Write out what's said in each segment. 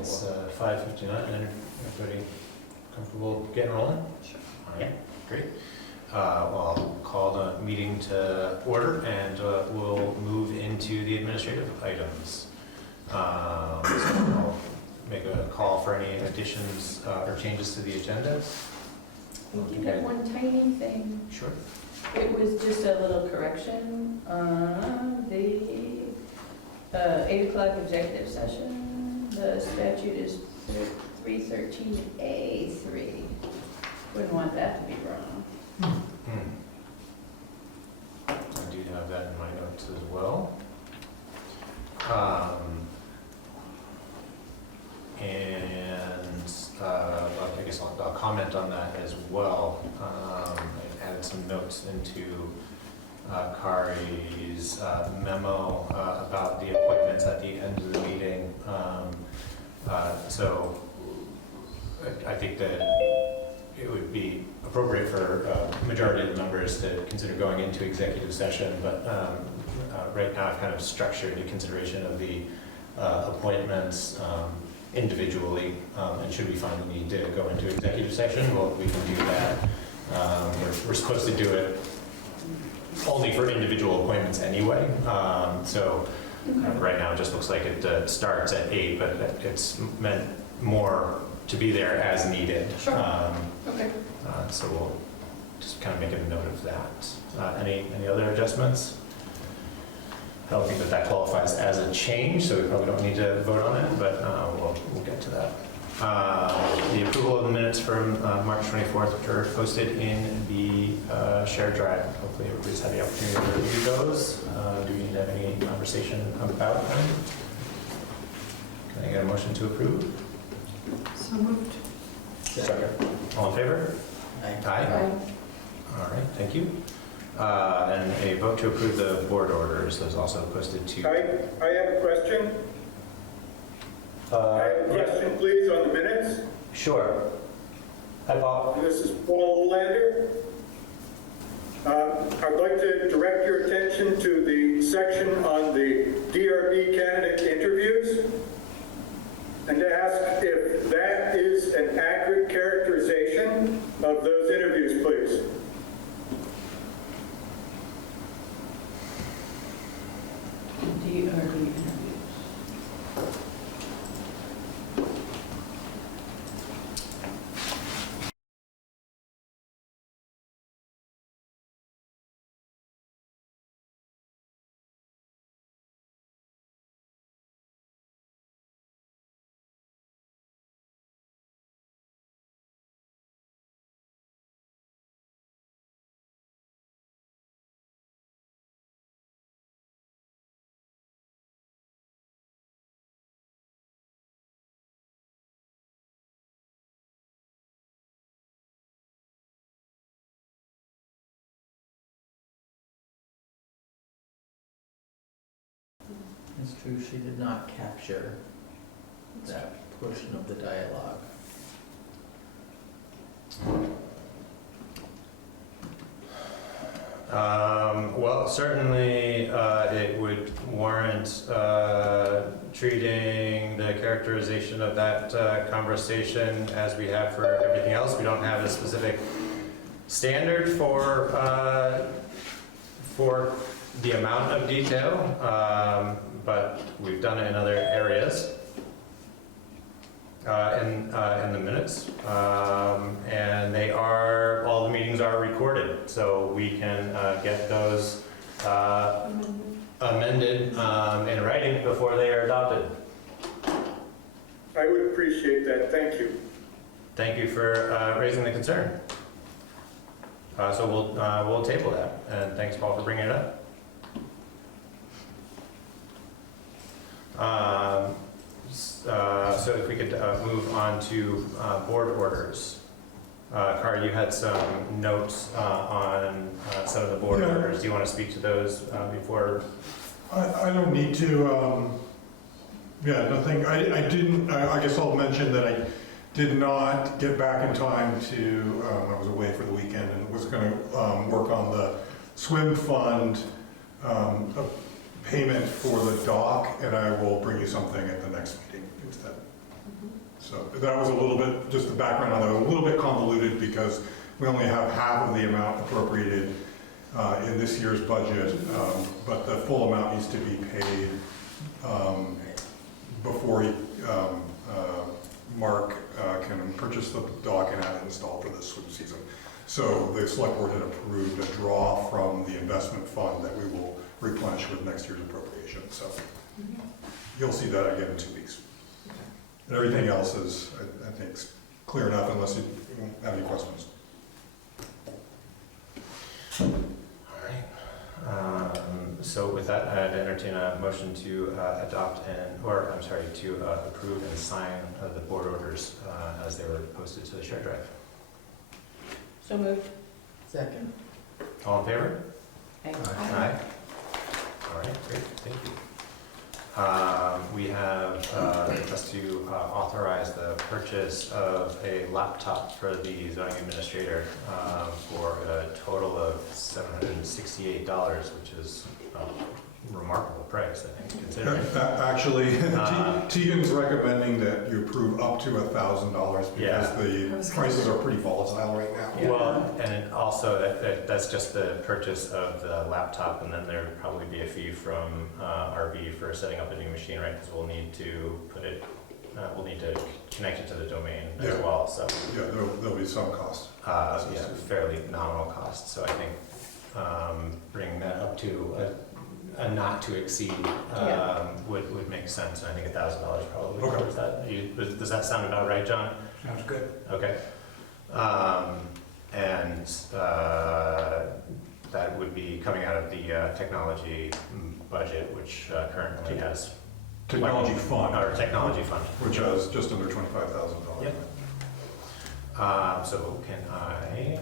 It's 5:59, and everybody comfortable getting rolling? Sure. All right, great. Well, I'll call the meeting to order, and we'll move into the administrative items. So I'll make a call for any additions or changes to the agenda. We did have one tiny thing. Sure. It was just a little correction on the 8 o'clock executive session. The statute is 313A3. Wouldn't want that to be wrong. I do have that in my notes as well. I guess I'll comment on that as well. I added some notes into Kari's memo about the appointments at the end of the meeting. So I think that it would be appropriate for majority of the members to consider going into executive session, but right now I've kind of structured a consideration of the appointments individually, and should we find the need to go into executive session, well, we can do that. We're supposed to do it only for individual appointments anyway, so right now it just looks like it starts at 8, but it's meant more to be there as needed. Sure. Okay. So we'll just kind of make a note of that. Any other adjustments? I don't think that qualifies as a change, so we probably don't need to vote on it, but we'll get to that. The approval of the minutes from March 24th, which are posted in the shared drive. Hopefully everybody's had the opportunity to review those. Do we need to have any conversation about them? Can I get a motion to approve? So moved. Second. All in favor? Aye. Aye. All right, thank you. And a vote to approve the board orders. Those also posted to. I have a question. I have a question, please, on the minutes. Sure. Hi, Paul. This is Paul Lander. I'd like to direct your attention to the section on the DRB candidate interviews and to ask if that is an accurate characterization of those interviews, please. DRB interviews. It's true, she did not capture that portion of the dialogue. Well, certainly it would warrant treating the characterization of that conversation as we have for everything else. We don't have a specific standard for the amount of detail, but we've done it in other areas in the minutes, and all the meetings are recorded, so we can get those amended in writing before they are adopted. I would appreciate that. Thank you. Thank you for raising the concern. So we'll table that, and thanks, Paul, for bringing it up. So if we could move on to board orders. Kari, you had some notes on some of the board orders. Do you want to speak to those before? I don't need to. Nothing. I didn't. I guess I'll mention that I did not get back in time to. I was away for the weekend and was going to work on the swim fund payment for the dock, and I will bring you something at the next meeting instead. So that was a little bit, just the background on that, was a little bit convoluted because we only have half of the amount appropriated in this year's budget, but the full amount needs to be paid before Mark can purchase the dock and have it installed for this swim season. So the select board had approved a draw from the investment fund that we will replenish with next year's appropriation. So you'll see that again in 2 weeks. And everything else is, I think, clear enough unless you have any questions. All right. So with that, I'd entertain a motion to adopt to approve and sign the board orders as they were posted to the shared drive. So moved. Second. All in favor? Aye. Aye. All right, great, thank you. We have just to authorize the purchase of a laptop for the zoning administrator for a total of $768, which is a remarkable price, I think, considering. Actually, Tegan's recommending that you approve up to $1,000 Yeah. because the prices are pretty volatile right now. Well, and also that's just the purchase of the laptop, and then there would probably be a fee from RB for setting up a new machine, right? Because we'll need to we'll need to connect it to the domain as Yeah. well, so. Yeah, there'll be some cost. Yeah, fairly nominal cost, so I think bringing that up to a not to exceed would make sense, and I think $1,000 probably Okay. covers that. Does that sound about right, John? Sounds good. Okay. And that would be coming out of the technology budget, which currently has... Technology fund, Or technology fund. which has just under $25,000. Yep. So can I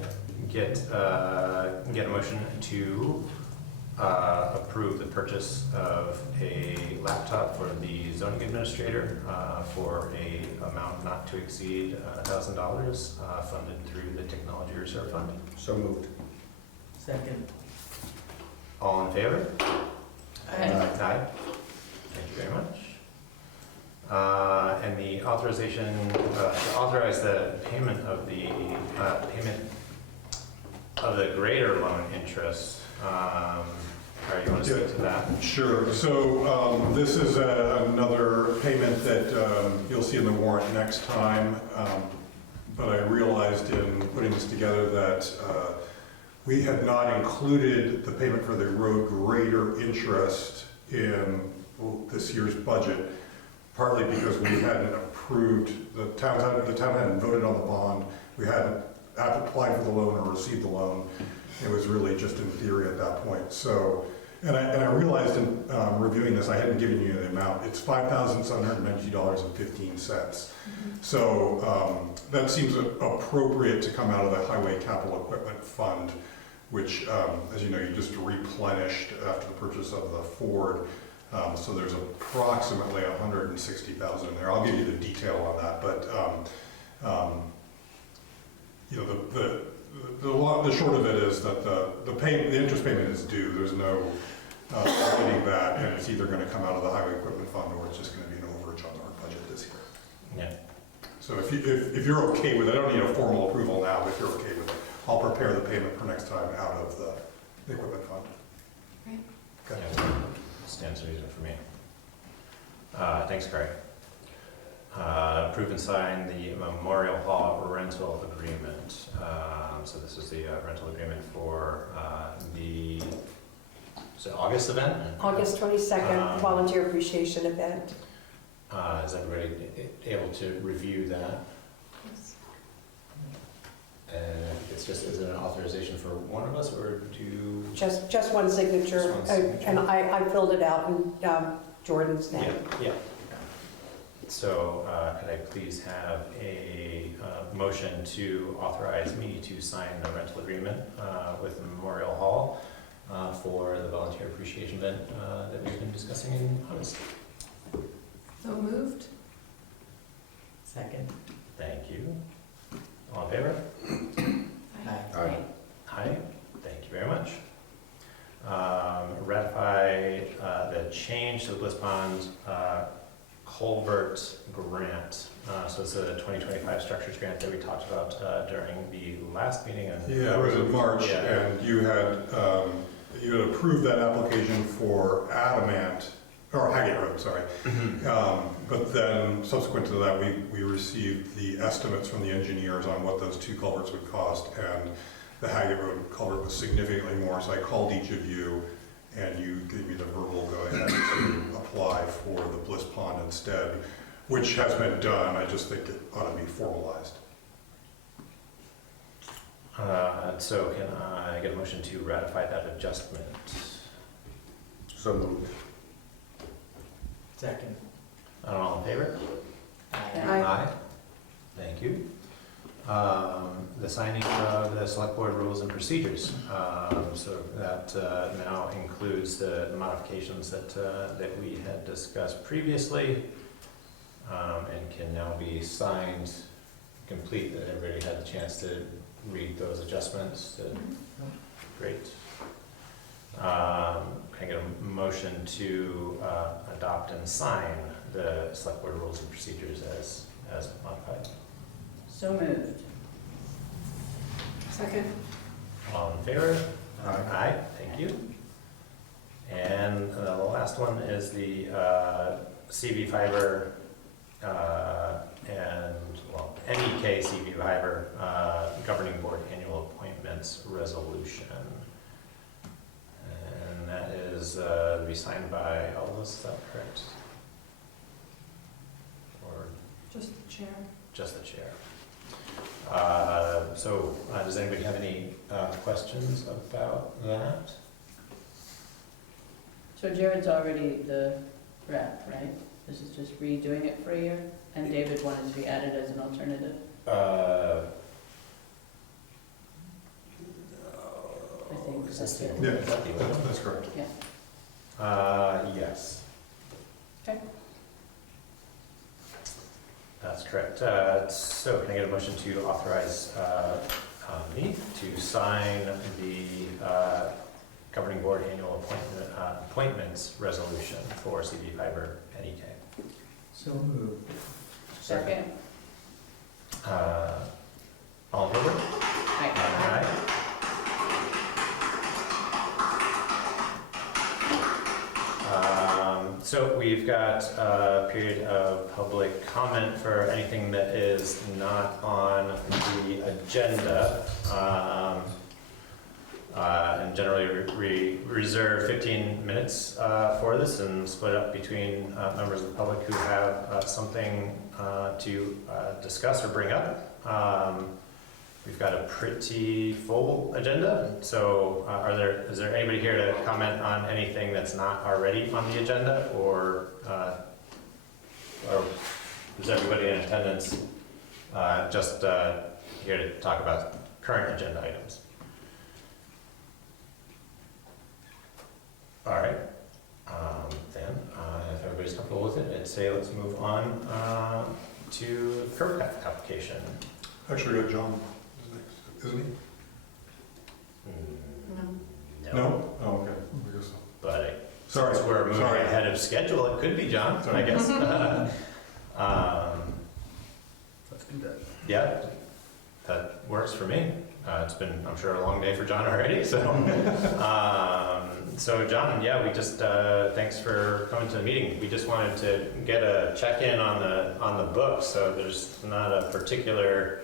get a motion to approve the purchase of a laptop for the zoning administrator for a amount not to exceed $1,000 funded through the technology reserve fund? So moved. Second. All in favor? Aye. Aye. Thank you very much. And the authorization to authorize the payment of the greater loan interest. You want to speak to that? Sure. So this is another payment that you'll see in the warrant next time. But I realized in putting this together that we had not included the payment for the road grader interest in this year's budget, partly because we hadn't approved, the town hadn't voted on the bond, we hadn't applied for the loan or received the loan. It was really just in theory at that point. So, and I realized in reviewing this, I hadn't given you the amount. It's $5,792.15. So that seems appropriate to come out of the Highway Capital Equipment Fund, which, as you know, you just replenished after the purchase of the Ford. So there's approximately $160,000 in there. I'll give you the detail on that, but you know, the short of it is that the interest payment is due. There's no avoiding that, and it's either going to come out of the Highway Equipment Fund or it's just going to be an overage on our budget this year. Yeah. So if you're okay with it, I don't need a formal approval now, but if you're okay with it, I'll prepare the payment for next time out of the equipment fund. Great. Okay. Yeah, stands to reason for me. Thanks, Craig. Approve and sign the Memorial Hall rental agreement. So this is the rental agreement for is it August event? August 22nd, volunteer appreciation event. Is everybody able to review that? And is it an authorization for one of us, or do? Just one signature. Just one signature. And I filled it out in Jordan's name. Yeah. So could I please have a motion to authorize me to sign the rental agreement with Memorial Hall for the volunteer appreciation event that we've been discussing in August? So moved. Second. Thank you. All in favor? Aye. Aye. Thank you very much. Ratify the change to the Bliss Pond culvert grant. So it's a 2025 structures grant that we talked about during the last meeting. Yeah, it was in March, Yeah. and you had approved that application for Adamant, or Haggett Road, sorry. But then subsequent to that, we received the estimates from the engineers on what those two culverts would cost, and the Haggett Road culvert was significantly more, so I called each of you, and you gave me the verbal go-ahead to apply for the Bliss Pond instead, which has been done. I just think it ought to be formalized. So can I get a motion to ratify that adjustment? So moved. Second. All in favor? Aye. Thank you. The signing of the select board rules and procedures. So that now includes the modifications that we had discussed previously, and can now be signed, complete, that everybody had the chance to read those adjustments. Great. Can I get a motion to adopt and sign the select board rules and procedures as modified? So moved. Second. All in favor? Aye, thank you. And the last one is the CV fiber and, well, NEK CV fiber governing board annual appointments resolution. And that is to be signed by all of us, is that correct? Or Just the chair. just the chair? So does anybody have any questions about that? So Jared's already the rep, right? This is just redoing it for a year? And David wanted to be added as an alternative? I think that's it. Yeah, Is that the order? that's correct. Yes. Okay. That's correct. So can I get a motion to authorize me to sign the governing board annual appointments resolution for CV Fiber NEK? So moved. Second? All in favor? Aye. Aye. So we've got a period of public comment for anything that is not on the agenda. And generally we reserve 15 minutes for this and split up between members of the public who have something to discuss or bring up. We've got a pretty full agenda, so is there anybody here to comment on anything that's not already on the agenda, or is everybody in attendance just here to talk about current agenda items? All right, then if everybody's comfortable with it, I'd say let's move on to curb cut application. Actually, we got John next, isn't he? No. No? Oh, okay. I guess so. But Sorry. since we're moving Sorry. ahead of schedule, it could be John, Sorry. I guess. Let's do that. Yeah, that works for me. It's been, I'm sure, a long day for John already, so. So John, yeah, we just, thanks for coming to the meeting. We just wanted to get a check-in on the book, so there's not a particular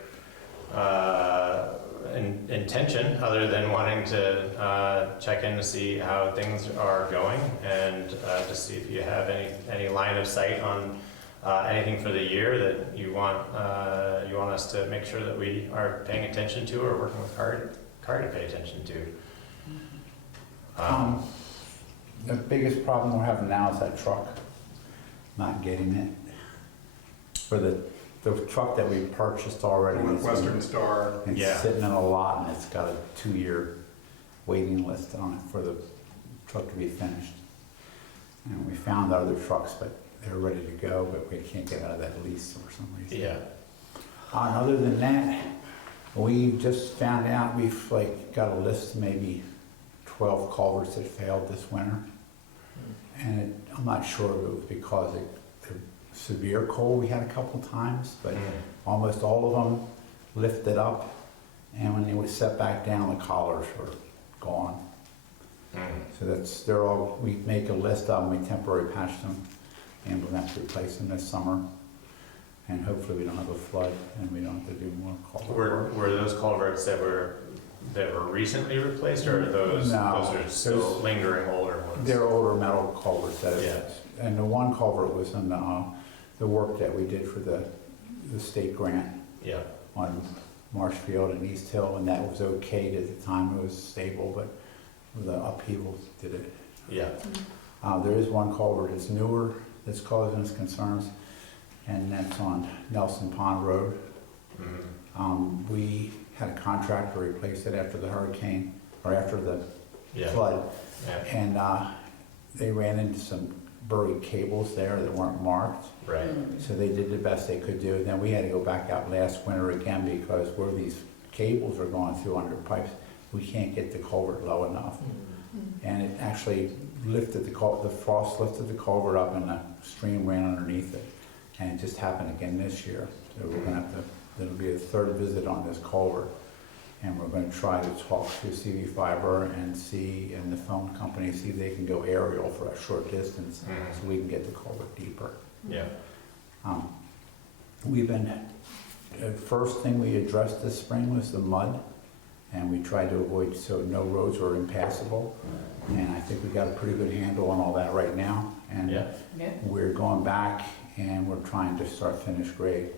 intention other than wanting to check in to see how things are going and to see if you have any line of sight on anything for the year that you want us to make sure that we are paying attention to or working with CAR to pay attention to. The biggest problem we're having now is that truck, not getting it. For the truck that we purchased already. Western Star. It's Yeah. sitting in a lot and it's got a 2-year waiting list on it for the truck to be finished. And we found other trucks, but they're ready to go, but we can't get out of that lease for some reason. Yeah. And other than that, we just found out we've got a list, maybe 12 culverts that failed this winter. And I'm not sure if it was because severe cold we had a couple times, but almost all of them lifted up, and when they would set back down, the collars were gone. So they're all, we make a list of them, we temporarily patch them, and we'll have to replace them this summer. And hopefully we don't have a flood and we don't have to do more culvert. Were those culverts that were recently replaced, or are those No, are still those- lingering older ones? They're older metal culverts that Yeah. and the one culvert was in the work that we did for the state grant Yeah, on Marshfield and East Hill, and that was okay at the time, it was stable, but the upheaval did it. yeah. There is one culvert that's newer that's causing us concerns, and that's on Nelson Pond Road. We had a contractor replace it after the hurricane, or after the Yeah. flood, Yeah, and they ran into some buried cables there that weren't marked, right. so they did the best they could do. And then we had to go back out last winter again, because where these cables are going through under pipes, we can't get the culvert low enough. And it actually lifted the frost lifted the culvert up, and the stream ran underneath it. And it just happened again this year. So we're gonna have to, there'll be a third visit on this culvert. And we're gonna try to talk to CV Fiber and the phone company, see if they can go aerial for a short distance, so we can get the culvert deeper. Yeah, We've been, first thing we addressed this spring was the mud, and we tried to avoid, so no roads were impassable. And I think we got a pretty good handle on all that right now. And yeah, Yeah. we're going back and we're trying to start finished grade,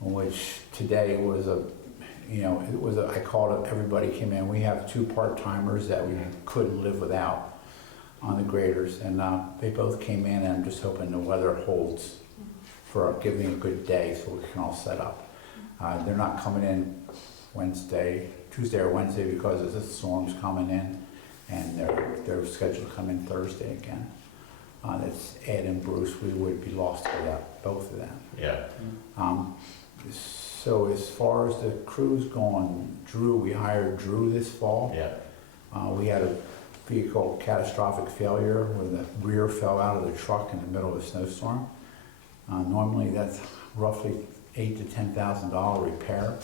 which today was I called it, everybody came in. We have 2 part-timers that we couldn't live without on the graders, and they both came in, and I'm just hoping the weather holds for giving a good day so we can all set up. They're not coming in Tuesday or Wednesday, because of the storms coming in, and they're scheduled to come in Thursday again. That's Ed and Bruce, we would be lost without both of them. yeah. So as far as the crew's going, we hired Drew this fall. Yeah, We had a vehicle catastrophic failure where the rear fell out of the truck in the middle of a snowstorm. Normally that's roughly $8,000 to $10,000 repair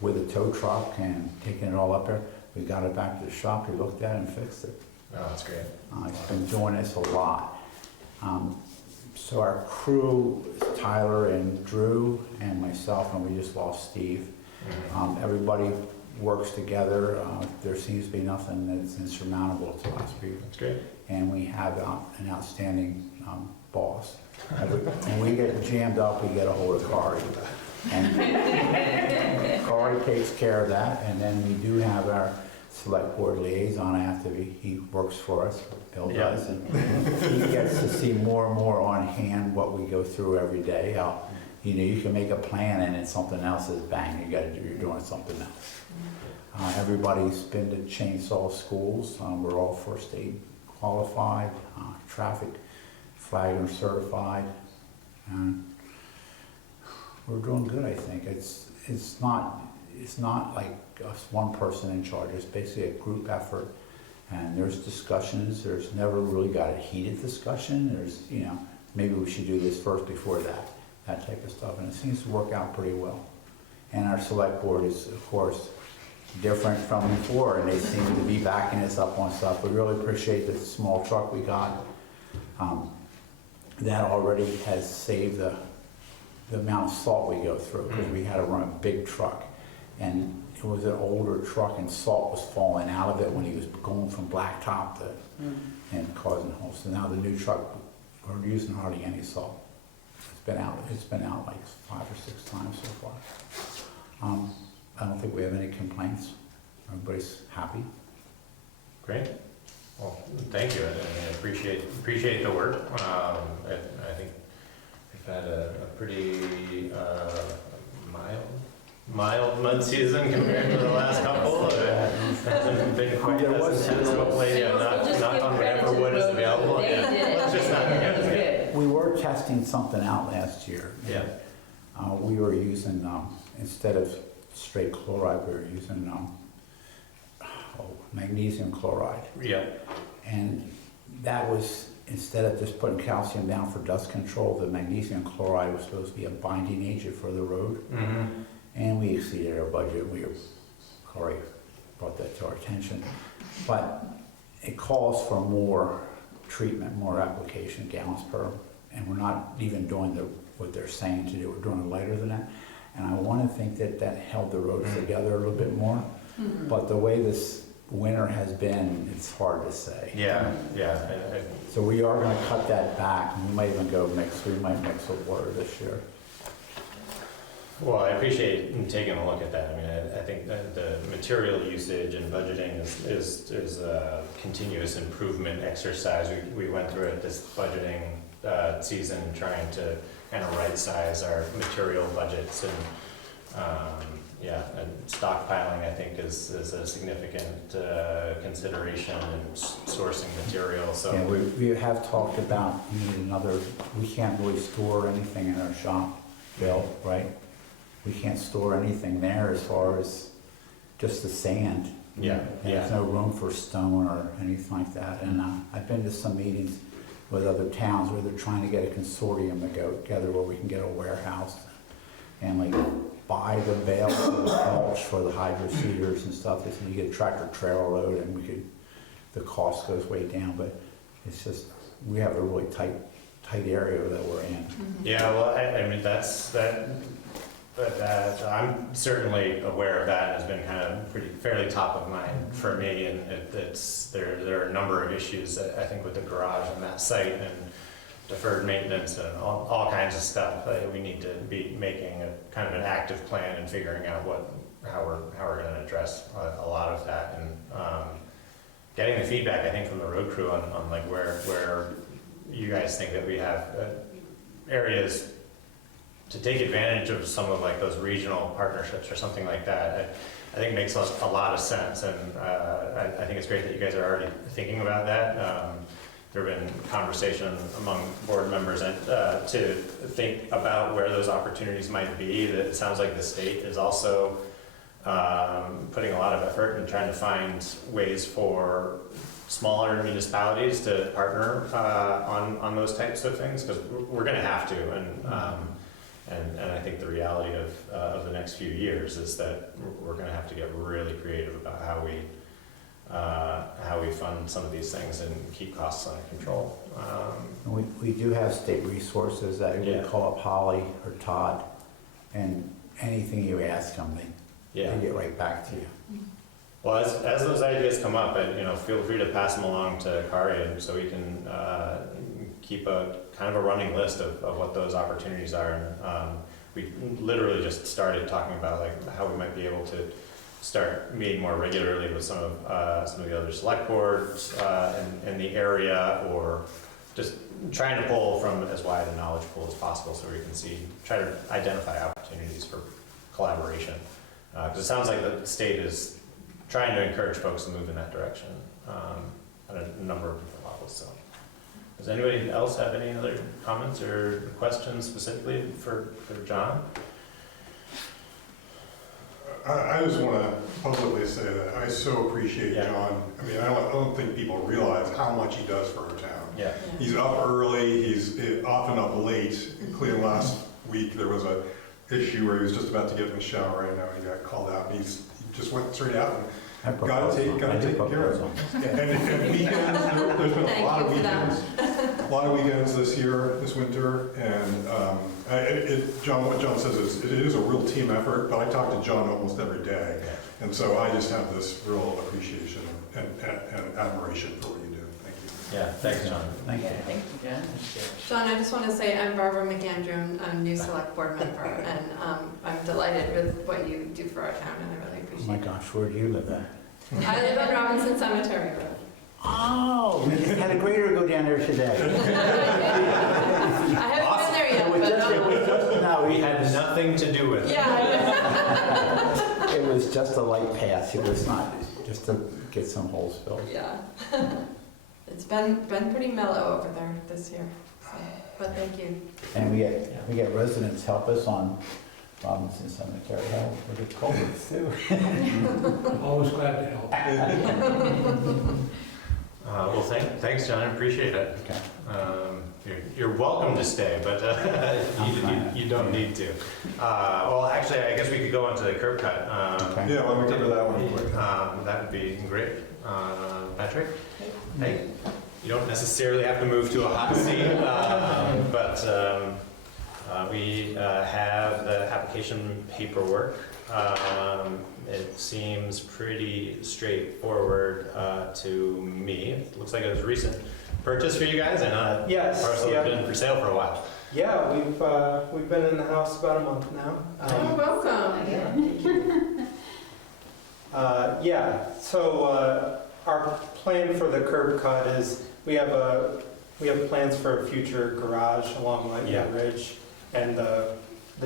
with a tow truck and taking it all up there. We got it back to the shop, we looked at it and fixed it. oh, that's great. He's been doing this a lot. So our crew is Tyler and Drew and myself, and we just lost Steve. Everybody works together. There seems to be nothing that's insurmountable to us. That's great. And we have an outstanding boss. When we get jammed up, we get a hold of Kari. And Kari takes care of that, and then we do have our select board liaison. He works for us, Bill does, and he gets to see more and more on hand what we go through every day. How, you can make a plan and then something else is bang, you're doing something else. Everybody's been to chainsaw schools. We're all first aid qualified, traffic flag and certified, and we're doing good, I think. It's not like us one person in charge. It's basically a group effort, and there's discussions. There's never really got a heated discussion. There's, maybe we should do this first before that type of stuff, and it seems to work out pretty well. And our select board is, of course, different from before, and they seem to be backing us up on stuff. We really appreciate the small truck we got. That already has saved the amount of salt we go through, because we had to run a big truck, and it was an older truck, and salt was falling out of it when he was going from blacktop to and causing holes. So now the new truck, we're using hardly any salt. It's been out like 5 or 6 times so far. I don't think we have any complaints. Everybody's happy. Great. Well, thank you. I appreciate the work. I think we've had a pretty mild mud season compared to the last couple. It hasn't been quite There as was- intense. Hopefully, knock on whatever wood is available. They Yeah. did it. Let's just not That was forget. good. We were testing something out last year. Yeah. We were using, instead of straight chloride, we were using magnesium chloride. Yeah. And that was instead of just putting calcium down for dust control, the magnesium chloride was supposed to be a binding agent for the road. And we exceeded our budget. Corey brought that to our attention. But it calls for more treatment, more application, gallons per, and we're not even doing what they're saying to do. We're doing it lighter than that. And I want to think that that held the roads together a little bit more. But the way this winter has been, it's hard to say. Yeah. So we are going to cut that back. We might even we might mix with water this year. Well, I appreciate you taking a look at that. I mean, I think that the material usage and budgeting is a continuous improvement exercise. We went through it this budgeting season, trying to kind of right-size our material budgets, and and stockpiling, I think, is a significant consideration in sourcing material. So Yeah, we have talked about we can't really store anything in our shop, Bill, right? We can't store anything there as far as just the sand. There's no room for stone or anything like that. And I've been to some meetings with other towns where they're trying to get a consortium to go together where we can get a warehouse and like buy the bales of the mulch for the hydro seeders and stuff. So you get a tractor trailer load and the cost goes way down. But it's just, we have a really tight area that we're in. yeah, well, I mean but I'm certainly aware of that. Has been kind of fairly top of mind for me, and there are a number of issues that I think with the garage on that site and deferred maintenance and all kinds of stuff. We need to be making a kind of an active plan and figuring out how we're going to address a lot of that, and getting the feedback, I think, from the road crew on like where you guys think that we have areas to take advantage of some of like those regional partnerships or something like that. I think makes a lot of sense, and I think it's great that you guys are already thinking about that. There have been conversation among board members to think about where those opportunities might be. That it sounds like the state is also putting a lot of effort in trying to find ways for smaller municipalities to partner on those types of things, because we're going to have to. And I think the reality of the next few years is that we're going to have to get really creative about how we fund some of these things and keep costs under control. We do have state resources that we call up Holly or Todd, and anything you ask them, they get right back to you. Well, as those ideas come up, feel free to pass them along to Kari, so we can keep a kind of a running list of what those opportunities are. And we literally just started talking about like how we might be able to start meeting more regularly with some of the other select boards in the area, or just trying to pull from as wide a knowledge pool as possible so we can try to identify opportunities for collaboration. Because it sounds like the state is trying to encourage folks to move in that direction at a number of different levels. So, does anybody else have any other comments or questions specifically for John? I just want to publicly say that I so appreciate John. I mean, I don't think people realize how much he does for our town. Yeah. He's up early, he's often up late. Including last week, there was a issue where he was just about to get in the shower, and he got called out, and he just went straight out and got to take care of it. And weekends, there's been a lot of weekends this winter, and what John says it is a real team effort, but I talk to John almost every day, and so I just have this real appreciation and admiration for what you do. Thank you. Yeah, thanks, John. Thank you. Thank you, Jen. John, I just want to say I'm Barbara McAndrew. I'm a new select board member, and I'm delighted with what you do for our town, and I really Oh appreciate my it. gosh, where do you live at? I live on Robinson Cemetery Road. Oh, we had a grader go down there today. I haven't been there yet, We had nothing to do with it. Yeah. It was just a light pass. It was not just to get some holes filled. Yeah. It's been pretty mellow over there this year, so, but thank you. And we get residents help us on Robinson Cemetery Hill with the culverts too. Always glad to help. Well, thanks, John. I appreciate it. Okay. You're welcome to stay, but you don't need to. Well, actually, I guess we could go on to the curb cut. Okay. Yeah, let me cover that one quick. That would be great. Patrick? Hey, you don't necessarily have to move to a hot seat, but we have the application paperwork. It seems pretty straightforward to me. It looks like it was a recent purchase for you guys, and Yes, parcel yeah. has been for sale for a while. Yeah, we've been in the house about a month now. Oh, welcome. Yeah, so our plan for the curb cut is we have plans for a future garage along Lightning Ridge, and the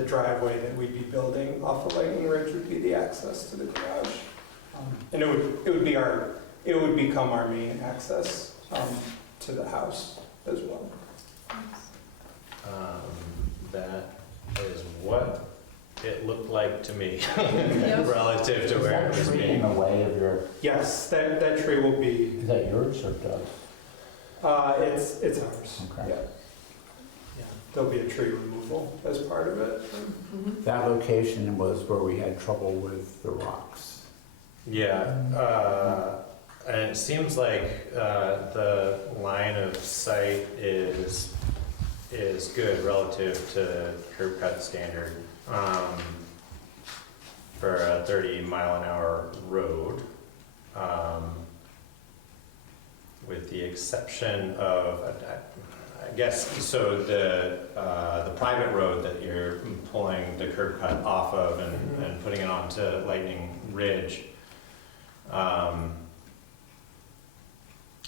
driveway that we'd be building off of Lightning Ridge would be the access to the garage, and it would become our main access to the house as well. That is what it looked like to me Yep. relative to Is where that it was tree in being. the way of your, Yes, that tree will be. is that yours or Doug's? It's ours. Okay. Yeah. Yeah. There'll be a tree removal as part of it. Mhm. That location was where we had trouble with the rocks. Yeah, and it seems like the line of sight is good relative to curb cut standard for a 30-mile-an-hour road, with the exception of, I guess, so the private road that you're pulling the curb cut off of and putting it onto Lightning Ridge.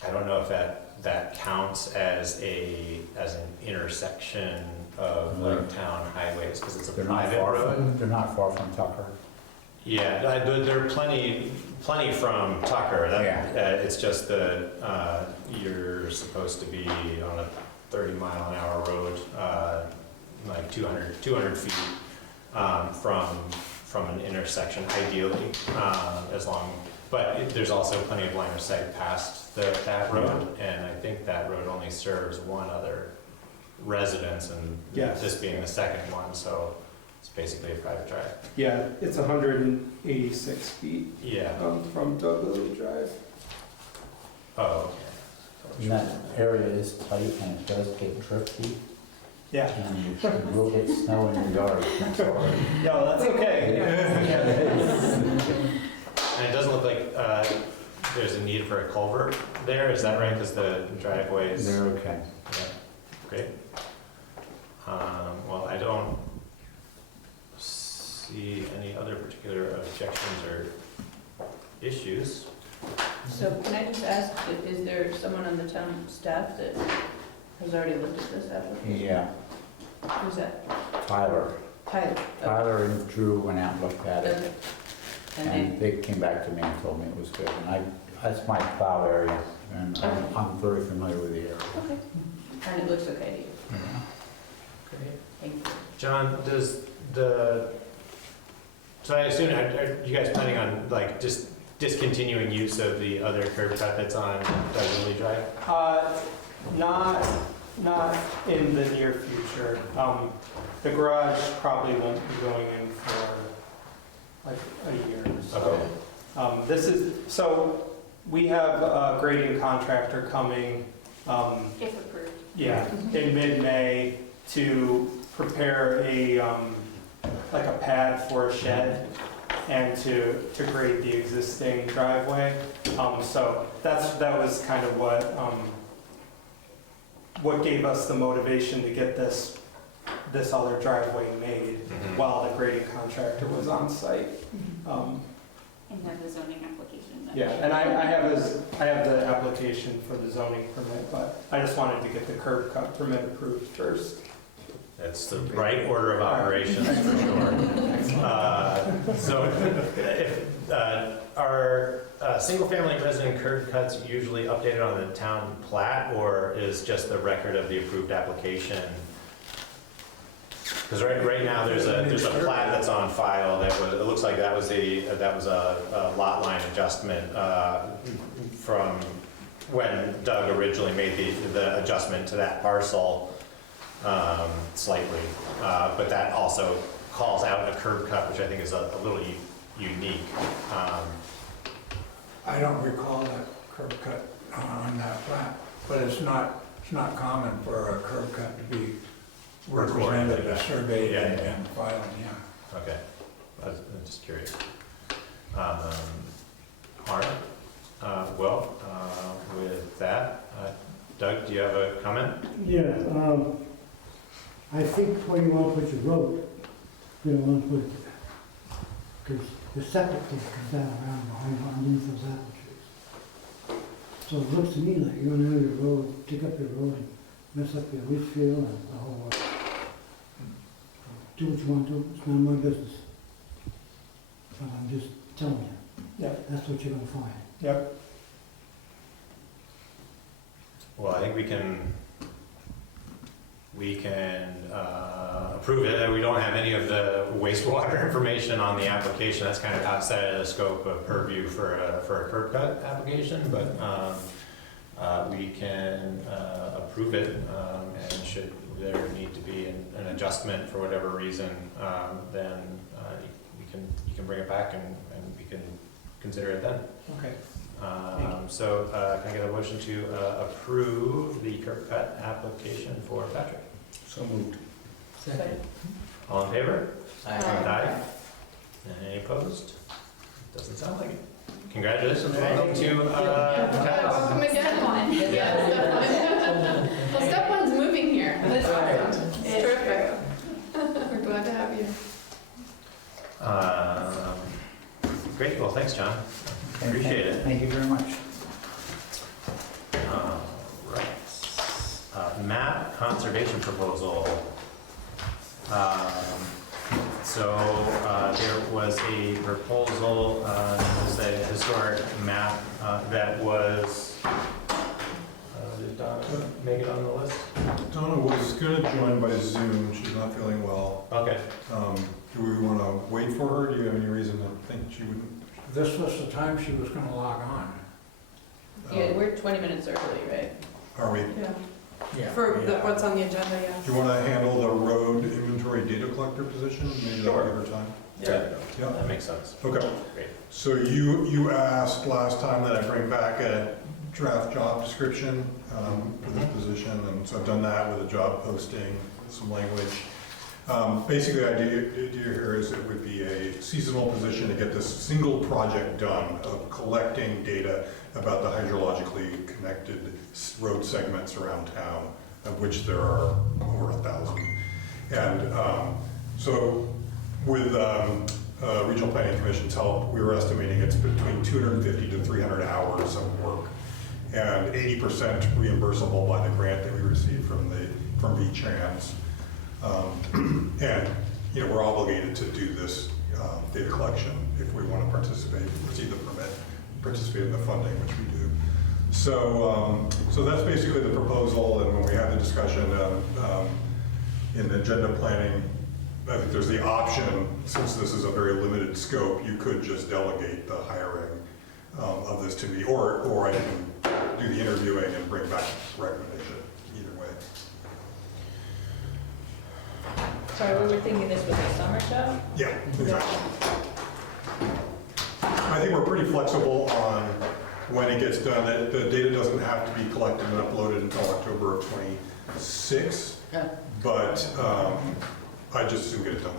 I don't know if that counts as an intersection of like town highways, because it's a They're not private far road. from, they're not far from Tucker. Yeah, there are plenty from Tucker. It's just that you're supposed to be on a 30-mile-an-hour road, like 200 feet from an intersection, ideally, but there's also plenty of line of sight past that road, and I think that road only serves one other residence, and Yes. this being the second one, so it's basically a private drive. Yeah, it's 186 feet Yeah. from Douglas Drive. Oh, okay. And that area is tight and it does get drifty Yeah. and you will get snow in your yard. I'm sorry. No, that's okay. And it doesn't look like there's a need for a culvert there, is that right? Because the driveways. They're okay. Yeah, great. Well, I don't see any other particular objections or issues. So can I just ask, is there someone on the town staff that has already looked at this application? Yeah, Who's that? Tyler. Tyler? Tyler and Drew went out and looked at it. Okay. And And they came back to me and told me it was good. And that's my plow area, and I'm very familiar with the area. okay. And it looks okay to you? Yeah. Great. Thank you. John, so I assume, are you guys planning on like just discontinuing use of the other curb cut that's on Douglas Drive? Not in the near future. The garage probably won't be going in for like a year or so. Okay. So we have a grading contractor coming, If approved. yeah, in mid-May to prepare like a pad for a shed and to grade the existing driveway. So that was kind of what gave us the motivation to get this other driveway made Mhm. while the grading contractor was on site. And have the zoning application done. Yeah, and I have the application for the zoning permit, but I just wanted to get the curb cut permit approved first. That's the right order of operations for sure. So are single-family resident curb cuts usually updated on the town plat, or is just the record of the approved application? Because right now, there's a plat that's on file it looks like that was a lot line adjustment from when Doug originally made the adjustment to that parcel slightly, but that also calls out a curb cut, which I think is a little unique. I don't recall that curb cut on that plat, but it's not common for a curb cut to be represented, surveyed, Yeah, yeah. and filed, yeah. Okay, I'm just curious. All right, well, with that, Doug, do you have a comment? Yeah, I think where you want to put your road, you don't want to put, because the septic tank comes down around behind underneath those apple trees. So it looks to me like you're gonna have your road, dig up your road and mess up your leach field and the whole works. Do what you want to do, it's not my business. But I'm just telling you. Yeah. That's what you're gonna find. Yep. Well, I think we can approve it. We don't have any of the wastewater information on the application. That's kind of outside of the scope of purview for a curb cut application, but we can approve it, and should there need to be an adjustment for whatever reason, then you can bring it back and we can consider it then. Okay. So can I get a motion to approve the curb cut application for Patrick? So moved. Second. All in favor? Aye. Aye. Any opposed? Doesn't sound like it. Congratulations, welcome to Welcome again. Yeah. Well, step one's moving here. That's Right. awesome. It's terrific. We're glad to have you. Great, well, thanks, John. Appreciate it. Thank you very much. Right. Map conservation proposal. So there was a proposal, it was a historic map that was, did Donna make it on the list? Donna was gonna join by Zoom, she's not feeling well. Okay. Do we want to wait for her? Do you have any reason to think she wouldn't? This was the time she was gonna log on. Yeah, we're 20 minutes early, right? Are we? Yeah. Yeah. For what's on the agenda, yeah. Do you want to handle the road inventory data collector position? Maybe that'll give her time. Yeah, Yeah. that makes sense. Okay. Great. So you asked last time that I bring back a draft job description for this position, and so I've done that with a job posting, some language. Basically, the idea here is it would be a seasonal position to get this single project done of collecting data about the hydrologically connected road segments around town, of which there are over 1,000. And so with Regional Planning Commission's help, we were estimating it's between 250 to 300 hours of work, and 80% reimbursable by the grant that we received from VTrans. And we're obligated to do this data collection if we want to participate, receive the permit, participate in the funding, which we do. So that's basically the proposal. And when we had the discussion in the agenda planning, I think there's the option, since this is a very limited scope, you could just delegate the hiring of this to me, or I can do the interviewing and bring back a recommendation. Either way. Sorry, we were thinking this was a summer job? Yeah, exactly. I think we're pretty flexible on when it gets done. The data doesn't have to be collected and uploaded until October of '26, but I just assume get it done.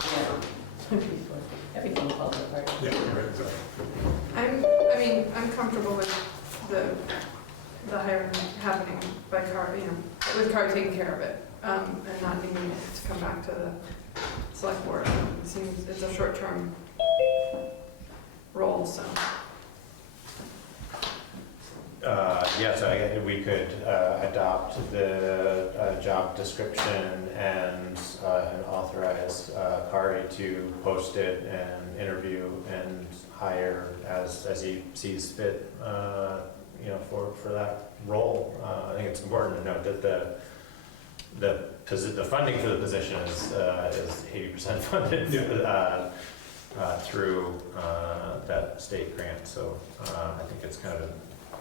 Everything falls apart. Yeah, right, exactly. I'm comfortable with the hiring happening by Car, with Car taking care of it, and not needing it to come back to the select board. It seems it's a short-term role, so. Yeah, so we could adopt the job description and authorize Kari to post it and interview and hire as he sees fit, for that role. I think it's important to note that the funding for the position is 80% funded through that state grant. So I think it's kind of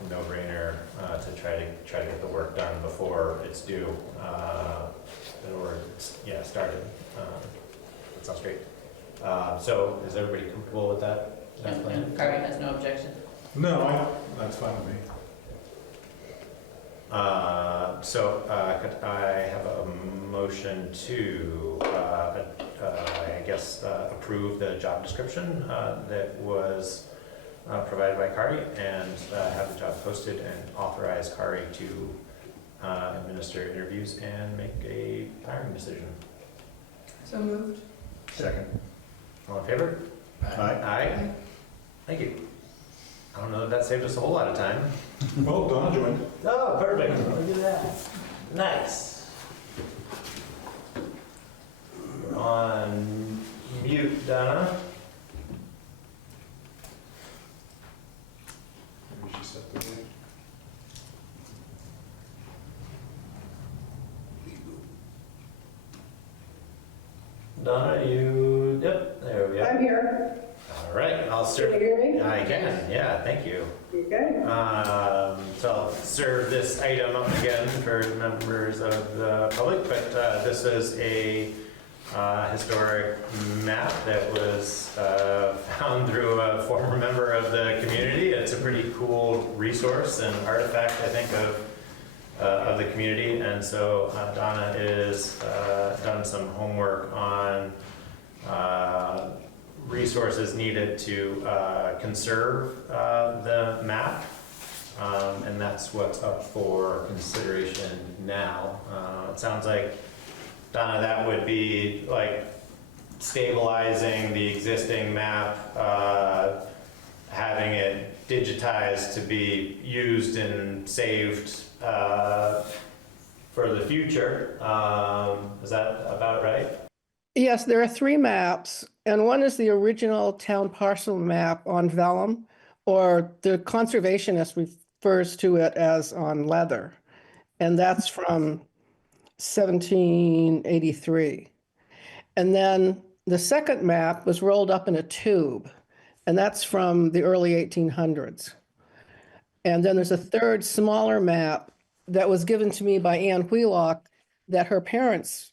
no-brainer to try to get the work done before it's due, or it's, yeah, started. That sounds great. So is everybody comfortable with that plan? Carrie has no objection. No, that's fine with me. Could I have a motion to, I guess, approve the job description that was provided by Kari, and have the job posted and authorize Kari to administer interviews and make a hiring decision? So moved. Second. All in favor? Aye. Aye. Thank you. I don't know if that saved us a whole lot of time. Well, Donna joined. Oh, perfect. Look at that. Nice. You're on mute, Donna. Maybe she stepped away. Donna, yep, there we go. I'm here. All right, I'll Can serve. you hear me? I can, yeah, thank you. Okay. So I'll serve this item up again for members of the public, but this is a historic map that was found through a former member of the community. It's a pretty cool resource and artifact, I think, of the community. And so Donna is done some homework on resources needed to conserve the map, and that's what's up for consideration now. It sounds like, Donna, that would be like stabilizing the existing map, having it digitized to be used and saved for the future. Is that about right? Yes, there are 3 maps, and one is the original town parcel map on vellum, or the conservationist refers to it as on leather, and that's from 1783. And then the second map was rolled up in a tube, and that's from the early 1800s. And then there's a third smaller map that was given to me by Anne Wheelock that her parents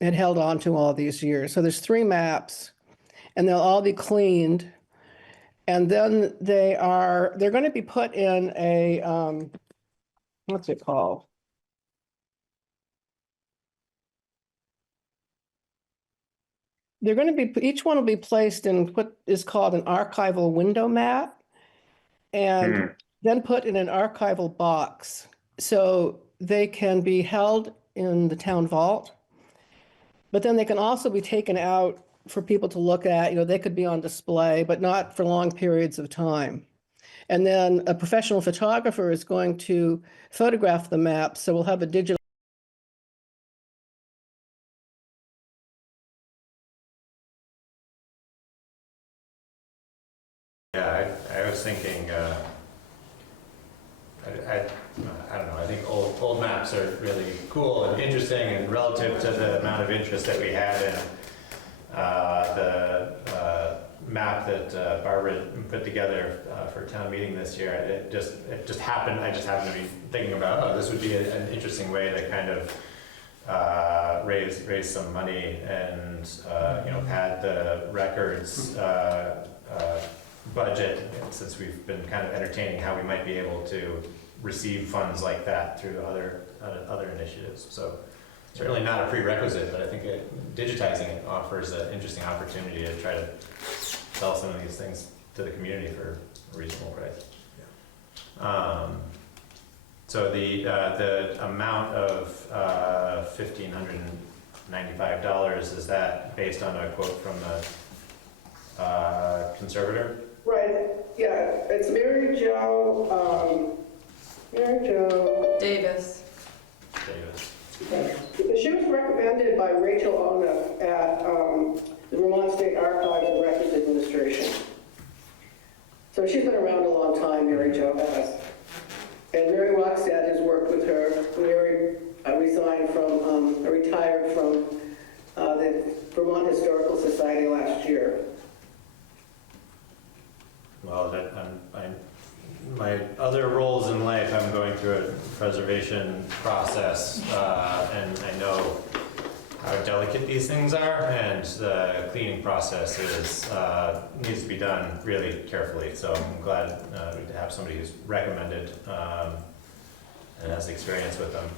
had held on to all these years. So there's 3 maps, and they'll all be cleaned. And then they're going to be put in a, what's it called? They're going to be, each one will be placed in what is called an archival window map, and then put in an archival box. So they can be held in the town vault, but then they can also be taken out for people to look at. You know, they could be on display, but not for long periods of time. And then a professional photographer is going to photograph the map, so we'll have a digital. Yeah, I was thinking, I don't know, I think old maps are really cool and interesting, and relative to the amount of interest that we had in the map that Barbara put together for town meeting this year. It just happened, I just happened to be thinking about, oh, this would be an interesting way to kind of raise some money and, you know, pad the records budget, since we've been kind of entertaining how we might be able to receive funds like that through other initiatives. So certainly not a prerequisite, but I think digitizing it offers an interesting opportunity to try to sell some of these things to the community for a reasonable price. So the amount of $1,595, is that based on a quote from the conservator? Right, yeah, it's Mary Jo Davis. Davis. She was recommended by Rachel Oneff at the Vermont State Archives and Records Administration. So she's been around a long time, Mary Jo has. And Mary Rockstad has worked with her. Mary retired from the Vermont Historical Society last year. Well, my other role through a preservation process, and I know how delicate these things are, and the cleaning process needs to be done really carefully. So I'm glad to have somebody who's recommended and has experience with them.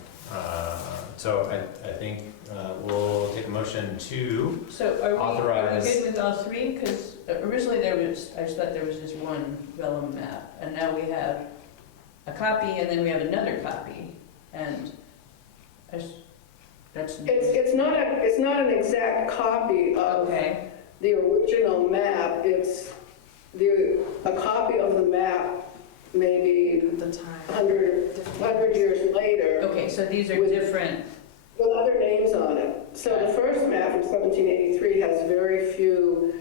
So I think we'll take a motion to So are we authorize. good with all three? Because originally I just thought there was just one vellum map, and now we have a copy, and then we have another copy, and that's. It's not an exact copy of Okay, the original map. It's a copy of the map, maybe At the time. 100 years later, okay, so these are With- different, with other names on it. So the first map from 1783 has very few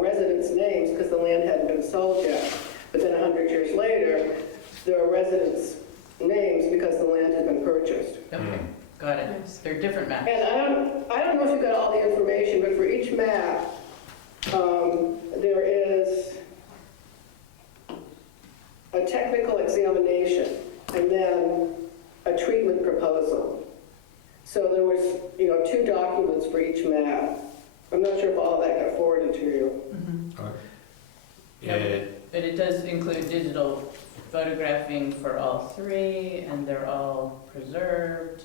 residents' names because the land hadn't been sold yet. But then 100 years later, there are residents' names because the land had been purchased. okay, got it. Yes. They're different maps. And I don't know if you got all the information, but for each map, there is a technical examination and then a treatment proposal. So there was, 2 documents for each map. I'm not sure if all that got forwarded to you. But it does include digital photographing for all three, and they're all preserved.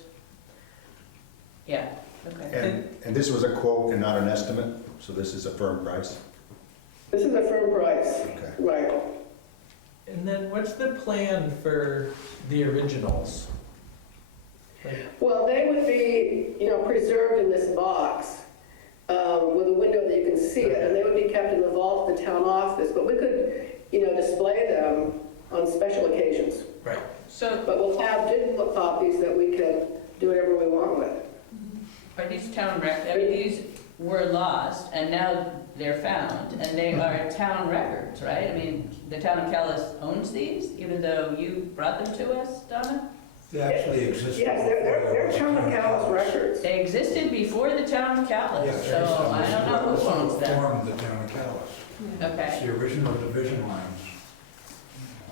Yeah, okay. And this was a quote and not an estimate, so this is a firm price? This is a firm price, Okay. right? And then what's the plan for the originals? Well, they would be, preserved in this box with a window that you can see it, and they would be kept in the vault of the town office. But we could, display them on special occasions. Right. So But we'll have digital copies that we can do whatever we want with. are these these were lost, and now they're found, and they are town records, right? I mean, the town of Calais owns these, even though you brought them to us, Donna? They actually existed. Yes, they're town of Calais records. They existed before the town of Calais, Yes, so I don't know who owns them. Formed the town of Calais. Okay, It's the original division lines.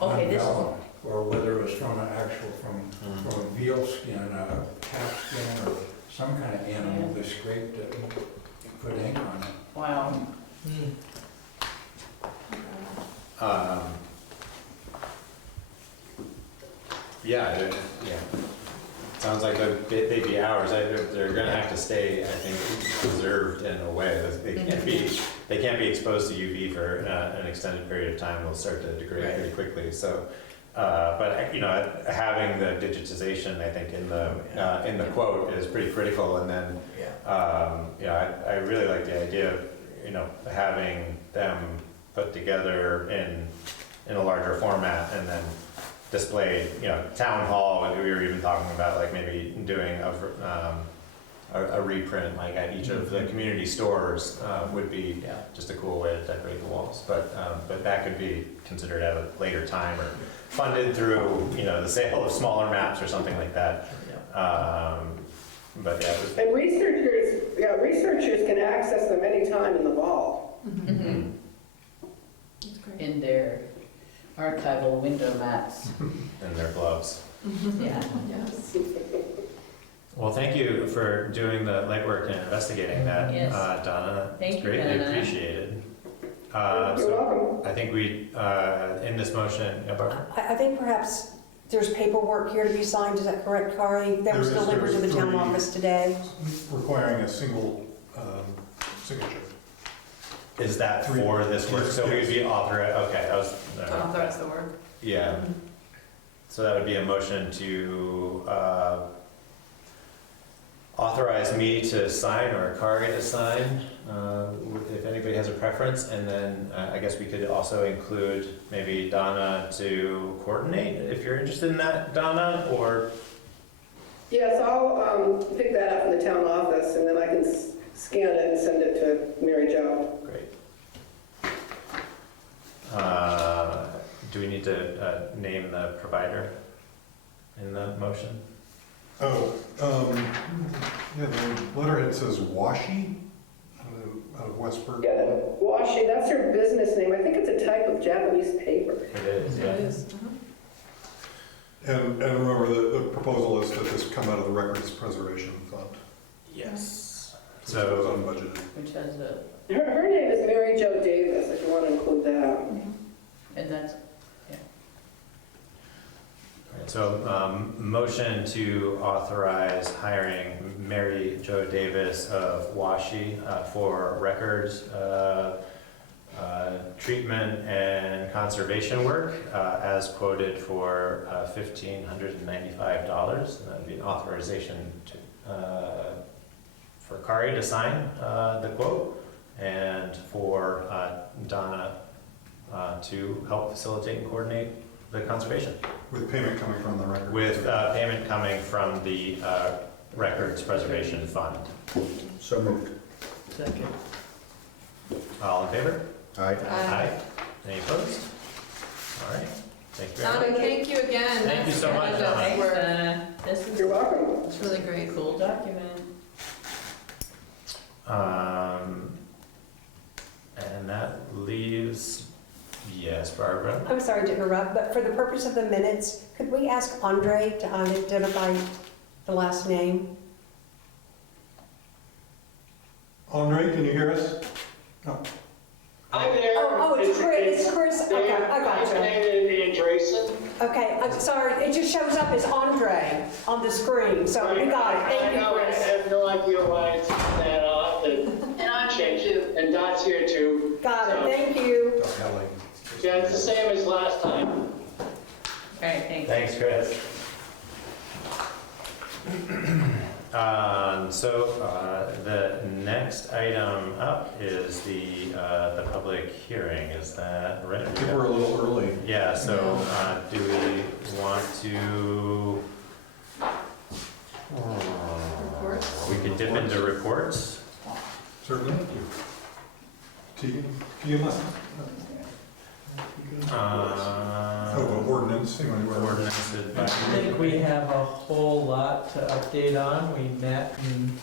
okay, this is, Undeveloped, or whether it was from from a veal skin, a calf skin, or some kind of animal, they scraped it and put ink on it. wow. Yeah. Sounds like they'd be ours. They're gonna have to stay, I think, preserved in a way. They can't be exposed to UV for an extended period of time. They'll start to degrade pretty quickly. So, but having the digitization, I think, in the quote is pretty critical. And then, I really like the idea of having them put together in a larger format and then displayed, town hall, and we were even talking about like maybe doing a reprint like at each of the community stores would be just a cool way to decorate the walls. But that could be considered at a later time or funded through, the sale of smaller maps or something like that. But yeah. And researchers can access them anytime in the vault. Mhm. That's great. In their archival window mats. And their gloves. Yeah. Yes. Well, thank you for doing the legwork and investigating that, Yes. Donna. Thank It's you, greatly Donna. appreciated. You're So welcome. I think we, in this motion, Barbara? I think perhaps there's paperwork here to be signed, is that correct, Kari? That was There is- delivered to the there's town 3. office today. Requiring a single signature. Is that for this work? So we'd be authorized, okay, that was. To authorize the work. Yeah. So that would be a motion to authorize me to sign or Kari to sign, if anybody has a preference. And then I guess we could also include maybe Donna to coordinate, if you're interested in that, Donna, or? Yes, I'll pick that up in the town office, and then I can scan it and send it to Mary Jo. Great. Do we need to name the provider in the motion? Oh, yeah, the letterhead says Washi out of Westburg. Yeah, washi, that's her business name. I think it's a type of Japanese paper. It is, It yeah. is. And remember, the proposal is that this come out of the Records Preservation Fund. Yes. So it was unbudgeted. Which has a, Her name is Mary Jo Davis, if you want to include that. and that's, All right, so motion to authorize hiring Mary Jo Davis of Washi for records, treatment and conservation work as quoted for $1,595. And that'd be an authorization to, for Kari to sign the quote and for Donna to help facilitate and coordinate the conservation. With payment coming from the Records. With payment coming from the Records Preservation Fund. So moved. Second. All in favor? Aye. Aye. Any opposed? All right. Thank you very Donna, much. thank you again. Thank you so much, Donna. thanks, this is You're welcome. It's really great. a cool document. And that leaves, yes, Barbara? I'm sorry to interrupt, but for the purpose of the minutes, could we ask Andre to identify the last name? Andre, can you hear us? No. Hi there. Oh, it's Chris. Okay, I got you. David Andreessen. Okay, I'm sorry, it just shows up as Andre on the screen, so we got it. Thank I you, know, I Chris. have no idea why it's that off. And I'm here too. And Dot's here too. Got it, So, thank you. Yeah, it's the same as last time. All right, thanks. Thanks, Chris. The next item up is the public hearing. Is that right? I think we're a little early. Yeah, so do we want to? Reports? We could dip into reports. Certainly. Tegan, listen. Oh, ordinance. Ordinance I advisory. think we have a whole lot to update on. We met and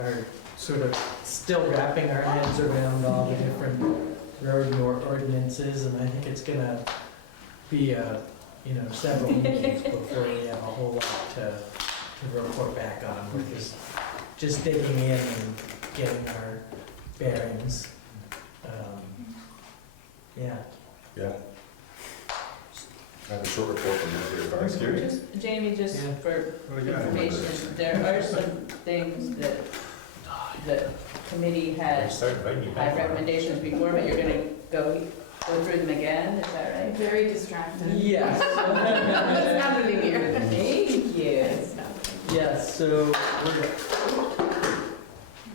are sort of still wrapping our heads around all the different road ordinances, and I think it's gonna be several meetings before we have a whole lot to report back on. We're just digging in and getting our bearings. Yeah. Yeah. I have a short report from the Thanks, Gary. Just, Jamie, just Yeah. for What do you got? information, there are some things that the committee had Start inviting you had back. recommendations before, but you're gonna go through them again, is that right? Very distracted. Yes. What's happening here? Thank you. Yes, so we're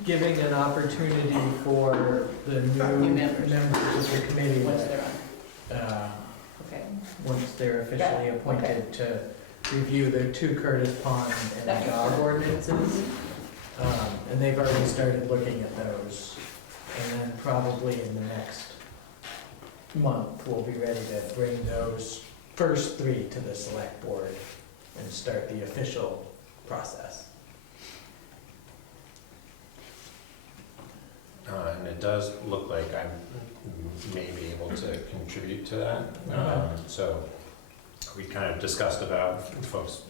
giving an opportunity for the new members. members of the committee, Once they're on, okay. once they're officially appointed, to review the two Curtis Pond and Dog ordinances. And they've already started looking at those. And then probably in the next month, we'll be ready to bring those first three to the select board and start the official process. And it does look like I may be able to contribute to that. So we kind of discussed about folks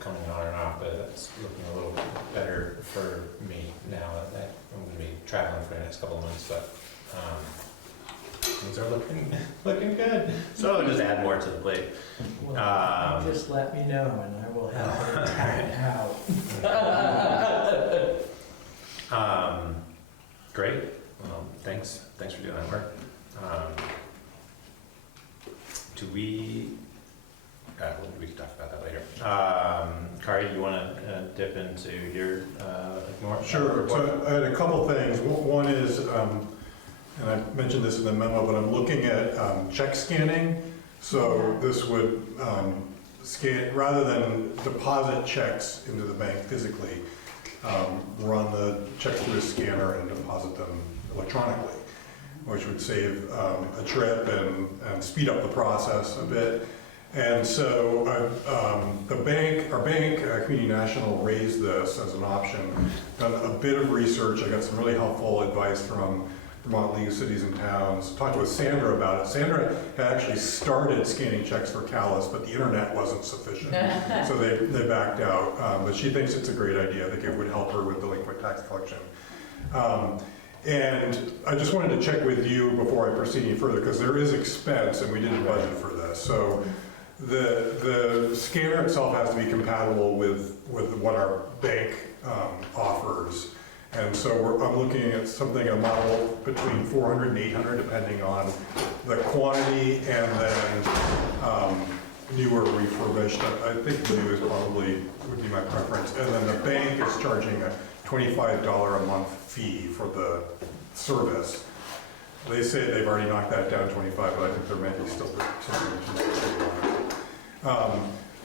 coming on and off, but it's looking a little better for me now that I'm going to be traveling for the next couple of months. But things are looking good. So just add more to the plate. Well, just let me know and I will have it tapped out. Great. Well, thanks for doing that work. We can talk about that later. Kari, you want to dip into your more? Sure. So I had a couple things. One is, and I mentioned this in the memo, but I'm looking at check scanning. So this would scan, rather than deposit checks into the bank physically, run the checks through a scanner and deposit them electronically, which would save a trip and speed up the process a bit. And so our bank, Community National, raised this as an option. Done a bit of research. I got some really helpful advice from Vermont League of Cities and Towns, talked with Sandra about it. Sandra had actually started scanning checks for Calais, but the internet wasn't sufficient. So they backed out. But she thinks it's a great idea. I think it would help her with delinquent tax collection. And I just wanted to check with you before I proceed any further, because there is expense and we didn't budget for this. So the scanner itself has to be compatible with what our bank offers. And so I'm looking at something, a model between 400 and 800, depending on the quantity, and then newer refurbished. I think new is probably would be my preference. And then the bank is charging a $25 a month fee for the service. They say they've already knocked that down 25, but I think there may be still something.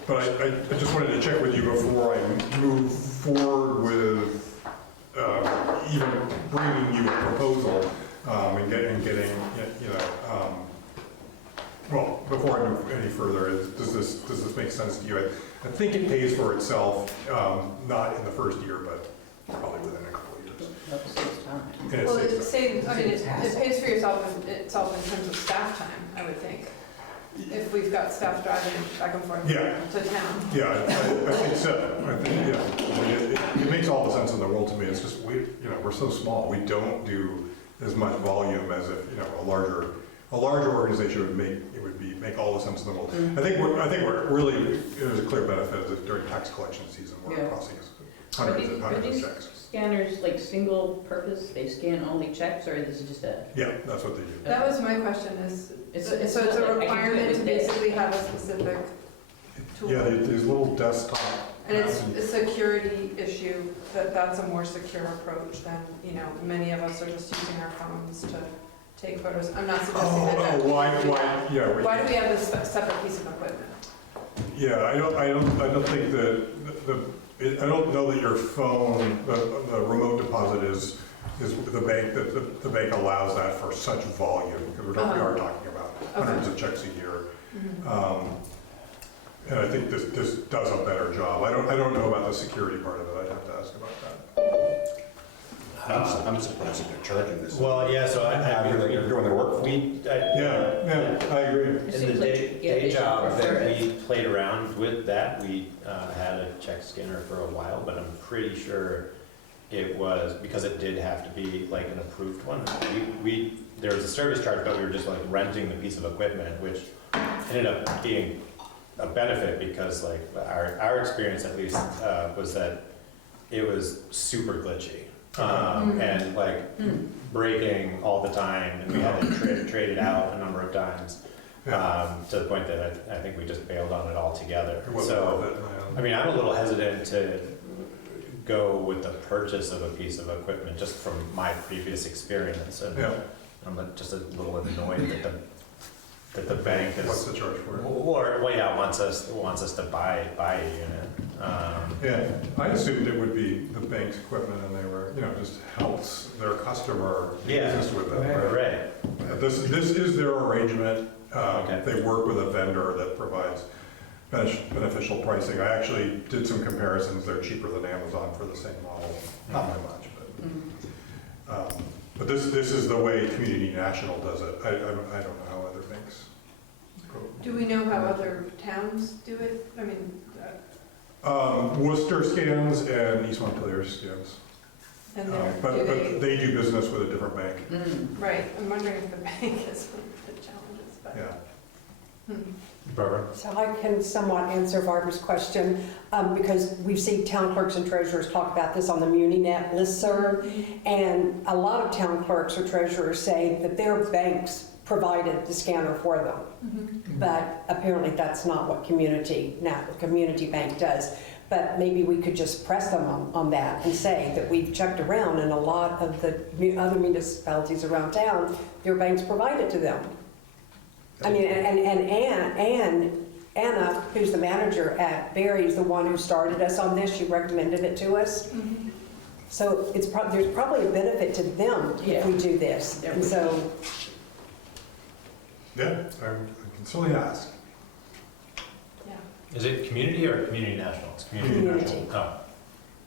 But I just wanted to check with you before I move forward with even bringing you a proposal and getting, well, before I move any further, does this make sense to you? I think it pays for itself, not in the first year, but probably within a couple of years. That saves time. And it Well, saves it time. saves, I mean, it pays for itself in terms of staff time, I would think. If we've got staff driving back and forth Yeah. to town. Yeah, I think so. I think, yeah. I mean, it makes all the sense in the world to me. It's just, we're so small. We don't do as much volume as if, a larger organization would make all the sense in the world. I think we're really, there's a clear benefit that during tax collection season, we're Yeah. processing Are hundreds and these hundreds of checks. scanners like single purpose, they scan only checks, or this is just a? Yeah, that's what they do. That was my question is, so it's not a like I can do it requirement to with this. basically have a specific tool? Yeah, these little desktop. And it's a security issue, that's a more secure approach than, many of us are just using our phones to take photos. I'm not suggesting that. Why, yeah. Why do we have this separate piece of equipment? Yeah, I don't think that, I don't know that your phone, the remote deposit is the bank, that the bank allows that for such volume, because we are talking about hundreds of checks a year. And I think this does a better job. I don't know about the security part of it. I'd have to ask about that. I'm surprised that they're charging this. Well, yeah, so I mean, they're doing their work for you. Yeah, I agree. It In the seems like, day yeah, they should job prefer that it. we played around with that, we had a check scanner for a while, but I'm pretty sure it was, because it did have to be like an approved one. There was a service charge, but we were just like renting the piece of equipment, which ended up being a benefit because like our experience at least was that it was super glitchy. And like breaking all the time, and we had to trade it out a number of times, to the point that I think we just bailed on it altogether. So, I mean, I'm a little hesitant to go with the purchase of a piece of equipment just from my previous experience, and I'm just a little annoyed that the bank is. What's the charge for it? Wants us to buy a unit. Yeah, I assumed it would be the bank's equipment and they were, just helps their customer do business with them. Right. This is their arrangement. Okay. They work with a vendor that provides beneficial pricing. I actually did some comparisons. They're cheaper than Amazon for the same model. Not by much, but this is the way Community National does it. I don't know how other banks. Do we know how other towns do it? I mean, Worcester scans and East Montpelier scans. and But they do business with a different bank. right, I'm wondering if the bank is one of the challenges, but. Yeah. Barbara? So I can somewhat answer Barbara's question, because we've seen town clerks and treasurers talk about this on the MuniNet listserv, and a lot of town clerks or treasurers say that their banks provided the scanner for them. But apparently that's not what Community Bank does. But maybe we could just press them on that and say that we've checked around, and a lot of the other municipalities around town, their banks provide it to them. I mean, and Anna, who's the manager at Berry, is the one who started us on this. She recommended it to us. So there's probably a benefit to them if we do this. And so. Yeah, I can certainly ask. Yeah. Is it community or community national? It's Community.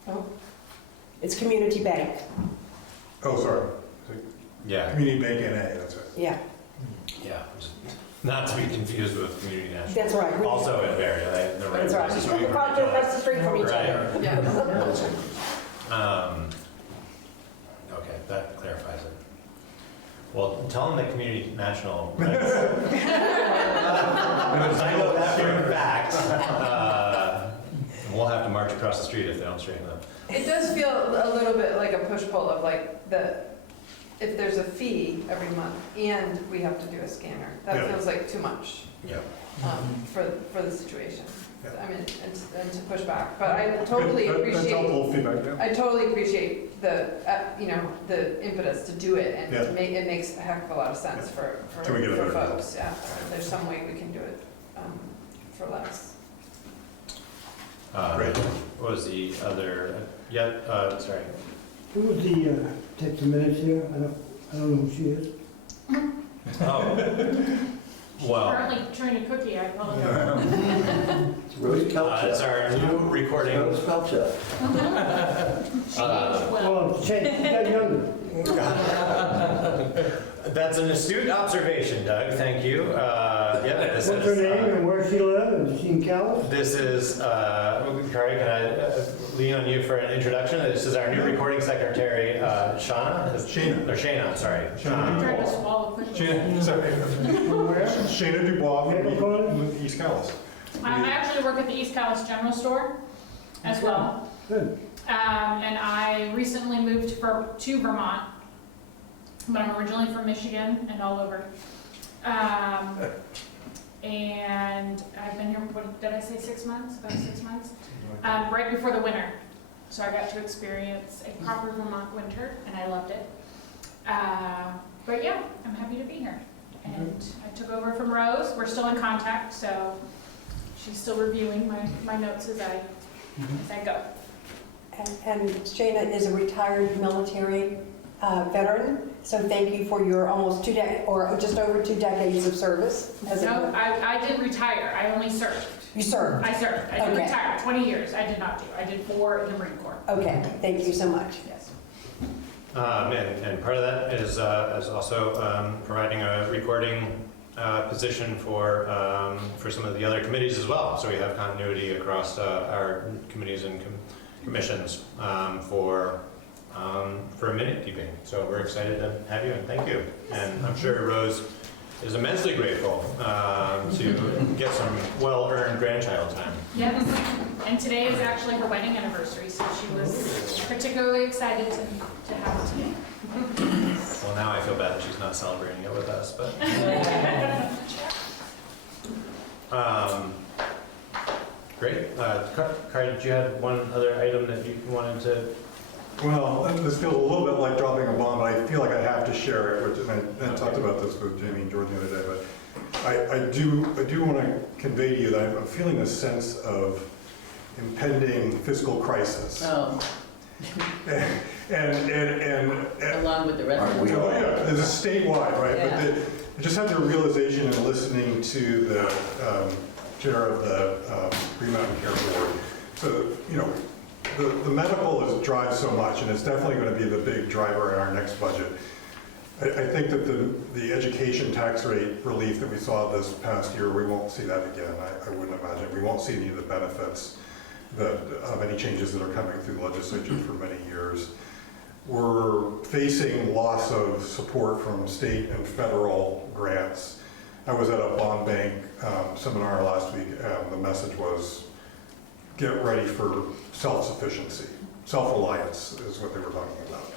Oh. It's Community Bank. Oh, sorry. Yeah, Community Bank NA, that's it. Yeah, yeah. Not to be confused with Community National. that's right. Also in Barry, they're right That's right. across the street from each Across other. the street from each other. Yeah. Okay, that clarifies it. Well, tell them that Community National. I know that for a fact. We'll have to march across the street if they don't straighten up. It does feel a little bit like a push-pull of like if there's a fee every month and we have to do a scanner, that Yeah. feels like too much Yeah. for the situation. Yeah. I mean, and to push back, but I totally That's appreciate, helpful feedback, yeah. I totally appreciate the, the impetus to do it and Yeah. to make, it makes a heck of a lot of sense for Can we get a better folks, yeah. There's some way we can do it for less. Great. What was the other, sorry. Who was the, take some minutes here? I don't know who she is. Oh. Well, Currently trying to cookie, I apologize. Rose it's our new recording. Rose Pelcha. She aged well. Oh, she got younger. That's an astute observation, Doug, thank you. Yeah, this What's is, her name and where she lives? Is she in Calais? This is, Kari, can I lean on you for an introduction? This is our new recording secretary, Shauna? Shayna. Or Shayna, sorry. I'm trying to swallow quickly. Shayna, sorry. Where? Shayna Dubois from East Calais. I actually work at the East Calais General Store as well. Good. And I recently moved to Vermont, but I'm originally from Michigan and all over. And I've been here, what did I say, 6 months? About 6 months? Right before the winter. So I got to experience a proper Vermont winter, and I loved it. But yeah, I'm happy to be here. And I took over from Rose. We're still in contact, so she's still reviewing my notes as I go. And Shayna is a retired military veteran, so thank you for your almost just over 2 decades of service. No, I did retire. I only served. You served? I served. I did Okay. retire. 20 years. I did not do. I did 4 in the Marine Corps. Okay, thank you so much. Yes. And part of that is also providing a recording position for some of the other committees as well. So we have continuity across our committees and commissions for minute keeping. So we're excited to have you and thank you. And I'm sure Rose is immensely grateful to get some well-earned grandchild time. Yes. And today is actually her wedding anniversary, so she was particularly excited to have it today. Well, now I feel bad that she's not celebrating it with us, but. Great. Kari, did you have one other item that you wanted to? Well, this feels a little bit like dropping a bomb, but I feel like I have to share it, and I talked about this with Jamie and George the other day, but I do want to convey to you that I'm feeling a sense of impending fiscal crisis. Oh, And along with the rest of We the all- yeah, there's a statewide, right? Yeah. But I just had the realization in listening to the chair of the Green Mountain Care Board. So, you know, the medical drives so much, and it's definitely going to be the big driver in our next budget. I think that the education tax rate relief that we saw this past year, we won't see that again. I wouldn't imagine. We won't see any of the benefits of any changes that are coming through the legislature for many years. We're facing loss of support from state and federal grants. I was at a bond bank seminar last week, and the message was, get ready for self-sufficiency. Self-reliance is what they were talking about.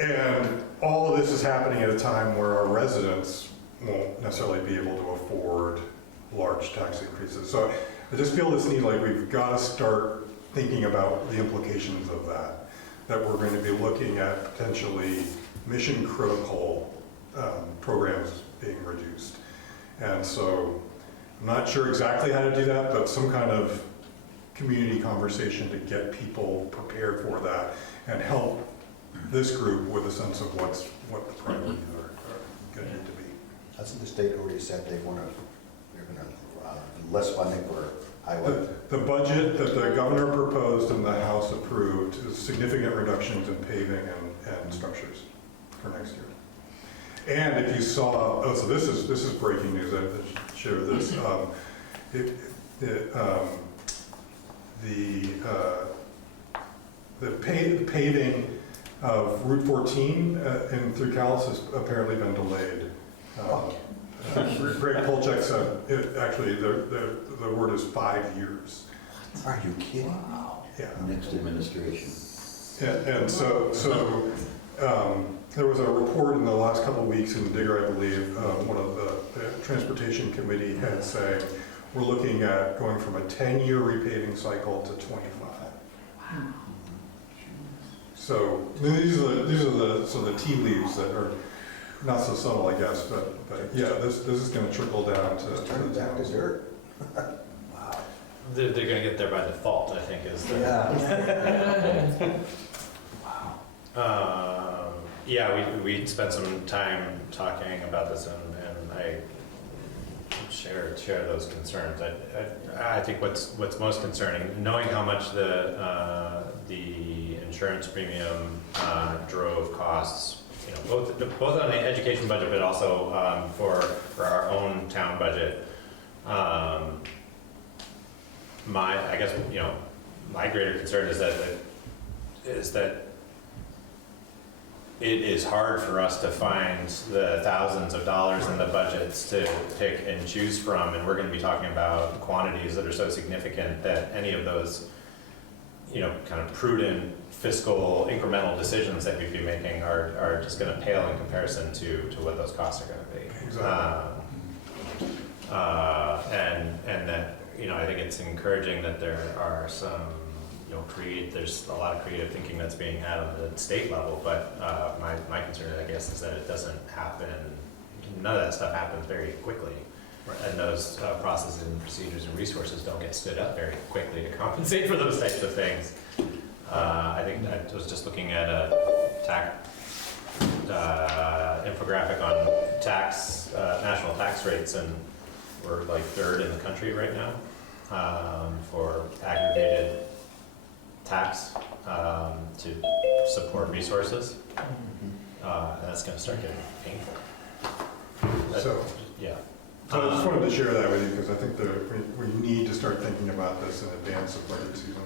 And all of this is happening at a time where our residents won't necessarily be able to afford large tax increases. So I just feel this need, like we've got to start thinking about the implications of that we're going to be looking at potentially mission critical programs being reduced. And so I'm not sure exactly how to do that, but some kind of community conversation to get people prepared for that and help this group with a sense of what the priorities are going to need to be. Hasn't the state already said they're going to less funding for highway? The budget that the governor proposed and the House approved is significant reductions in paving and structures for next year. And if you saw, oh, so this is breaking news, I should share this. The paving of Route 14 and through Calais has apparently been delayed. Greg Polchek said, actually, the word is 5 years. Are you kidding? Yeah. Next administration. And so there was a report in the last couple of weeks in Digger, I believe, one of the Transportation Committee had saying, we're looking at going from a 10-year repaving cycle to 25. Wow. So these are the tea leaves that are not so subtle, I guess, but yeah, this is going to trickle down to. Just turn it back to dirt. Wow. They're going to get there by default, I think, is the. Yeah. Wow. Yeah, we spent some time talking about this, and I share those concerns. I think what's most concerning, knowing how much the insurance premium drove costs, both on the education budget, but also for our own town budget. I guess my greater concern is that it is hard for us to find the thousands of dollars in the budgets to pick and choose from, and we're going to be talking about quantities that are so significant that any of those, kind of prudent fiscal incremental decisions that we'd be making are just going to pale in comparison to what those costs are going to be. Exactly. And that I think it's encouraging that there are some. There's a lot of creative thinking that's being had on the state level, but my concern, I guess, is that it doesn't happen. None of that stuff happens very quickly, and those processes and procedures and resources don't get stood up very quickly to compensate for those types of things. I think I was just looking at a infographic on national tax rates, and we're like 3rd in the country right now for aggregated tax to support resources. And that's going to start getting painful. So I just wanted to share that with you because I think we need to start thinking about this in advance of budget season.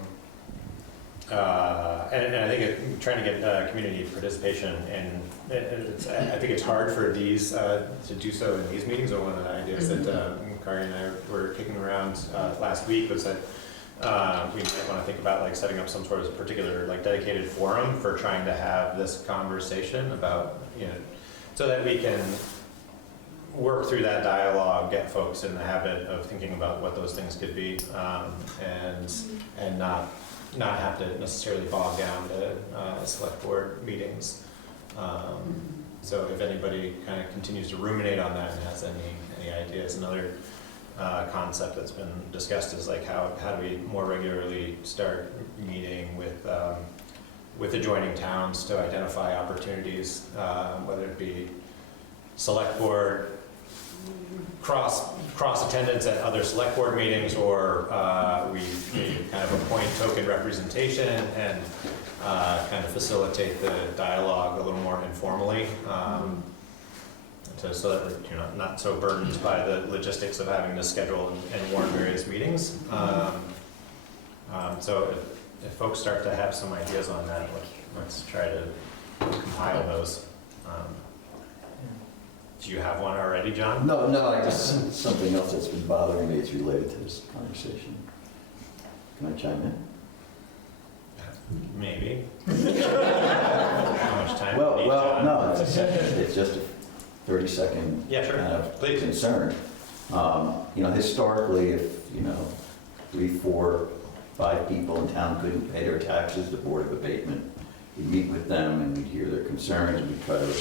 And I think trying to get community participation, and I think it's hard for these to do so in these meetings. Or one of the ideas that Kari and I were kicking around last week was that we might want to think about setting up some sort of particular dedicated forum for trying to have this conversation about, so that we can work through that dialogue, get folks in the habit of thinking about what those things could be, and not have to necessarily bog down to select board meetings. So if anybody kind of continues to ruminate on that and has any ideas, another concept that's been discussed is how do we more regularly start meeting with adjoining towns to identify opportunities, whether it be select board cross attendance at other select board meetings, or we kind of appoint token representation and kind of facilitate the dialogue a little more informally. So that we're not so burdened by the logistics of having to schedule and warn various meetings. So if folks start to have some ideas on that, let's try to compile those. Do you have one already, John? No, I just, something else that's been bothering me is related to this conversation. Can I chime in? Maybe. How much time? Well, do you need, John? no, it's just a 30-second Yeah, sure. kind of Please. concern. Historically, if 3, 4, 5 people in town couldn't pay their taxes, the Board of Abatement, we meet with them and we hear their concerns and we try to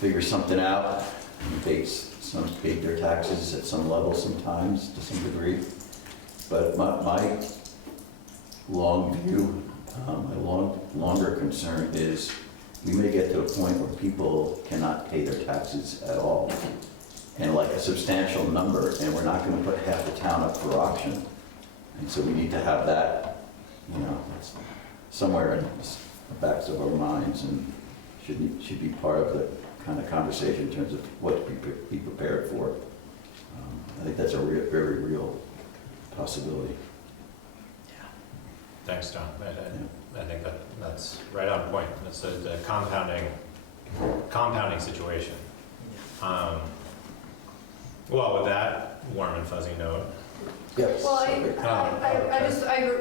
figure something out. Some paid their taxes at some level sometimes, to some degree. But my long view, my longer concern is we may get to a point where people cannot pay their taxes at all, and a substantial number, and we're not going to put half the town up for auction. And so we need to have that, somewhere in the backs of our minds, and should be part of the kind of conversation in terms of what to be prepared for. I think that's a very real possibility. Thanks, John. I think that's right on point. It's a compounding situation. Well, with that warm and fuzzy note. Yes. Well, I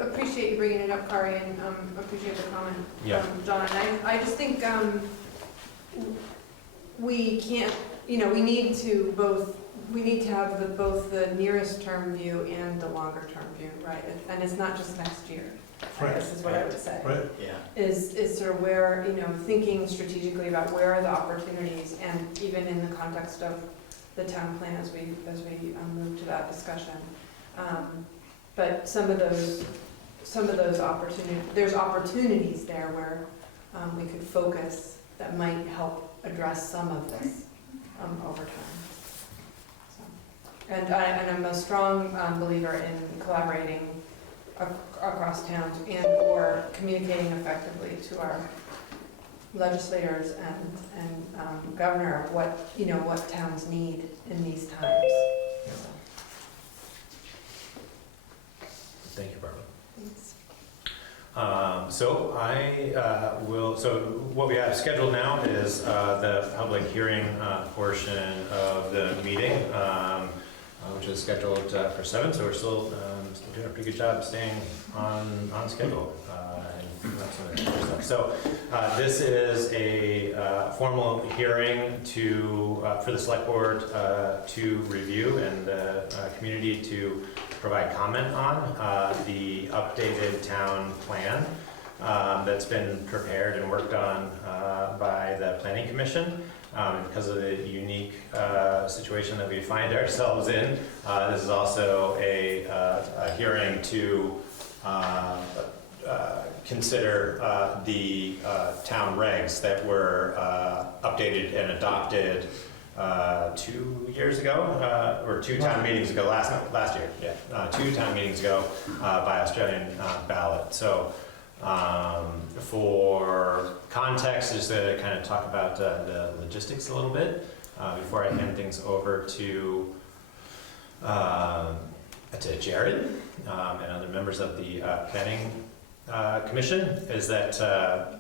appreciate you bringing it up, Kari, and appreciate the comment, Yeah. John. I just think we can't, we need to have both the nearest term view and the longer term view, right? And it's not just next year. Right. This is what I would say. Right. Yeah. Is sort of where, thinking strategically about where are the opportunities, and even in the context of the town plan as we move to that discussion. But some of those opportunities, there's opportunities there where we could focus that might help address some of this over time. So, and I'm a strong believer in collaborating across towns and/or communicating effectively to our legislators and governor of what towns need in these times. Thank you, Barbara. Thanks. So what we have scheduled now is the public hearing portion of the meeting, which is scheduled for 7, so we're still doing a pretty good job of staying on schedule. And that's some of the other stuff. So this is a formal hearing for the select board to review and the community to provide comment on the updated town plan that's been prepared and worked on by the Planning Commission. Because of the unique situation that we find ourselves in, this is also a hearing to consider the town regs that were updated and adopted 2 years ago, or 2 town meetings ago, last year, yeah, 2 town meetings ago by Australian ballot. So for context, just to kind of talk about the logistics a little bit before I hand things over to Jared and other members of the Planning Commission, is that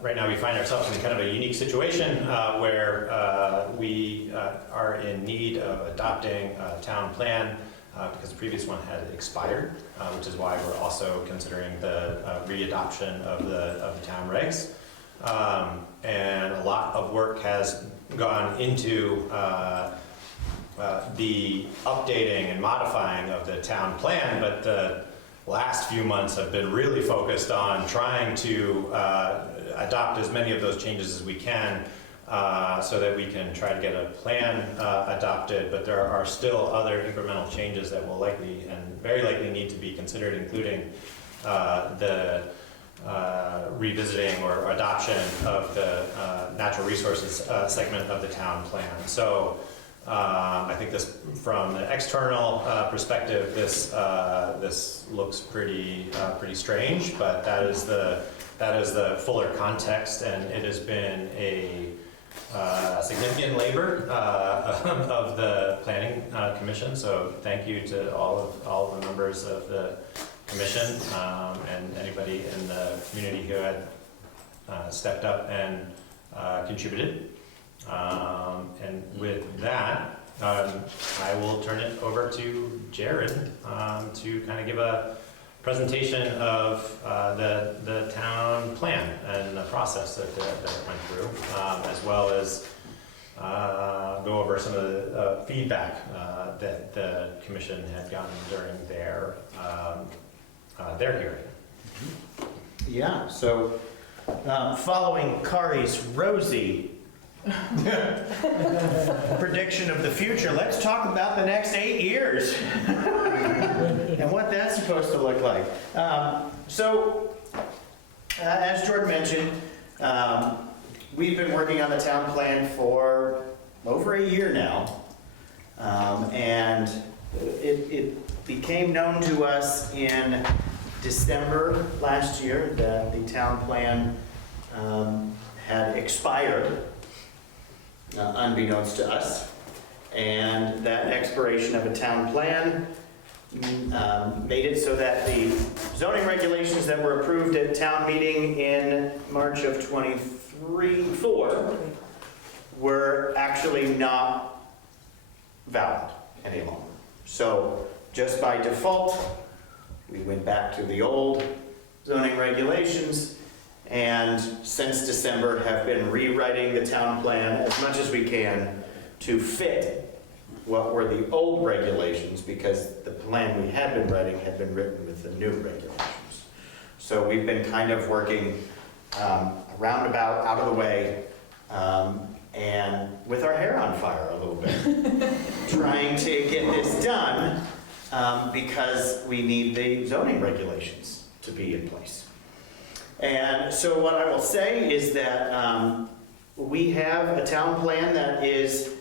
right now we find ourselves in kind of a unique situation where we are in need of adopting a town plan because the previous one had expired, which is why we're also considering the readoption of the town regs. And a lot of work has gone into the updating and modifying of the town plan, but the last few months have been really focused on trying to adopt as many of those changes as we can so that we can try to get a plan adopted, but there are still other incremental changes that will likely and very likely need to be considered, including the revisiting or adoption of the natural resources segment of the town plan. So I think this, from the external perspective, this looks pretty strange, but that is the fuller context, and it has been a significant labor of the Planning Commission. So thank you to all of the members of the Commission and anybody in the community who had stepped up and contributed. And with that, I will turn it over to Jared to kind of give a presentation of the town plan and the process that it went through, as well as go over some of the feedback that the commission had gotten during their hearing. Yeah, so following Kari's rosy prediction of the future, let's talk about the next 8 years and what that's supposed to look like. As Jordan mentioned, we've been working on the town plan for over a year now, and it became known to us in December last year that the town plan had expired. unbeknownst to us. And that expiration of a town plan made it so that the zoning regulations that were approved at town meeting in March of 24 were actually not valid any longer. So just by default, we went back to the old zoning regulations, and since December have been rewriting the town plan as much as we can to fit what were the old regulations, because the plan we had been writing had been written with the new regulations. So we've been kind of working roundabout, out of the way, and with our hair on fire a little bit, trying to get this done because we need the zoning regulations to be in place. And so what I will say is that we have a town plan that is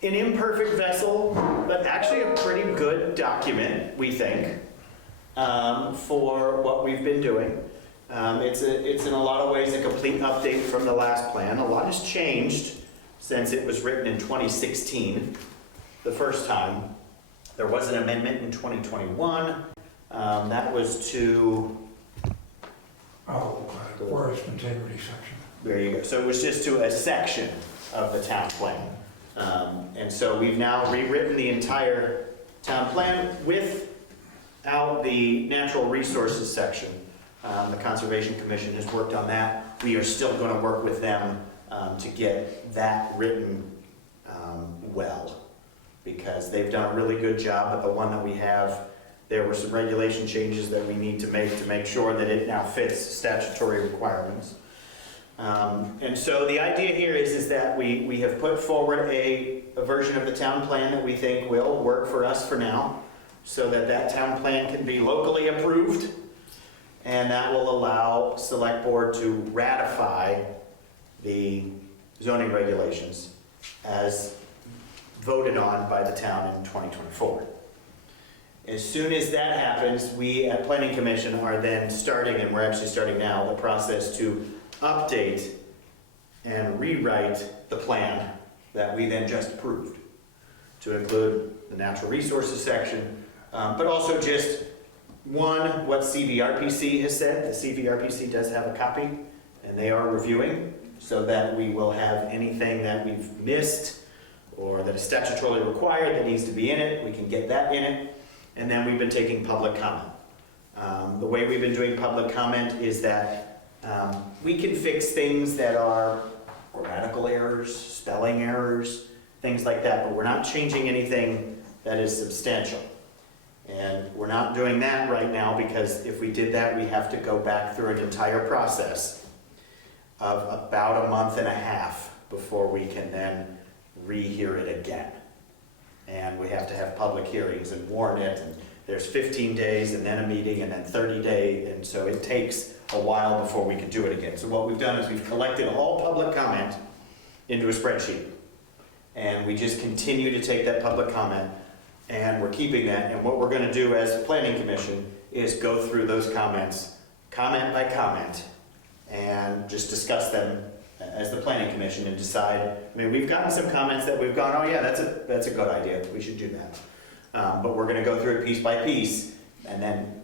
an imperfect vessel, but actually a pretty good document, we think, for what we've been doing. It's in a lot of ways a complete update from the last plan. A lot has changed since it was written in 2016, the first time. There was an amendment in 2021. That was to... forest integrity section. There you go. So it was just to a section of the town plan. And so we've now rewritten the entire town plan without the natural resources section. The Conservation Commission has worked on that. We are still going to work with them to get that written well, because they've done a really good job, but the one that we have, there were some regulation changes that we need to make sure that it now fits statutory requirements. And so the idea here is that we have put forward a version of the town plan that we think will work for us for now, so that that town plan can be locally approved, and that will allow Select Board to ratify the zoning regulations as voted on by the town in 2024. As soon as that happens, we at Planning Commission are then starting, and we're actually starting now, the process to update and rewrite the plan that we then just approved, to include the natural resources section, but also just one, what CVRPC has said. The CVRPC does have a copy, and they are reviewing, so that we will have anything that we've missed or that is statutorily required that needs to be in it, we can get that in it. And then we've been taking public comment. The way we've been doing public comment is that we can fix things that are grammatical errors, spelling errors, things like that, but we're not changing anything that is substantial. And we're not doing that right now, because if we did that, we have to go back through an entire process of about a month and a half before we can then rehear it again. And we have to have public hearings and warn it, and there's 15 days and then a meeting and then 30 days, and so it takes a while before we can do it again. So what we've done is we've collected all public comment into a spreadsheet, and we just continue to take that public comment, and we're keeping that. And what we're going to do as a Planning Commission is go through those comments, comment by comment, and just discuss them as the Planning Commission and decide. I mean, we've gotten some comments that we've gone, oh yeah, that's a good idea, we should do that. But we're going to go through it piece by piece and then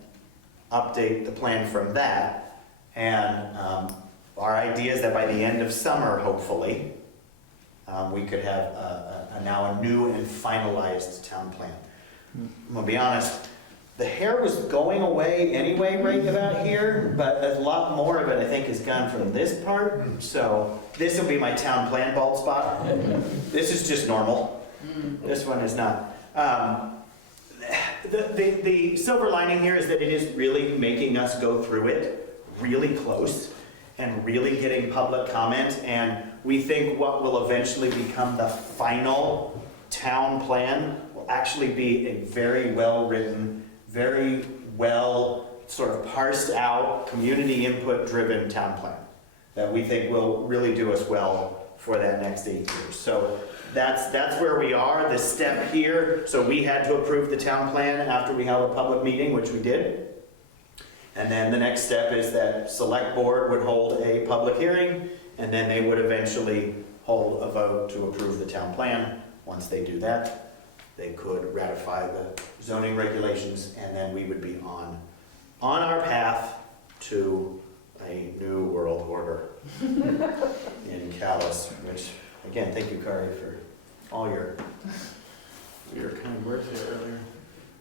update the plan from that. And our idea is that by the end of summer, hopefully, we could have now a new and finalized town plan. I'm going to be honest, the hair was going away anyway right about here, but a lot more of it I think has gone from this part. So this will be my town plan bald spot. This is just normal. This one is not. The silver lining here is that it is really making us go through it really close and really getting public comment. And we think what will eventually become the final town plan will actually be a very well written, very well sort of parsed out, community input driven town plan that we think will really do us well for that next 8 years. So that's where we are, this step here. So we had to approve the town plan after we held a public meeting, which we did. And then the next step is that Select Board would hold a public hearing, and then they would eventually hold a vote to approve the town plan. Once they do that, they could ratify the zoning regulations, and then we would be on our path to a new world order in Calais, which, again, thank you, Kari, for all your kind words there earlier.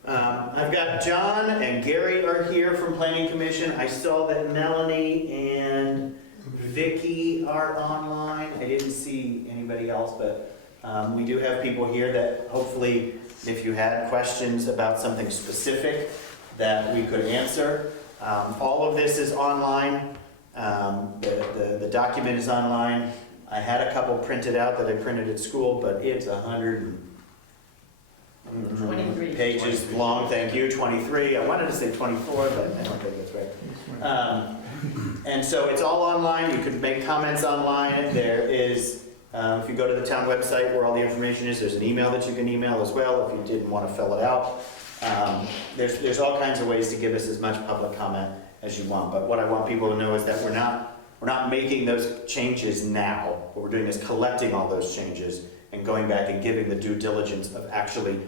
I've got John and Gary are here from Planning Commission. I saw that Melanie and Vicky are online. I didn't see anybody else, but we do have people here that hopefully, if you had questions about something specific, that we could answer. All of this is online. The document is online. I had a couple printed out that I printed at school, but it's 23 pages long. Thank you, 23. I wanted to say 24, but I don't think that's right. And so it's all online. You can make comments online. There is, if you go to the town website where all the information is, there's an email that you can email as well if you didn't want to fill it out. There's all kinds of ways to give us as much public comment as you want. But what I want people to know is that we're not making those changes now. What we're doing is collecting all those changes and going back and giving the due diligence of actually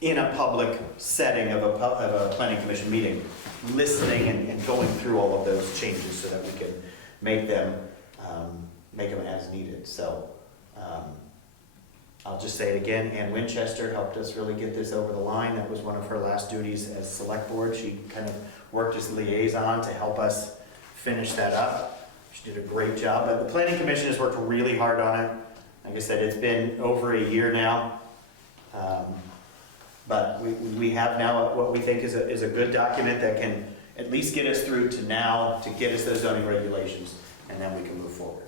in a public setting of a planning commission meeting, listening and going through all of those changes so that we can make them as needed. So I'll just say it again, Ann Winchester helped us really get this over the line. That was one of her last duties as select board. She kind of worked as liaison to help us finish that up. She did a great job. But the planning commission has worked really hard on it. Like I said, it's been over a year now. But we have now what we think is a good document that can at least get us through to now, to get us those zoning regulations, and then we can move forward.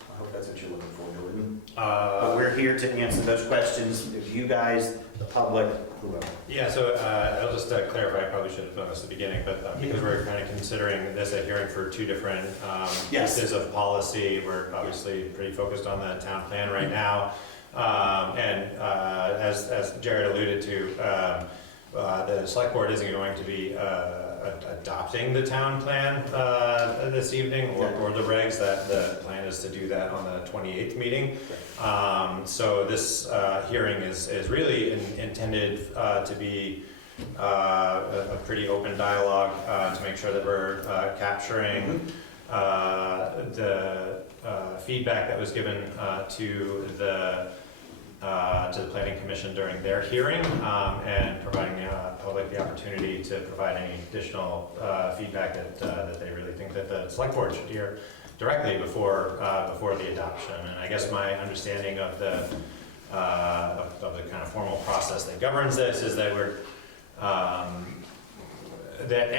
I hope that's what you're looking for, Jordan. But we're here to answer those questions, if you guys, the public, whoever. Yeah, so I'll just clarify, I probably should have done this at the beginning, but because we're kind of considering this a hearing for two different pieces of policy, we're obviously pretty focused on the town plan right now. As Jared alluded to, the select board isn't going to be adopting the town plan this evening or the regs. That the plan is to do that on the 28th meeting. So this hearing is really intended to be a pretty open dialogue to make sure that we're capturing the feedback that was given to the Planning Commission during their hearing, and providing the public the opportunity to provide any additional feedback that they really think that the select board should hear directly before the adoption. And I guess my understanding of the kind of formal process that governs this is that we're that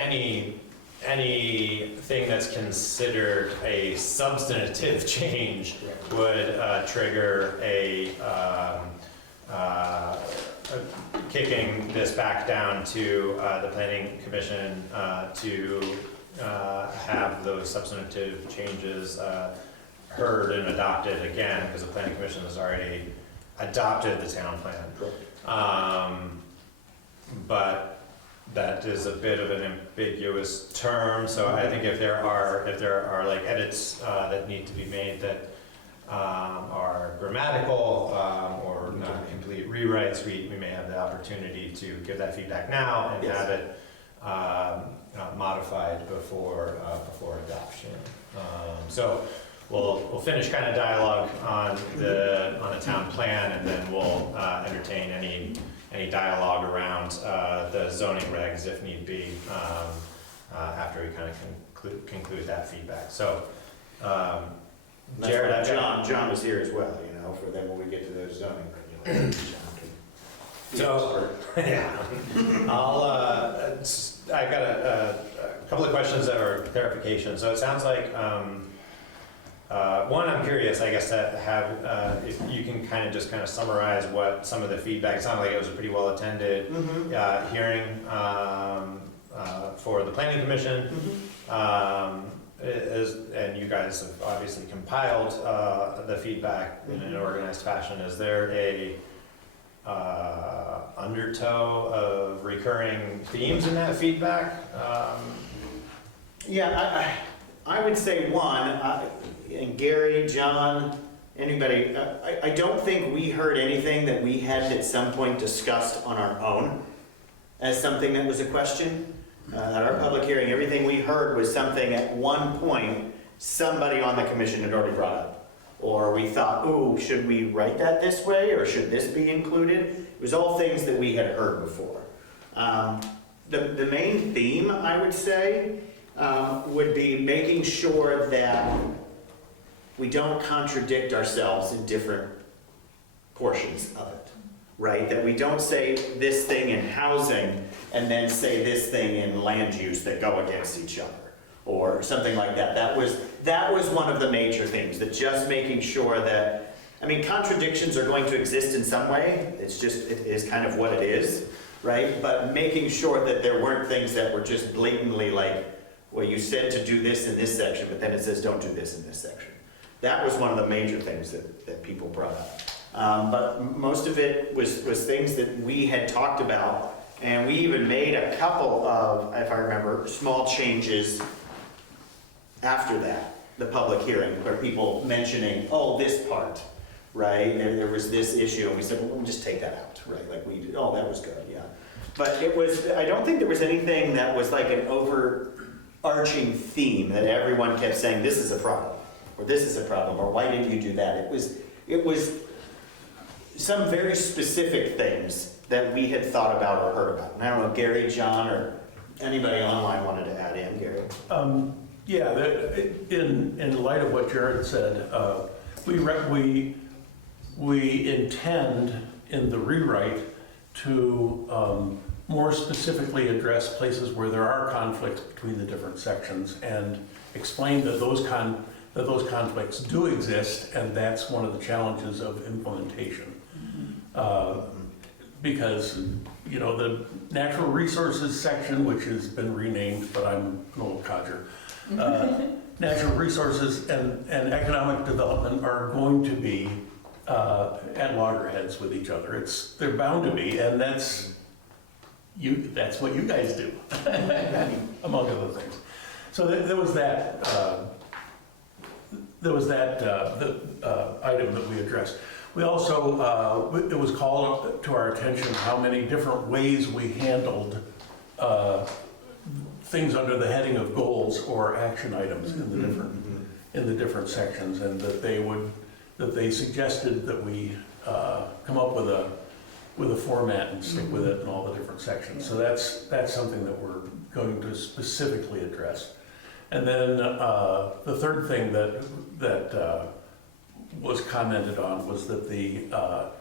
anything that's considered a substantive change would trigger kicking this back down to the Planning Commission to have those substantive changes heard and adopted again, because the Planning Commission has already adopted the town plan. But that is a bit of an ambiguous term, so I think if there are like edits that need to be made that are grammatical or not complete rewrites, we may have the opportunity to give that feedback now and have it modified before adoption. So we'll finish kind of dialogue on the town plan, and then we'll entertain any dialogue around the zoning regs if need be after we kind of conclude that feedback. So Jared, John was here as well, you know, for then when we get to those zoning regulations. So, yeah, I've got a couple of questions that are clarification. So it sounds like, one, I'm curious, I guess, to have, if you can kind of summarize what some of the feedback, it sounded like it was a pretty well attended hearing for the Planning Commission. And you guys have obviously compiled the feedback in an organized fashion. Is there a undertow of recurring themes in that feedback? Yeah, I would say one, and Gary, John, anybody, I don't think we heard anything that we hadn't at some point discussed on our own as something that was a question. At our public hearing, everything we heard was something at one point somebody on the commission had already brought up. Or we thought, ooh, should we write that this way, or should this be included? It was all things that we had heard before. The main theme, I would say, would be making sure that we don't contradict ourselves in different portions of it, right? That we don't say this thing in housing and then say this thing in land use that go against each other, or something like that. That was one of the major things, that just making sure that, I mean, contradictions are going to exist in some way. It is kind of what it is, right? But making sure that there weren't things that were just blatantly like, well, you said to do this in this section, but then it says don't do this in this section. That was one of the major things that people brought up. But most of it was things that we had talked about, and we even made a couple of, if I remember, small changes after that, the public hearing, where people mentioning, oh, this part, right? And there was this issue, and we said, well, we'll just take that out, right? Like we did, oh, that was good, yeah. But it was, I don't think there was anything that was like an overarching theme that everyone kept saying, this is a problem, or this is a problem, or why didn't you do that? It was some very specific things that we had thought about or heard about. And I don't know, Gary, John, or anybody online wanted to add in, Gary? Yeah, in light of what Jared said, we intend in the rewrite to more specifically address places where there are conflicts between the different sections and explain that those conflicts do exist, and that's one of the challenges of implementation. Because, you know, the natural resources section, which has been renamed, but I'm an old codger, natural resources and economic development are going to be at loggerheads with each other. They're bound to be, and that's what you guys do, among other things. So there was that. Item that we addressed. We also, it was called to our attention how many different ways we handled things under the heading of goals or action items in the different sections, and that they suggested that we come up with a format and stick with it in all the different sections. So that's something that we're going to specifically address. And then the third thing that was commented on was that the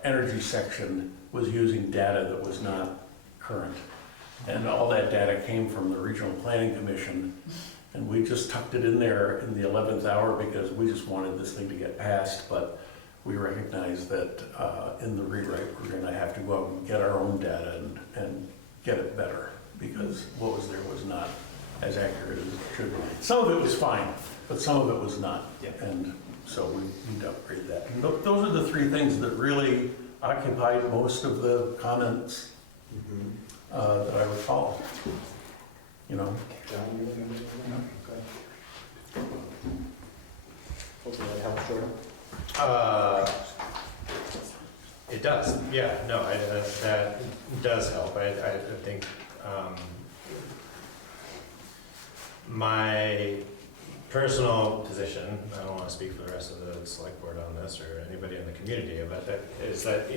energy section was using data that was not current. And all that data came from the Regional Planning Commission. And we just tucked it in there in the 11th hour because we just wanted this thing to get passed. But we recognize that in the rewrite, we're going to have to go out and get our own data and get it better, because what was there was not as accurate as it should be. Some of it was fine, but some of it was not. Yeah. And so we need to upgrade that. And those are the three things that really occupied most of the comments that I recall. You know. John, you remember? No, go ahead. Hopefully that helps, Jordan. It does, yeah, no, that does help. I think my personal position, I don't want to speak for the rest of the select board on this or anybody in the community about that, is that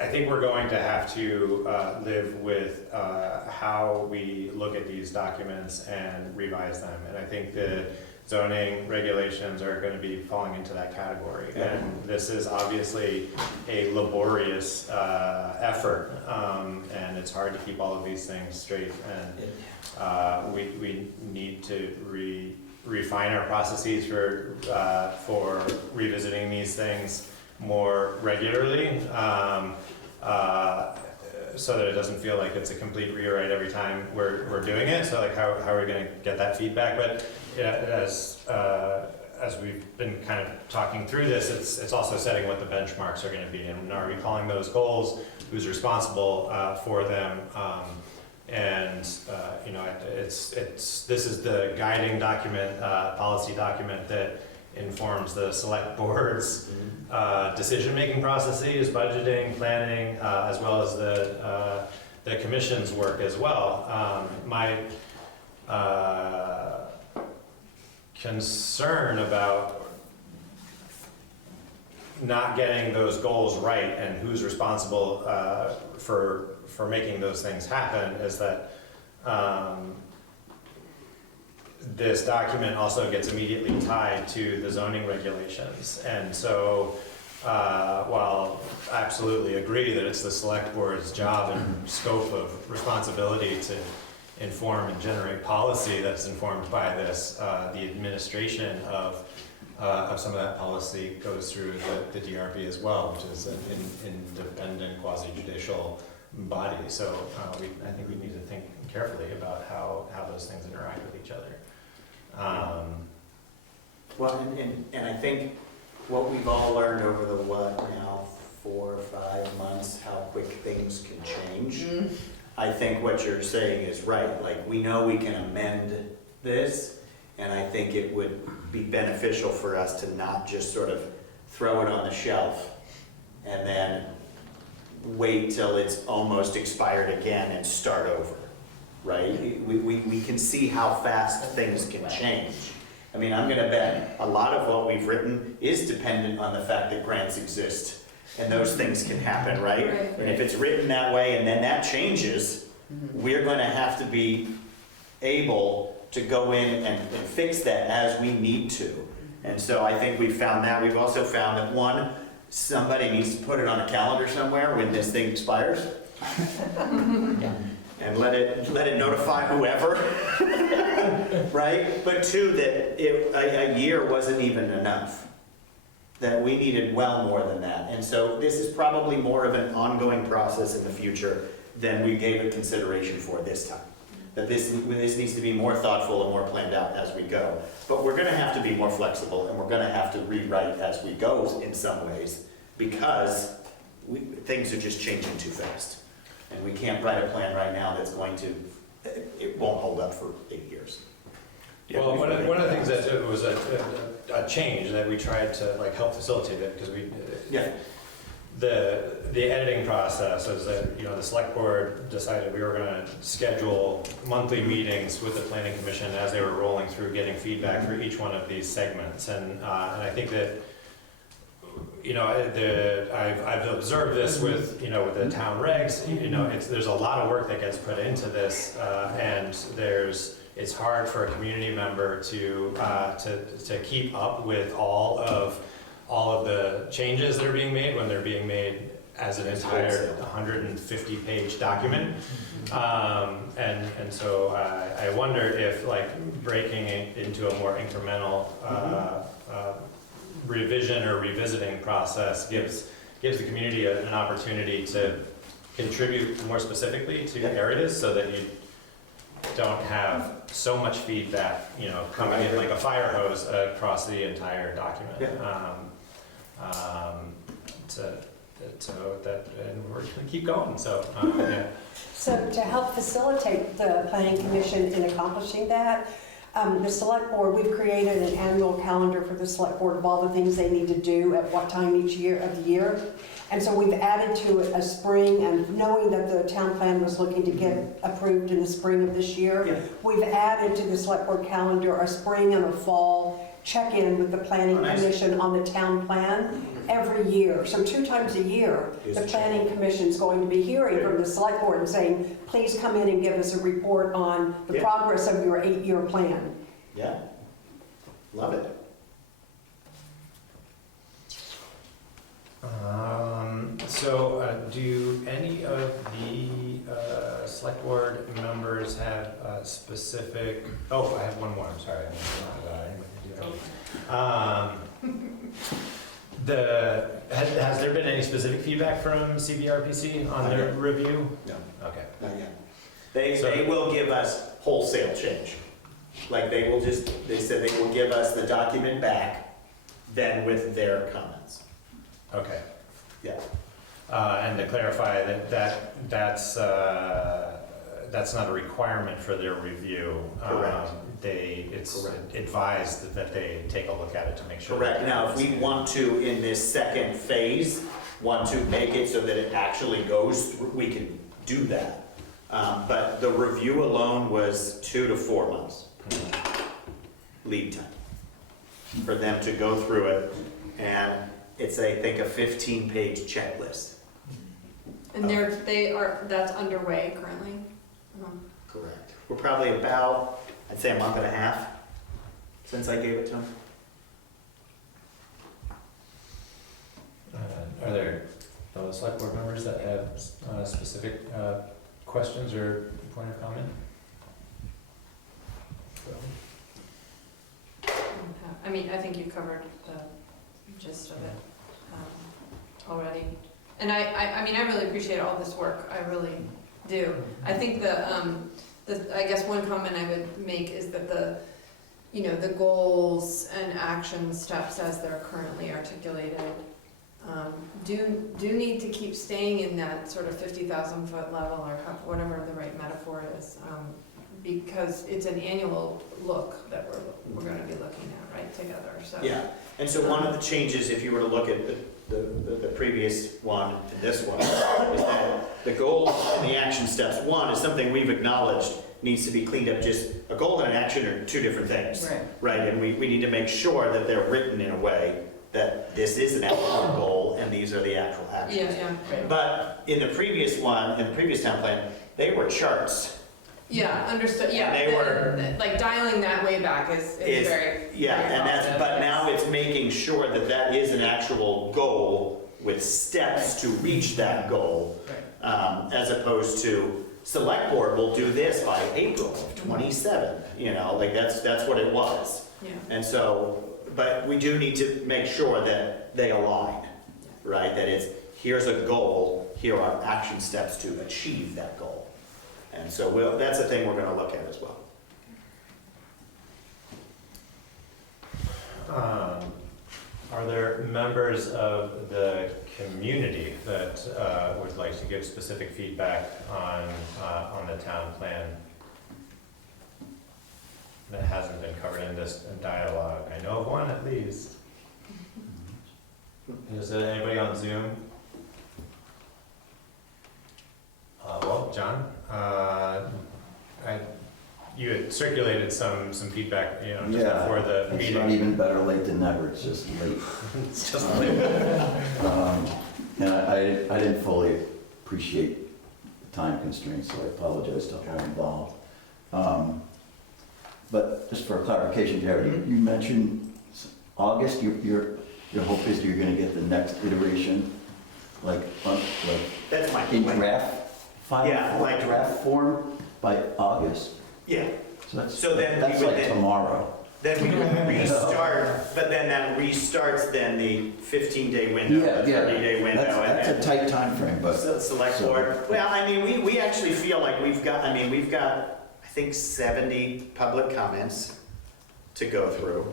I think we're going to have to live with how we look at these documents and revise them. And I think the zoning regulations are going to be falling into that category. Yeah. And this is obviously a laborious effort, and it's hard to keep all of these things straight. And we need to refine our processes for revisiting these things more regularly, so that it doesn't feel like it's a complete rewrite every time we're doing it. So like how are we going to get that feedback? But as we've been kind of talking through this, it's also setting what the benchmarks are going to be, and are we calling those goals? Who's responsible for them? You know, this is the guiding document, policy document that informs the select board's decision-making processes, budgeting, planning, as well as the commission's work as well. My concern about not getting those goals right and who's responsible for making those things happen is that this document also gets immediately tied to the zoning regulations. And so while I absolutely agree that it's the select board's job and scope of responsibility to inform and generate policy that's informed by this, the administration of some of that policy goes through the DRB as well, which is an independent quasi-judicial body. So I think we need to think carefully about how those things interact with each other. Well, and I think what we've all learned over the, 4 or 5 months, how quick things can change. I think what you're saying is right. Like, we know we can amend this, and I think it would be beneficial for us to not just sort of throw it on the shelf and then wait till it's almost expired again and start over, right? We can see how fast things can change. I mean, I'm gonna bet a lot of what we've written is dependent on the fact that grants exist and those things can happen, right? And if it's written that way and then that changes, we're gonna have to be able to go in and fix that as we need to. And so I think we've found that. We've also found that, one, somebody needs to put it on a calendar somewhere when this thing expires. And let it notify whoever, right? But two, that a year wasn't even enough. That we needed well more than that. And so this is probably more of an ongoing process in the future than we gave it consideration for this time. That this needs to be more thoughtful and more planned out as we go. But we're gonna have to be more flexible, and we're gonna have to rewrite as we go in some ways, because things are just changing too fast. And we can't write a plan right now that's going to, it won't hold up for 8 years. Well, one of the things that it was a change that we tried to help facilitate it, because the editing process is that, the select board decided we were going to schedule monthly meetings with the planning commission as they were rolling through getting feedback for each one of these segments. And I think that, I've observed this with the town regs, there's a lot of work that gets put into this, and it's hard for a community member to keep up with all of the changes that are being made when they're being made as an entire 150-page document. And so I wonder if breaking it into a more incremental revision or revisiting process gives the community an opportunity to contribute more specifically to areas, so that you don't have so much feedback, coming in like a fire hose across the entire document. And we're gonna keep going, so, yeah. So to help facilitate the planning commission in accomplishing that, the select board, we've created an annual calendar for the select board of all the things they need to do at what time each year of the year. And so we've added to it a spring, and knowing that the town plan was looking to get approved in the spring of this year, we've added to the select board calendar a spring and a fall check-in with the planning commission on the town plan every year. So 2 times a year, the planning commission's going to be hearing from the select board and saying, please come in and give us a report on the progress of your 8-year plan. Yeah, love it. So do any of the select board members have specific, I have one more, I'm sorry. Has there been any specific feedback from CVRPC on their review? No. Okay. Not yet. They will give us wholesale change. They said they will give us the document back, then with their comments. Okay. Yeah. And to clarify, that's not a requirement for their review. Correct. It's Correct. advised that they take a look at it to make sure. Correct. Now, if we want to, in this second phase, want to make it so that it actually goes through, we can do that. But the review alone was 2 to 4 months lead time for them to go through it. And it's, I think, a 15-page checklist. And that's underway currently? Correct. We're probably about, I'd say, a month and a half since I gave it to them. Are there fellow select board members that have specific questions or point of comment? I mean, I think you covered the gist of it already. And I mean, I really appreciate all this work, I really do. I think I guess one comment I would make is that the goals and action steps as they're currently articulated do need to keep staying in that sort of 50,000 foot level, or whatever the right metaphor is, because it's an annual look that we're going to be looking at, right, together. So Yeah, and so one of the changes, if you were to look at the previous one and this one, is that the goals and the action steps, one is something we've acknowledged needs to be cleaned up. Just a goal and an action are two different things, right? And we need to make sure that they're written in a way that this is an actual goal and these are the actual actions. But in the previous one, in the previous town plan, they were charts. Yeah, understood. Yeah, And they were like dialing that way back is very very and that's positive, but yes. now it's making sure that that is an actual goal with steps to reach that goal, as opposed to select board will do this by April of 27. You know, like that's what it was. Yeah. And so, but we do need to make sure that they align, right? That it's here's a goal, here are action steps to achieve that goal. And so that's the thing we're going to look at as well. Are there members of the community that would like to give specific feedback on the town plan that hasn't been covered in this dialogue? I know of one at least. Is there anybody on Zoom? Well, John, you had circulated some feedback, just before the It's meeting. not even better late than never, it's just late. It's just late. And I didn't fully appreciate the time constraints, so I apologize to all involved. But just for clarification, Jared, you mentioned August, your hope is you're gonna get the next iteration, That's my in plan. draft, draft form by August. Yeah. So then that's we would like tomorrow. Then we would restart, but then that restarts then the 15-day window, the 30-day window. That's a tight time frame, but. Select board. Well, I mean, we actually feel like we've got, I think 70 public comments to go through.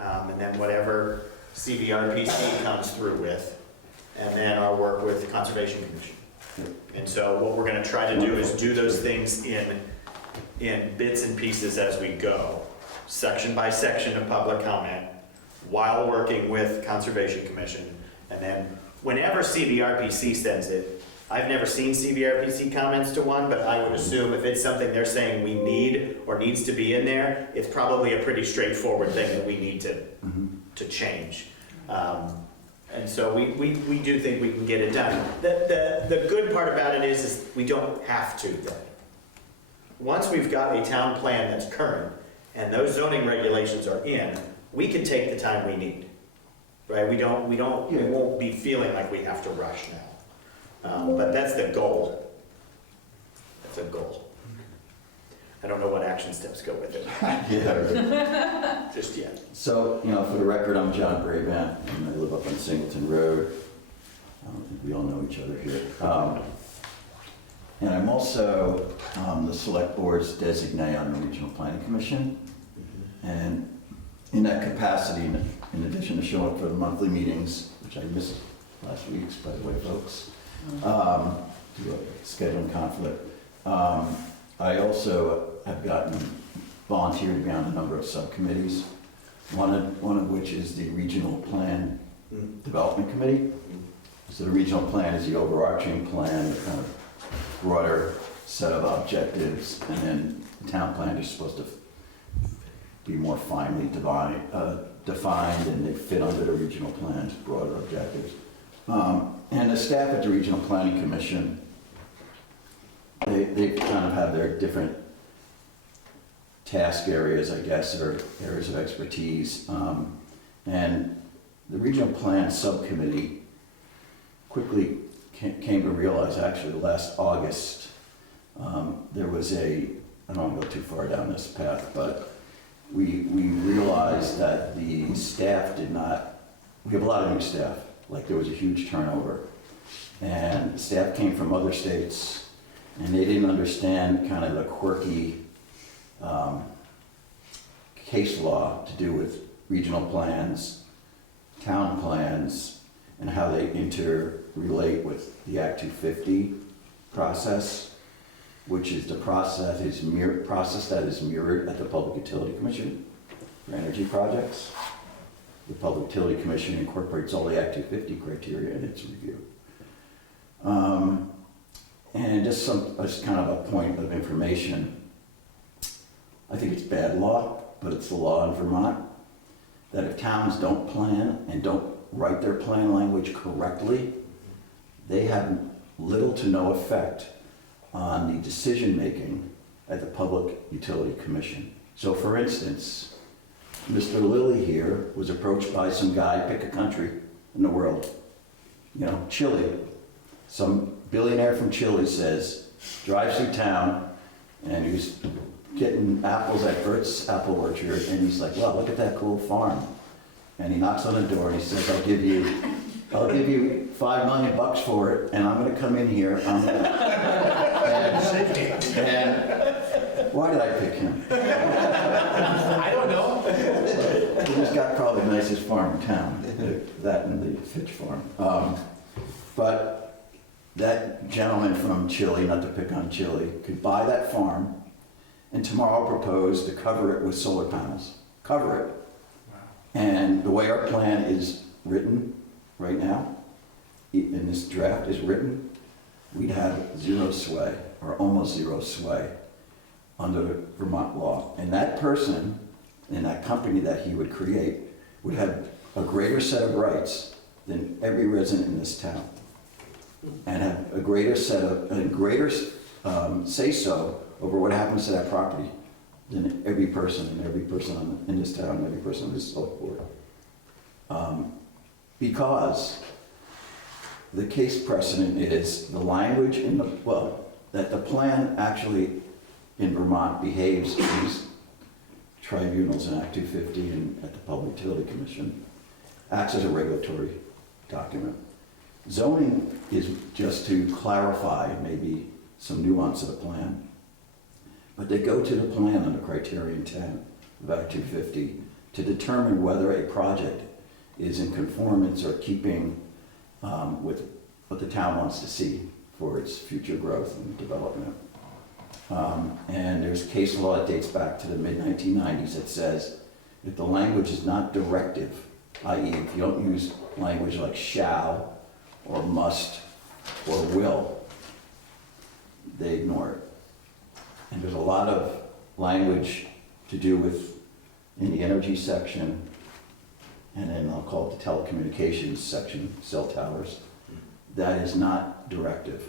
And then whatever CVRPC comes through with, and then our work with the Conservation Commission. And so what we're gonna try to do is do those things in bits and pieces as we go. Section by section of public comment, while working with Conservation Commission. And then whenever CVRPC sends it, I've never seen CVRPC comments to one, but I would assume if it's something they're saying we need or needs to be in there, it's probably a pretty straightforward thing that we need to change. And so we do think we can get it done. The good part about it is we don't have to then. Once we've got a town plan that's current and those zoning regulations are in, we can take the time we need, right? We won't be feeling like we have to rush now. But that's the goal. That's a goal. I don't know what action steps go with it. Yeah. Just yet. So, for the record, I'm John Brabant, and I live up on Singleton Road. I don't think we all know each other here. And I'm also the Select Board's designee on the Regional Planning Commission. And in that capacity, in addition to showing up for the monthly meetings, which I missed last week's, by the way, folks, due to a scheduling conflict, I also have gotten volunteered to be on a number of subcommittees, one of which is the Regional Plan Development Committee. So the regional plan is the overarching plan, the kind of broader set of objectives, and then the town plan is supposed to be more finely defined, and they fit under the regional plan's broader objectives. And the staff at the Regional Planning Commission, they kind of have their different task areas, I guess, or areas of expertise. And the Regional Plan Subcommittee quickly came to realize, actually last August, there was I don't want to go too far down this path, but we realized that the staff we have a lot of new staff, like there was a huge turnover. And staff came from other states, and they didn't understand kind of the quirky case law to do with regional plans, town plans, and how they interrelate with the Act 250 process, which is the process that is mirrored at the Public Utility Commission for energy projects. The Public Utility Commission incorporates all the Act 250 criteria in its review. And just kind of a point of information, I think it's bad law, but it's the law in Vermont, that if towns don't plan and don't write their plan language correctly, they have little to no effect on the decision-making at the Public Utility Commission. So for instance, Mr. Lilly here was approached by some guy, pick a country in the world, Chile. Some billionaire from Chile drives through town, and he's getting apples at Bert's apple orchard, and he's like, wow, look at that cool farm. And he knocks on the door and he says, I'll give you $5 million for it, and I'm gonna come in here. And why did I pick him? I don't know. He's got probably the nicest farm in town, that and the Fitch farm. But that gentleman from Chile, not to pick on Chile, could buy that farm and tomorrow propose to cover it with solar panels. Cover it. Wow. And the way our plan is written right now, in this draft is written, we'd have zero sway, or almost zero sway, under Vermont law. And that person, and that company that he would create, would have a greater set of rights than every resident in this town, and have a greater say-so over what happens to that property than every person in this town, and every person in this select board. Because the case precedent is the language that the plan actually in Vermont behaves in these tribunals in Act 250 and at the Public Utility Commission, acts as a regulatory document. Zoning is just to clarify maybe some nuance of the plan, but they go to the plan under criterion 10 of Act 250 to determine whether a project is in conformance or keeping with what the town wants to see for its future growth and development. And there's case law that dates back to the mid-1990s that says if the language is not directive, i.e. if you don't use language like shall or must or will, they ignore it. And there's a lot of language to do with, in the energy section, and then I'll call it the telecommunications section, cell towers, that is not directive.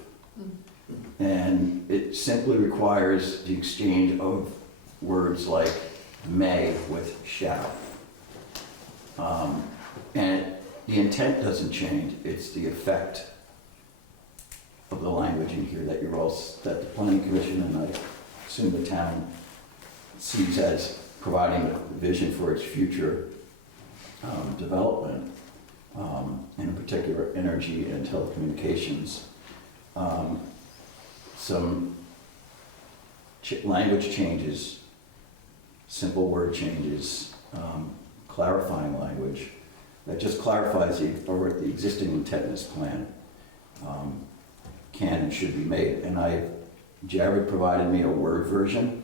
And it simply requires the exchange of words like may with shall. And the intent doesn't change, it's the effect of the language in here that that the Planning Commission and I assume the town sees as providing a vision for its future development, in particular energy and telecommunications. Some language changes, simple word changes, clarifying language that just clarifies the existing intent in this plan can and should be made. And I Jared provided me a Word version,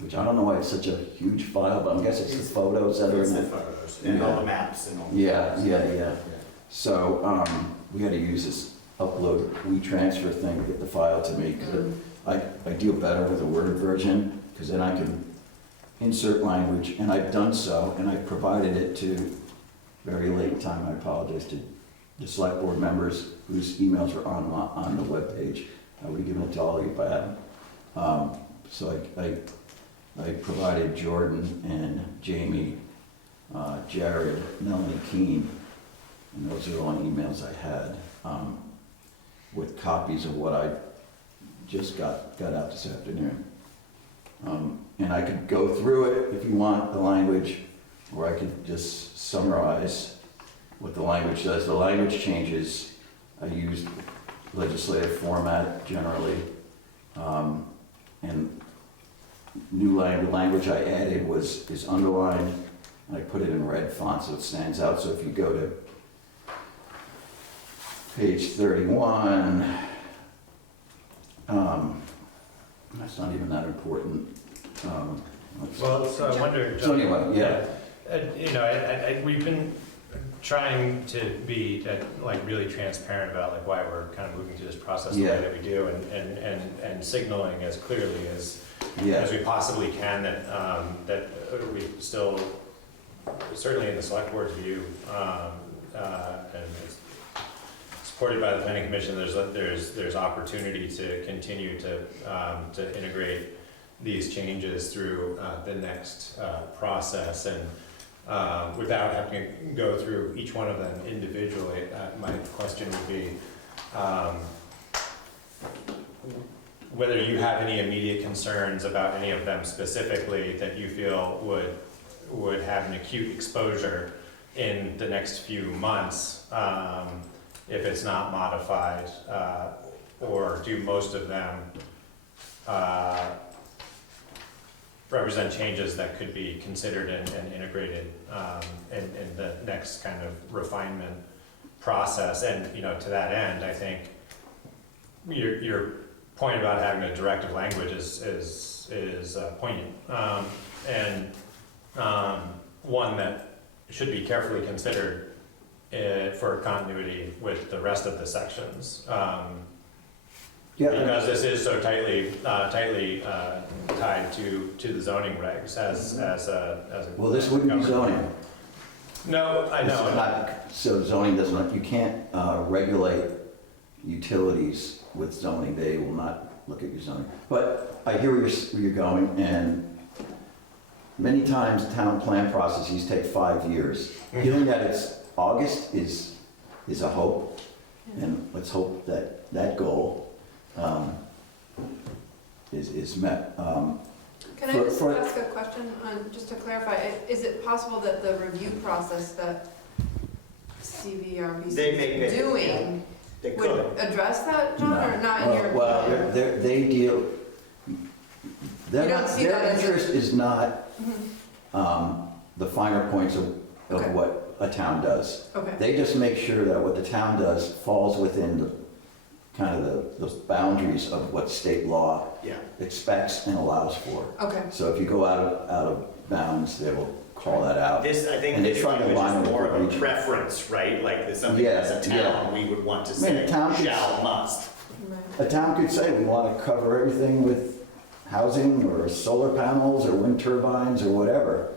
which I don't know why it's such a huge file, but I guess it's the photos that are in it. And all the maps and all. Yeah. So we had to use this upload WeTransfer thing to get the file to me, because I deal better with a Word version, because then I can insert language, and I've done so, and I provided it to, very late in time, I apologize, to the select board members whose emails are on the webpage. I would have given it to all of you if I hadn't. So I provided Jordan and Jamie, Jared, Melanie Keene, and those are the only emails I had, with copies of what I just got out this afternoon. And I could go through it if you want, the language, or I could just summarize what the language does. The language changes. I used legislative format generally. And new language I added is underlined, and I put it in red font so it stands out. So if you go to page 31, that's not even that important. Well, so I wonder, So anyway, yeah. you know, we've been trying to be like really transparent about like why we're kind of moving through this process the way that we do, and signaling as clearly as we possibly can that we still, certainly in the select board's view, and it's supported by the planning commission, there's opportunity to continue to integrate these changes through the next process, and without having to go through each one of them individually. My question would be whether you have any immediate concerns about any of them specifically that you feel would have an acute exposure in the next few months if it's not modified, or do most of them represent changes that could be considered and integrated in the next kind of refinement process? And you know, to that end, I think your point about having a directive language is poignant, and one that should be carefully considered for continuity with the rest of the sections. Because this is so tightly tied to the zoning regs as a. Well, this wouldn't be zoning. No, I know. So zoning doesn't, you can't regulate utilities with zoning. They will not look at your zoning. But I hear where you're going, and many times town plan processes take 5 years. Given that it's August is a hope, and let's hope that that goal is met. Can I just ask a question, just to clarify, is it possible that the review process that CVRBC is doing would address that, John, or not in your opinion? Well, they deal, don't see that their as interest is not the finer points of what a town does. Okay. They just make sure that what the town does falls within the kind of the boundaries of what state law expects and allows for. Okay. So if you go out of bounds, they will call that out. This, I think, And they this try to language line is it more with of a region. preference, right? Like there's something as a town we would want to say, a town could- shall, must. A town could say, we want to cover everything with housing or solar panels or wind turbines or whatever.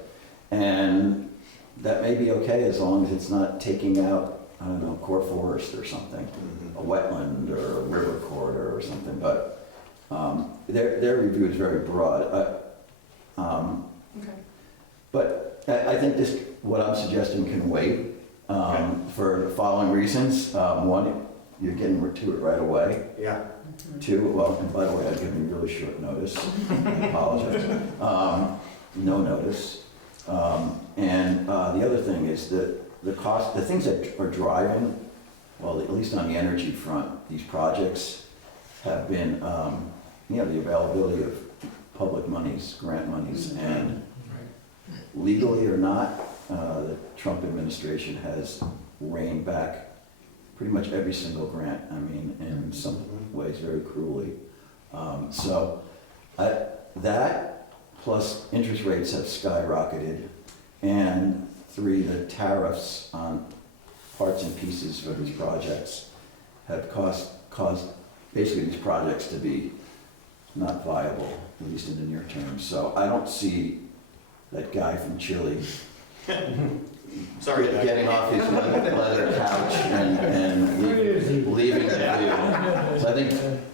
And that may be okay as long as it's not taking out, I don't know, core forest or something, a wetland or a river corridor or something. But their review is very broad. But I think what I'm suggesting can wait for the following reasons. One, you're getting to it right away. Yeah. Two, well, and by the way, I've given you really short notice. I apologize. No notice. And the other thing is that the cost, the things that are driving, well, at least on the energy front, these projects have been, the availability of public monies, grant monies, and legally or not, the Trump administration has reined back pretty much every single grant, I mean, in some ways very cruelly. That plus interest rates have skyrocketed, and 3, the tariffs on parts and pieces for these projects have caused basically these projects to be not viable, at least in the near term. So I don't see that guy from Chile Sorry, getting off his leather couch and leaving the view. So I think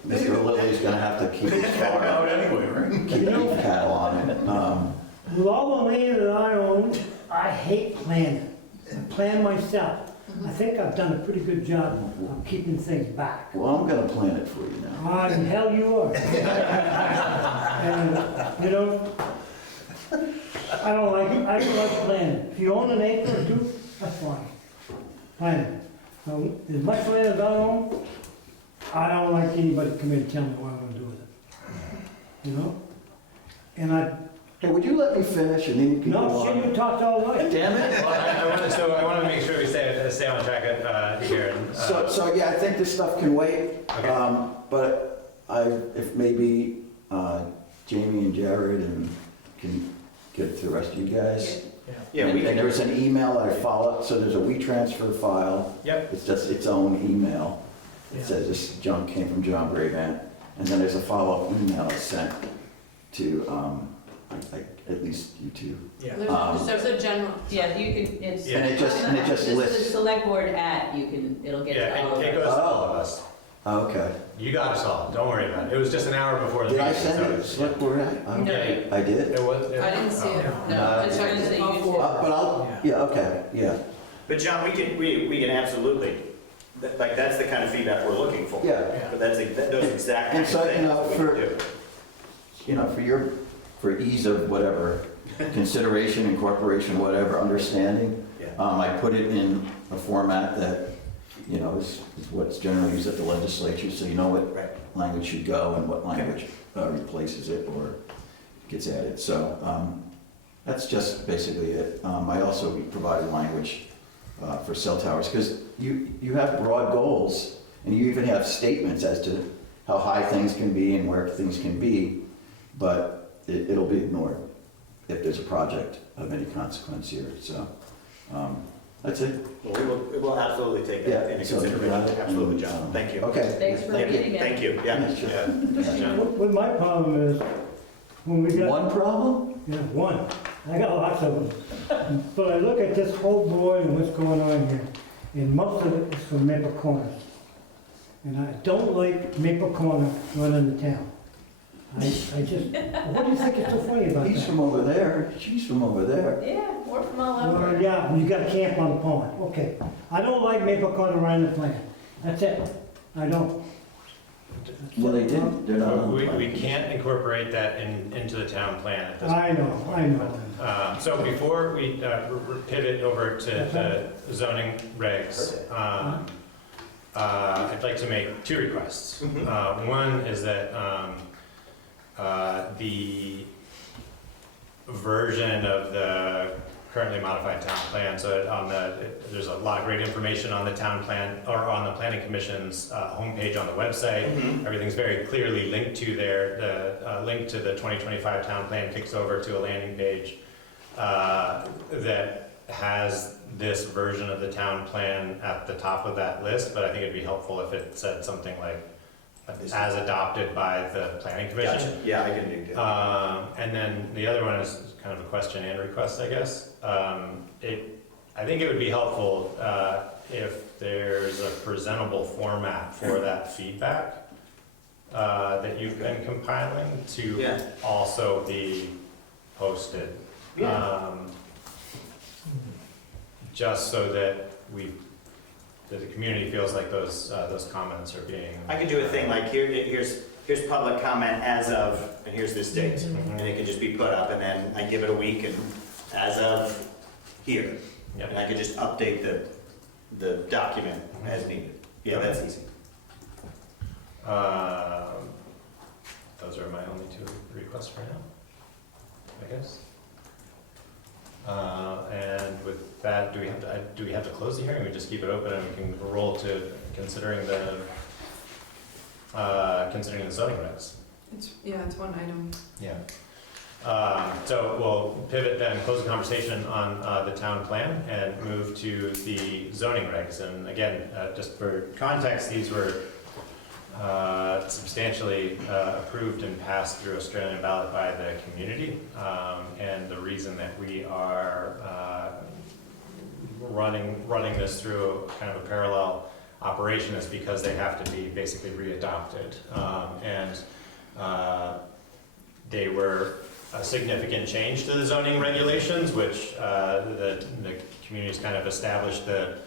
Mr. Lilly's gonna have to keep his car Out anyway, right? keep the cattle on it. With all the land that I own, I hate planning. I plan myself. I think I've done a pretty good job of keeping things back. Well, I'm gonna plan it for you now. Ah, the hell you are. And, you know, I don't like planning. If you own an acre or 2, that's fine. Planning. So, as much land as I own, I don't like anybody to come in and tell me what I'm gonna do with it. You know? And Hey, would you let me finish and then you can go no, on? shit, you talked all night. Damn it! Well, I wanted to make sure we stay on track here. And, So yeah, I think this stuff can wait. Okay. But if maybe Jamie and Jared can get to the rest of you guys. Yeah, And we can. there's an email that I follow, so there's a WeTransfer file. Yep. It's just its own email. It Yeah. says this junk came from John Bravant. And then there's a follow-up email sent to, at least you two. Yeah. There's a general. Yeah, you can, it's. And it just lists. The Selectboard it'll get to all of it us. goes to all of us. Okay. You got us all, don't worry about it. It was just an hour before the Did meeting. I send it? Select board act? No, you- I did? It was. I didn't see it. No, it's on the YouTube. But I'll, yeah, okay, yeah. But John, we can absolutely, that's the kind of feedback we're looking for. Yeah. But those exact And kind so, of things that we do. for ease of whatever, consideration, incorporation, whatever, understanding, Yeah. I put it in a format that, is what's generally used at the legislature, so you know what Right. language should go and what language replaces it or gets added. So that's just basically it. I also provided language for cell towers, because you have broad goals, and you even have statements as to how high things can be and where things can be, but it'll be ignored if there's a project of any consequence here. So that's it. Well, we will absolutely take Yeah, that into so you got consideration. it. Absolutely, John. Thank you. Okay. Thanks for Thank you. reading it. Thank you, yeah. Sure. Yeah. What my problem is, when we got, One problem? yeah, one, I got lots of them. But I look at this whole board and what's going on here, and most of it is from Maple Corners. And I don't like Maple Corner running the town. I just, what do you think is so funny about He's that? from over there, she's from over there. Yeah, we're from all over. Well, yeah, you got a camp on the pond, okay. I don't like Maple Corner running the plan. That's it. I don't. Well, they didn't, they're not on the We plan. can't incorporate that into the town plan at this point. I know. So before we pivot over to the zoning regs, I'd like to make 2 requests. One is that the version of the currently modified town plan, so there's a lot of great information on the town plan, or on the planning commission's homepage on the website. Everything's very clearly linked to there. The link to the 2025 town plan kicks over to a landing page that has this version of the town plan at the top of that list, but I think it'd be helpful if it said something like, as adopted by the planning commission. Gotcha. Yeah, I can do that. And then the other one is kind of a question and request, I guess. I think it would be helpful if there's a presentable format for that feedback that you've been compiling to also be posted. Just so that the community feels like those comments are being. I could do a thing like here's public comment as of, and here's this date. And it could just be put up, and then I give it a week, and as of here. Yep. And I could just update the document as needed. Yeah, that's easy. Those are my only 2 requests for now, I guess. And with that, do we have to close the hearing? We just keep it open and we can roll to considering the zoning regs. It's one item. Yeah. So we'll pivot then, close the conversation on the town plan and move to the zoning regs. And again, just for context, these were substantially approved and passed through Australian ballot by the community. And the reason that we are running this through kind of a parallel operation is because they have to be basically readopted. They were a significant change to the zoning regulations, which the community's kind of established the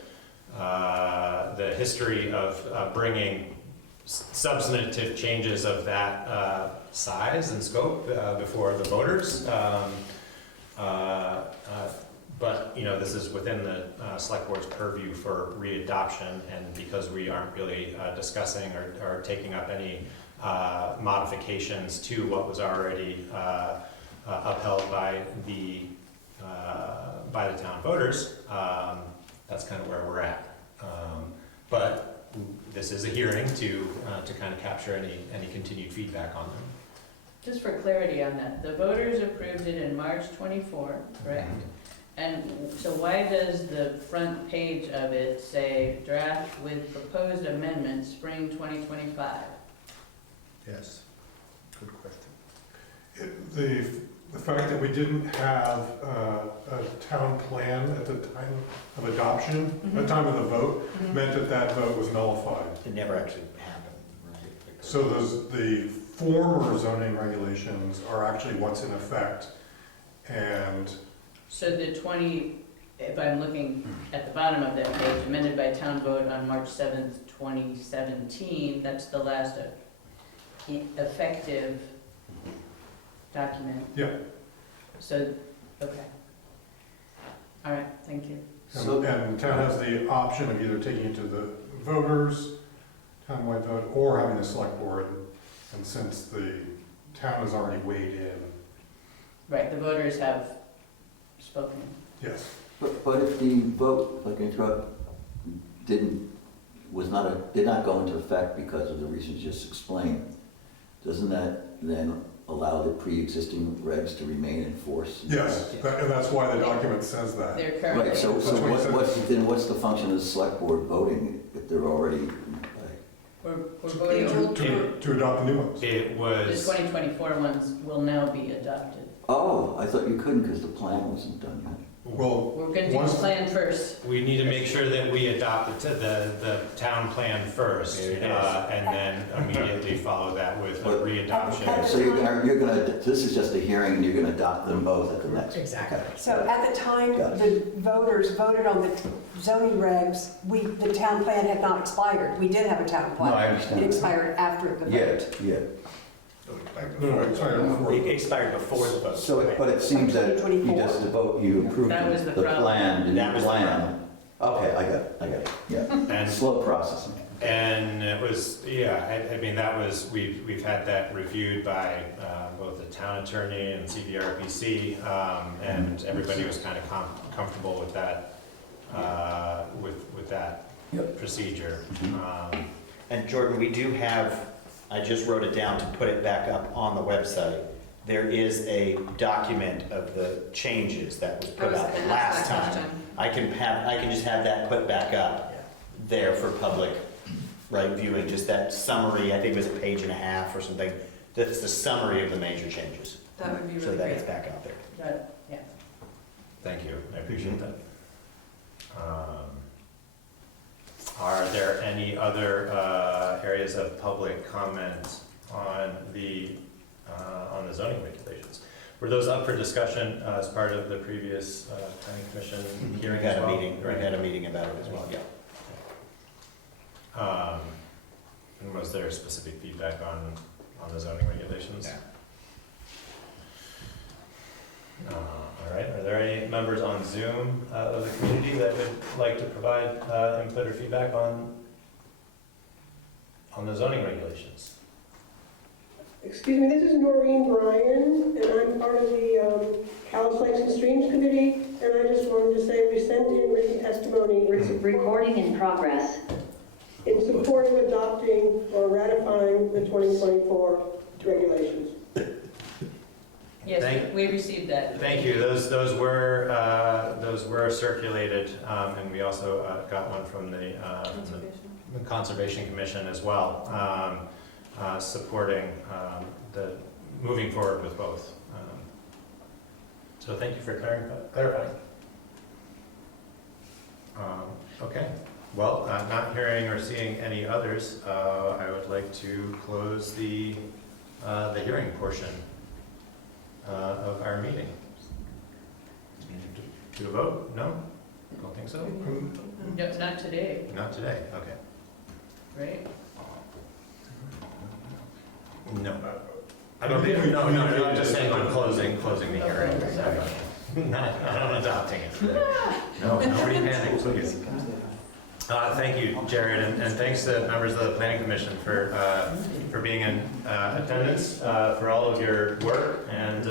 history of bringing substantive changes of that size and scope before the voters. But this is within the select board's purview for readoption, and because we aren't really discussing or taking up any modifications to what was already upheld by the town voters, that's kind of where we're at. But this is a hearing to kind of capture any continued feedback on them. Just for clarity on that, the voters approved it in March 24, correct? And so why does the front page of it say draft with proposed amendments, spring 2025? Yes, good question. The fact that we didn't have a town plan at the time of adoption, at the time of the vote, meant that that vote was nullified. It never actually happened. So the former zoning regulations are actually what's in effect, and So the 20, if I'm looking at the bottom of that page, amended by town vote on March 7th, 2017, that's the last effective document. yeah. So, okay. All right, thank you. And the town has the option of either taking it to the voters, townwide vote, or having the select board. And since the town has already weighed in. Right, the voters have spoken. Yes. But if the vote, like interrupt, did not go into effect because of the reasons just explained, doesn't that then allow the pre-existing regs to remain in force? Yes, and that's why the document says that. They're currently. Right, so what's the function of the select board voting if they're already? We're voting. To adopt the new ones. It The was, 2024 ones will now be adopted. Oh, I thought you couldn't because the plan wasn't done yet. Well, We're gonna do the once- plan first. we need to make sure that we adopt the town plan first, and then immediately follow that with a readoption. So you're gonna, this is just a hearing and you're gonna adopt them both at the next. Exactly. So at the time the voters voted on the zoning regs, the town plan had not expired. We did have a town plan. No, I understand. It expired after the vote. Yeah. No, it's sorry, before. It expired before the vote. So, but it seems that you 2024. just vote, you approved That was the the problem. plan, the That new was the plan. Okay, I got it, yeah. And Slow processing. And it was, I mean, that was, we've had that reviewed by both the town attorney and CVRPC, and everybody was kind of comfortable with that, with that procedure. And Jordan, we do have, I just wrote it down to put it back up on the website. There is a document of the changes that was put out last time. I can just have that put back up there for public, right, viewing, just that summary, I think it was a page and a half or something. That's the summary of the major changes. That would be So really that great. it's back out there. But, yeah. Thank you, I appreciate that. Are there any other areas of public comment on the zoning regulations? Were those up for discussion as part of the previous planning commission hearing We had as a well? meeting, we had a meeting about it as well, yeah. And was there specific feedback on the zoning regulations? Yeah. All right, are there any members on Zoom of the community that would like to provide input or feedback on the zoning regulations? Excuse me, this is Noreen Bryan, and I'm part of the Calais Lakes and Streams Committee, and I just wanted to say we sent in written testimony Recording in progress. in support of adopting or ratifying the 2024 regulations. Yes, we received that. Thank you. Those were circulated, and we also got one from the Conservation Commission as well, supporting the moving forward with both. So thank you for clarifying. Okay. Well, not hearing or seeing any others, I would like to close the hearing portion of our meeting. Do a vote? No? Don't think so? No, not today, Not today, okay. right? No. I don't think, no, I'm just saying on closing the hearing. Not on adopting it. No, nobody panic, please. Thank you, Jared, and thanks to members of the Planning Commission for being in attendance, for all of your work, and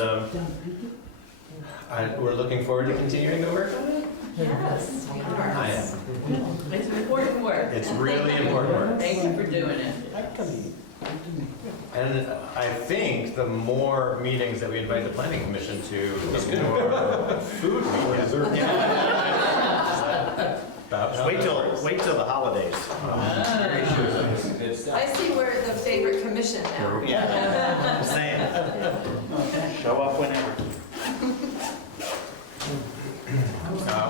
we're looking forward to continuing to work on it. Yes, we are. I am. It's important work. It's really important work. Thank you for doing it. And I think the more meetings that we invite the Planning Commission to, the more food we get. Yeah. Wait till the holidays. I see we're the favorite commission now. Yeah, I'm saying. Show up whenever.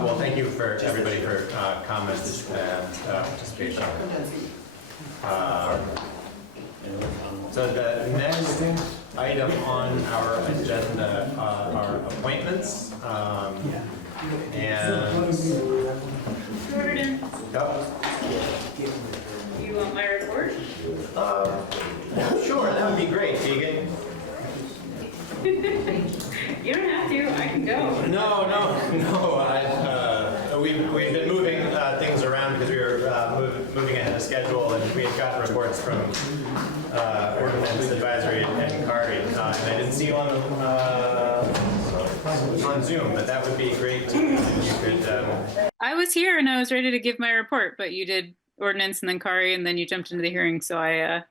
Well, thank you for everybody for comments and participation. So the next item on our agenda are appointments. And Jordan, oh, you want my report? sure, that would be great, Tegan. You don't have to, I can go. No. We've been moving things around because we were moving ahead of schedule, and we had gotten reports from Ordinance Advisory and Kari, and I didn't see you on Zoom, but that would be great if you could. I was here and I was ready to give my report, but you did ordinance and then Kari, and then you jumped into the hearing, so I.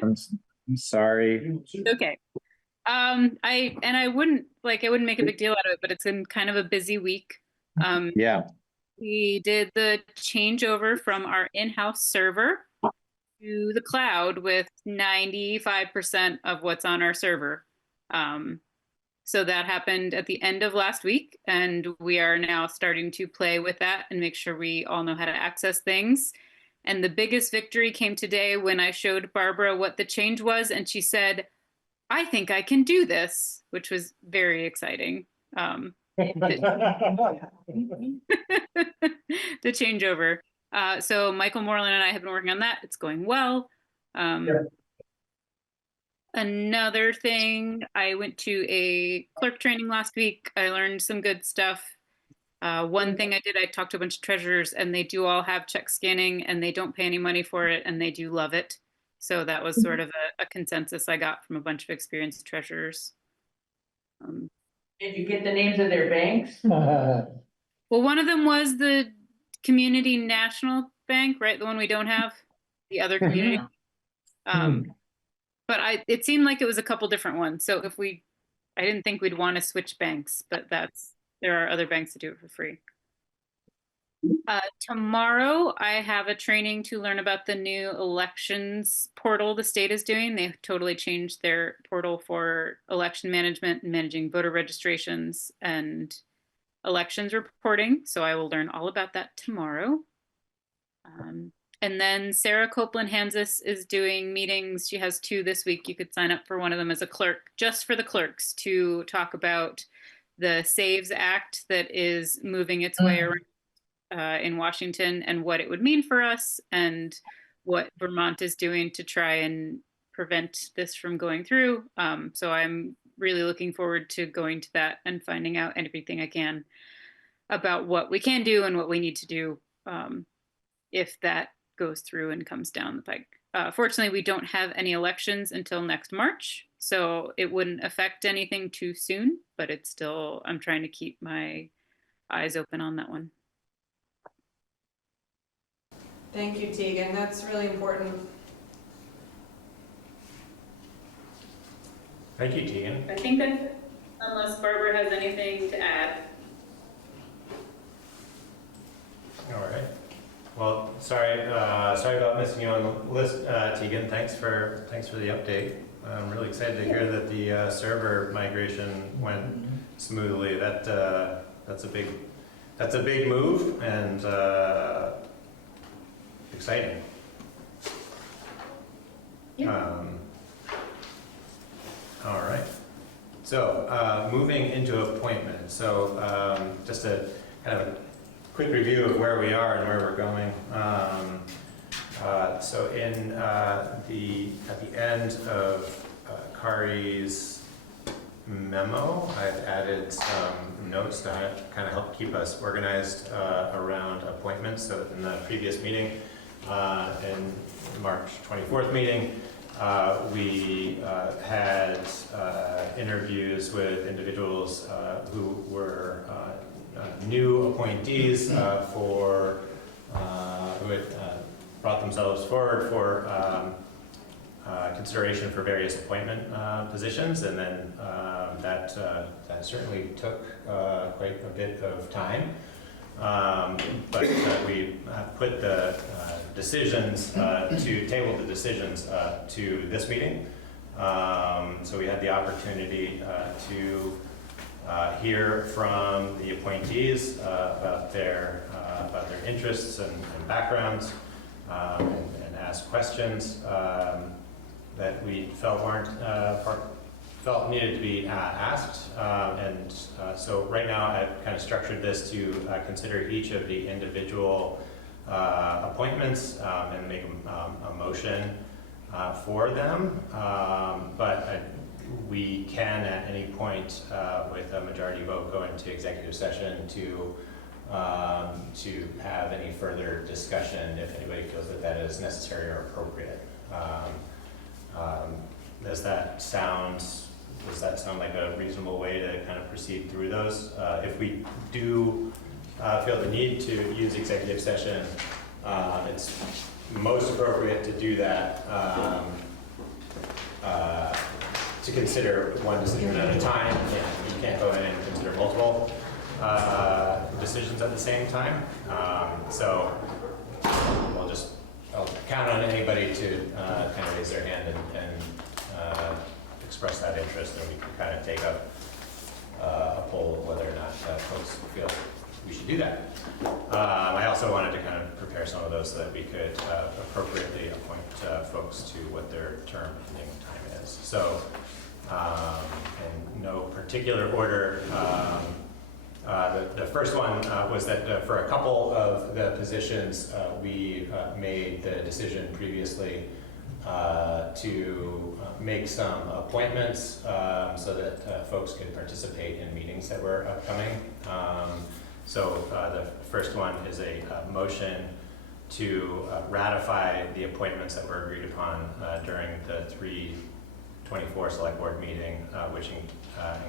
I'm sorry. Okay. I wouldn't make a big deal out of it, but it's been kind of a busy week. Yeah. We did the changeover from our in-house server to the cloud with 95% of what's on our server. So that happened at the end of last week, and we are now starting to play with that and make sure we all know how to access things. And the biggest victory came today when I showed Barbara what the change was, and she said, "I think I can do this," which was very exciting. The changeover. So Michael Moreland and I have been working on that. It's going well. Another thing, I went to a clerk training last week. I learned some good stuff. One thing I did, I talked to a bunch of treasurers, and they do all have check scanning, and they don't pay any money for it, and they do love it. So that was sort of a consensus I got from a bunch of experienced treasurers. Did you get the names of their banks? Well, one of them was the Community National Bank, right? The one we don't have, the other community. But it seemed like it was a couple different ones. So I didn't think we'd want to switch banks, but there are other banks that do it for free. Tomorrow, I have a training to learn about the new elections portal the state is doing. They've totally changed their portal for election management and managing voter registrations and elections reporting. So I will learn all about that tomorrow. And then Sarah Copeland-Hamzis is doing meetings. She has 2 this week. You could sign up for one of them as a clerk, just for the clerks, to talk about the SAVES Act that is moving its way around in Washington, and what it would mean for us, and what Vermont is doing to try and prevent this from going through. So I'm really looking forward to going to that and finding out everything I can about what we can do and what we need to do if that goes through and comes down the pike. fortunately, we don't have any elections until next March, so it wouldn't affect anything too soon, but it's still, I'm trying to keep my eyes open on that one. Thank you, Tegan, that's really important. Thank you, Tegan. I think that unless Barbara has anything to add. All right. Well, sorry about missing you on the list, Tegan. Thanks for the update. I'm really excited to hear that the server migration went smoothly. That's a big move and exciting. All right. So moving into appointments. So just a kind of a quick review of where we are and where we're going. So at the end of Kari's memo, I've added some notes to kind of help keep us organized around appointments. So in the previous meeting, in March 24th meeting, we had interviews with individuals who were new appointees who had brought themselves forward for consideration for various appointment positions, and then that certainly took quite a bit of time. But we put the decisions table the decisions to this meeting. So we had the opportunity to hear from the appointees about their interests and backgrounds, and ask questions that we felt needed to be asked. So right now I've kind of structured this to consider each of the individual appointments and make a motion for them. But we can at any point with a majority vote go into executive session to have any further discussion if anybody feels that is necessary or appropriate. Does that sound like a reasonable way to kind of proceed through those? If we do feel the need to use executive session, it's most appropriate to do that to consider one decision at a time. You can't go in and consider multiple decisions at the same time. So I'll count on anybody to kind of raise their hand and express that interest, and we can kind of take a poll of whether or not folks feel we should do that. I also wanted to kind of prepare some of those so that we could appropriately appoint folks to what their term ending time is. So in no particular order, the first one was that for a couple of the positions, we made the decision previously to make some appointments so that folks could participate in meetings that were upcoming. So the first one is a motion to ratify the appointments that were agreed upon during the 3/24 Select Board meeting, which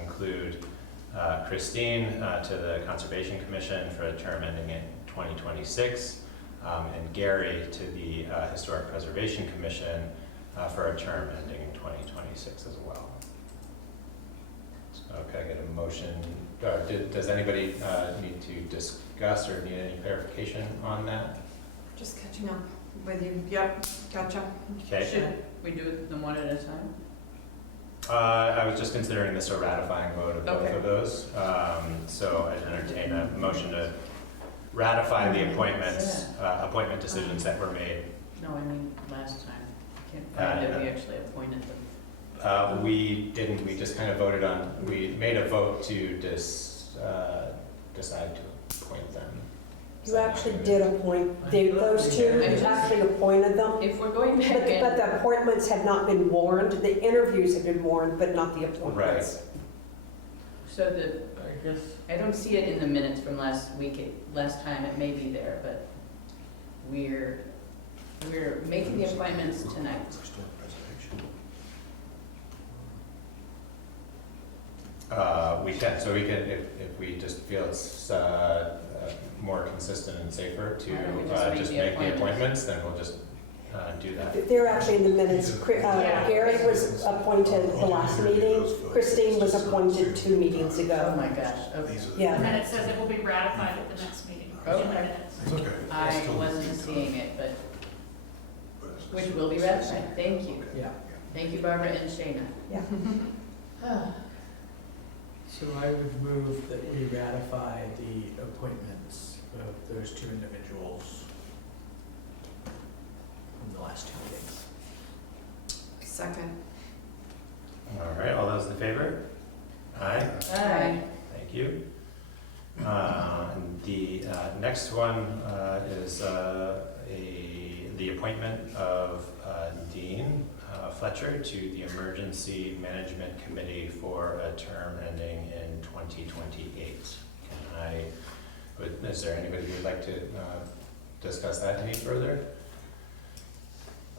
include Christine to the Conservation Commission for a term ending in 2026, and Gary to the Historic Preservation Commission for a term ending in 2026 as well. So can I get a motion? Does anybody need to discuss or need any clarification on that? Just catching up with you. Yep, gotcha. Okay. Should we do them one at a time? I was just considering this a ratifying vote of both of those. So I'd entertain a motion to ratify the appointment decisions that were made. No, I mean last time. I can't find that we actually appointed them. We didn't, we just kind of voted on, we made a vote to decide to appoint them. You actually did appoint those two, you actually appointed them. If we're going back in. But the appointments have not been warned, the interviews have been warned, but not the appointments. Right. So I don't see it in the minutes from last week. Last time it may be there, but we're making the appointments tonight. We can, if we just feel it's more consistent and safer to Why don't we just make just the make the appointments? appointments, then we'll just do that. They're actually in the minutes. Yeah. Gary was appointed the last meeting. Christine was appointed 2 meetings Oh ago. my gosh, okay. And Yeah. then it says it will be ratified at the next meeting. Okay. In the minutes. It's okay. I wasn't seeing it, but, which will be ratified, thank you. Yeah. Thank you, Barbara and Shayna. Yeah. So I would move that we ratify the appointments of those 2 individuals from the last 2 meetings. Second. All right, all those in favor? Aye. Aye. Thank you. And the next one is the appointment of Dean Fletcher to the Emergency Management Committee for a term ending in 2028. Is there anybody who would like to discuss that any further?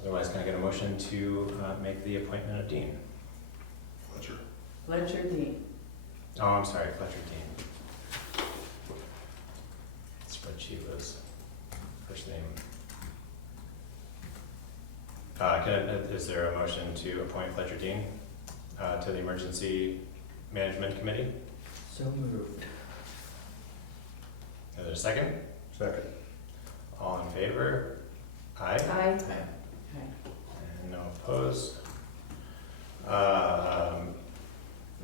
Otherwise, can I get a motion to make the appointment of Dean? Fletcher Dean. Oh, I'm sorry, Fletcher Dean. That's what she was, first name. Is there a motion to appoint Fletcher Dean to the Emergency Management Committee? So moved. Is there a second? Second. All in favor? Aye. Aye. And no opposed.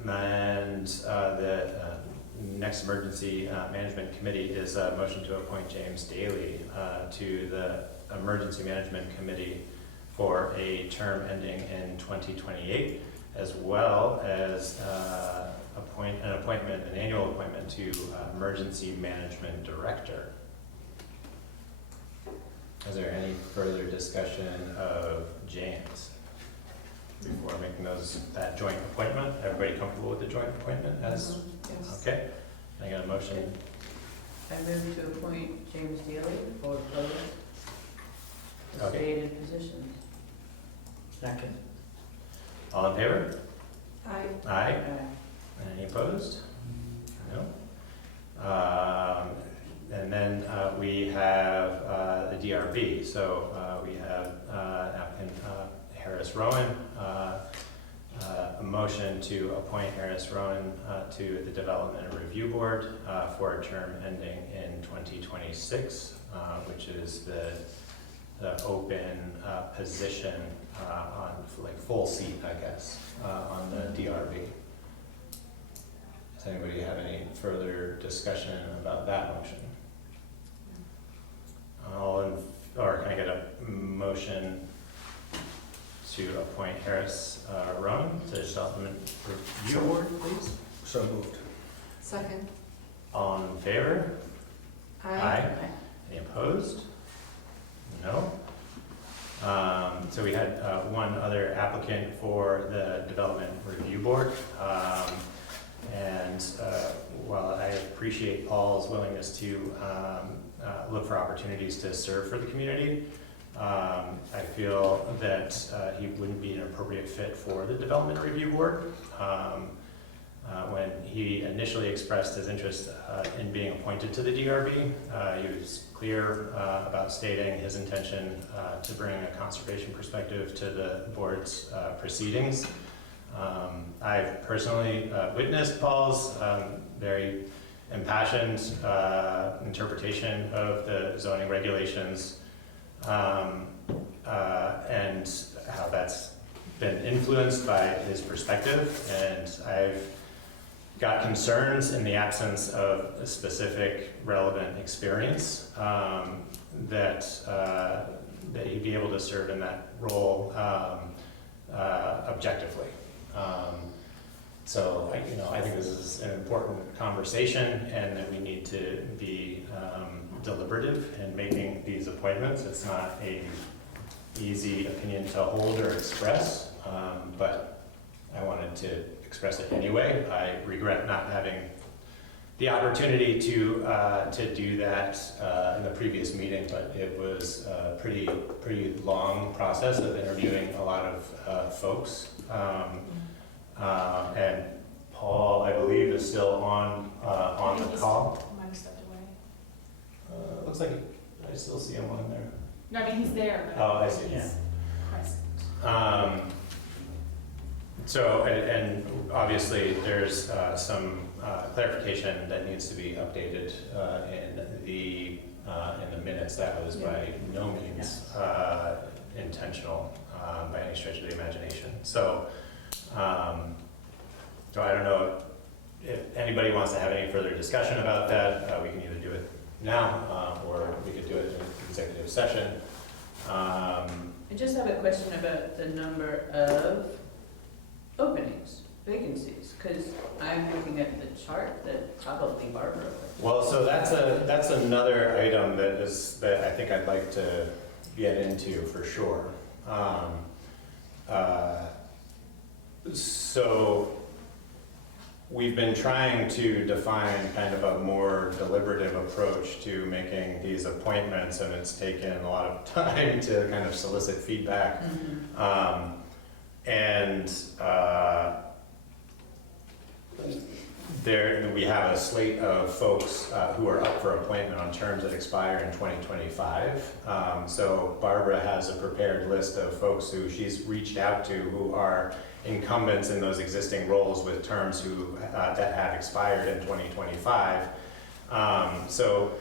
And the next Emergency Management Committee is a motion to appoint James Daly to the Emergency Management Committee for a term ending in 2028, as well as an annual appointment to Emergency Management Director. Is there any further discussion of James before making that joint appointment? Everybody comfortable with the joint appointment as? Yes. Okay, I got a motion. I move to appoint James Daly for both Okay. stated positions. Second. All in favor? Aye. Aye. Any opposed? No. And then we have the DRB. So we have applicant Harris Rowan, a motion to appoint Harris Rowan to the Development Review Board for a term ending in 2026, which is the open position on like full seat, I guess, on the DRB. Does anybody have any further discussion about that motion? Or can I get a motion to appoint Harris Rowan to the Development Review Board, please? So moved. Second. All in favor? Aye. Any opposed? No. So we had one other applicant for the Development Review Board. And while I appreciate Paul's willingness to look for opportunities to serve for the community, I feel that he wouldn't be an appropriate fit for the Development Review Board. When he initially expressed his interest in being appointed to the DRB, he was clear about stating his intention to bring a conservation perspective to the board's proceedings. I've personally witnessed Paul's very impassioned interpretation of the zoning regulations and how that's been influenced by his perspective, and I've got concerns in the absence of a specific relevant experience that he'd be able to serve in that role objectively. So I think this is an important conversation, and that we need to be deliberative in making these appointments. It's not an easy opinion to hold or express, but I wanted to express it anyway. I regret not having the opportunity to do that in the previous meeting, but it was a pretty long process of interviewing a lot of folks. And Paul, I believe, is still on the call. Might have stepped away. Looks like I still see him on there. No, I mean, he's there, but. Oh, I see, yeah. He's present. So, and obviously, there's some clarification that needs to be updated in the minutes. That was by no means intentional by any stretch of the imagination. So, so I don't know if anybody wants to have any further discussion about that. We can either do it now or we could do it in executive session. I just have a question about the number of openings, vacancies, because I'm looking at the chart that probably Barbara. Well, so that's another item that I think I'd like to get into for sure. So we've been trying to define kind of a more deliberative approach to making these appointments, and it's taken a lot of time to kind of solicit feedback. There, we have a slate of folks who are up for appointment on terms that expire in 2025. So Barbara has a prepared list of folks who she's reached out to who are incumbents in those existing roles with terms that have expired in 2025. So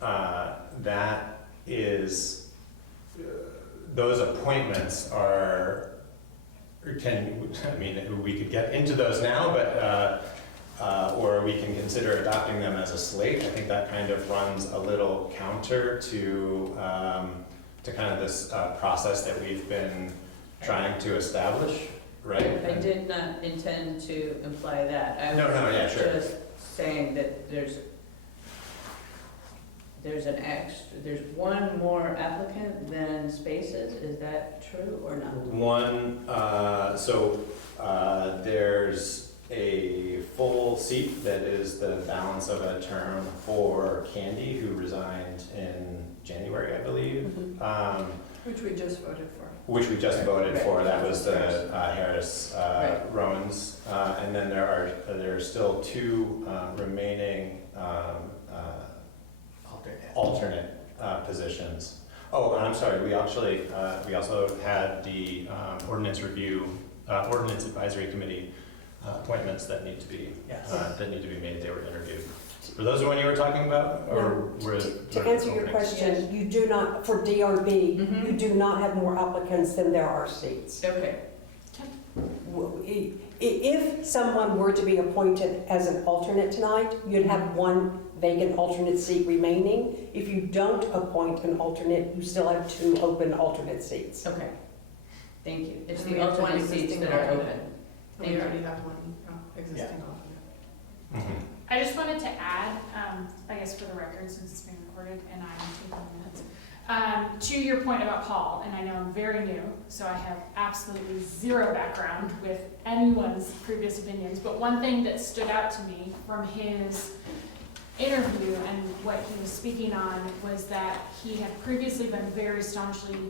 that is, those appointments are, we could get into those now, but or we can consider adopting them as a slate. I think that kind of runs a little counter to kind of this process that we've been trying to establish, right? I did not intend to imply that. I was sure. just saying that there's there's one more applicant than spaces. Is that true or not? One, there's a full seat that is the balance of a term for Candy, who resigned in January, I believe. Which we just voted for. Which we just voted for. That was the Harris Rowans. And then there are still two remaining alternate positions. Oh, and I'm sorry, we also had the ordinance advisory committee appointments that need to be made. They were interviewed. Were those the one you were talking about? Or to answer your question, you do not, for DRB, you do not have more applicants than there are seats. Okay. If someone were to be appointed as an alternate tonight, you'd have one vacant alternate seat remaining. If you don't appoint an alternate, you still have two open alternate seats. Okay. Thank you. It's And the we have one alternate seats existing that are alternate. open. We already have one existing alternate. I just wanted to add, I guess for the record, since it's being recorded and I'm taking minutes, to your point about Paul, and I know I'm very new, so I have absolutely zero background with anyone's previous opinions, but one thing that stood out to me from his interview and what he was speaking on was that he had previously been very staunchly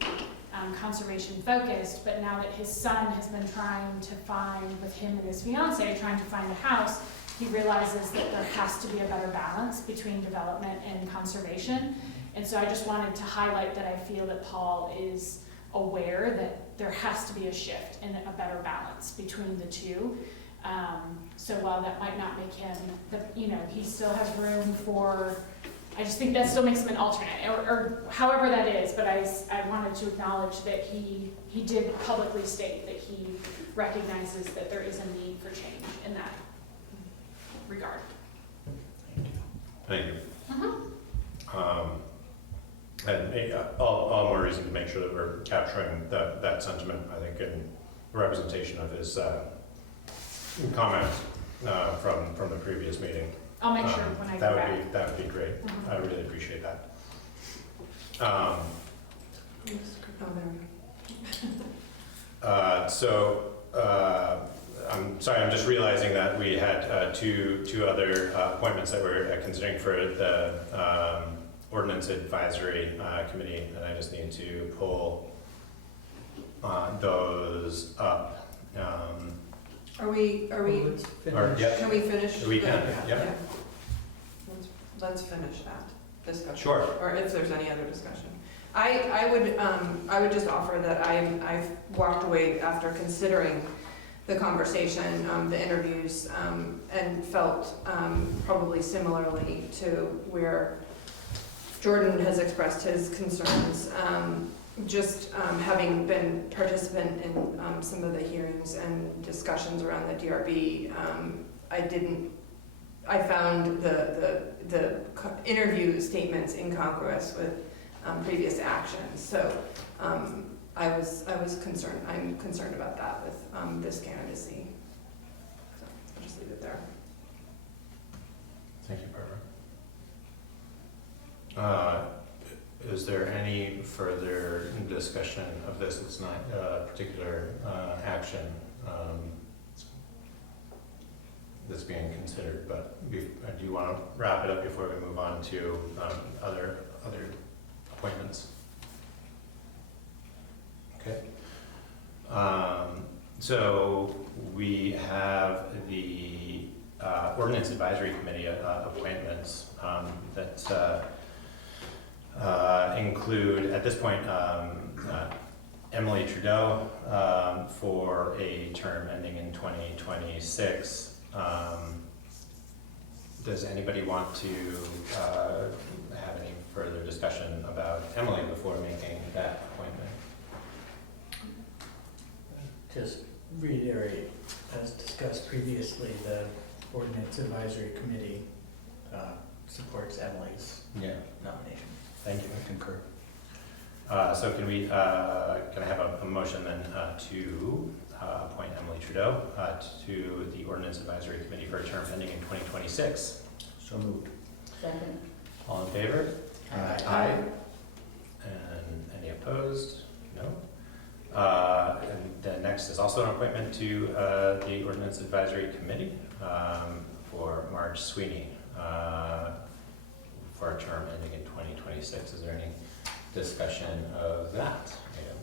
conservation focused, but now that his son has been trying to find, with him and his fiance, trying to find a house, he realizes that there has to be a better balance between development and conservation. And so I just wanted to highlight that I feel that Paul is aware that there has to be a shift and a better balance between the two. So while that might not make him, he still has room for, I just think that still makes him an alternate, or however that is, but I wanted to acknowledge that he did publicly state that he recognizes that there is a need for change in that regard. Thank you. And all more reason to make sure that we're capturing that sentiment, I think, in representation of his comments from the previous meeting. I'll make sure when I go back. That would be great. I really appreciate that. I'm sorry, I'm just realizing that we had two other appointments that we're considering for the Ordinance Advisory Committee, and I just need to pull those up. Are we, Let's Or, finish. yep, can we finish? we can, the- yep. yeah. Let's finish that discussion. Sure. Or if there's any other discussion. I would just offer that I've walked away after considering the conversation, the interviews, and felt probably similarly to where Jordan has expressed his concerns. Just having been participant in some of the hearings and discussions around the DRB, I found the interview statements incongruous with previous actions. So I was concerned. I'm concerned about that with this candidacy. So I'll just leave it there. Thank you, Barbara. Is there any further discussion of this? It's not a particular action that's being considered, but do you want to wrap it up before we move on to other appointments? Okay. So we have the Ordinance Advisory Committee appointments that include, at this point, Emily Trudeau for a term ending in 2026. Does anybody want to have any further discussion about Emily before making that appointment? Just reiterate, as discussed previously, the Ordinance Advisory Committee supports Emily's nomination. Thank you. I concur. So can we, can I have a motion then to appoint Emily Trudeau to the Ordinance Advisory Committee for a term ending in 2026? So moved. Second. All in favor? Aye. Aye. And any opposed? No. And then next is also an appointment to the Ordinance Advisory Committee for Marge Sweeney for a term ending in 2026. Is there any discussion of that item?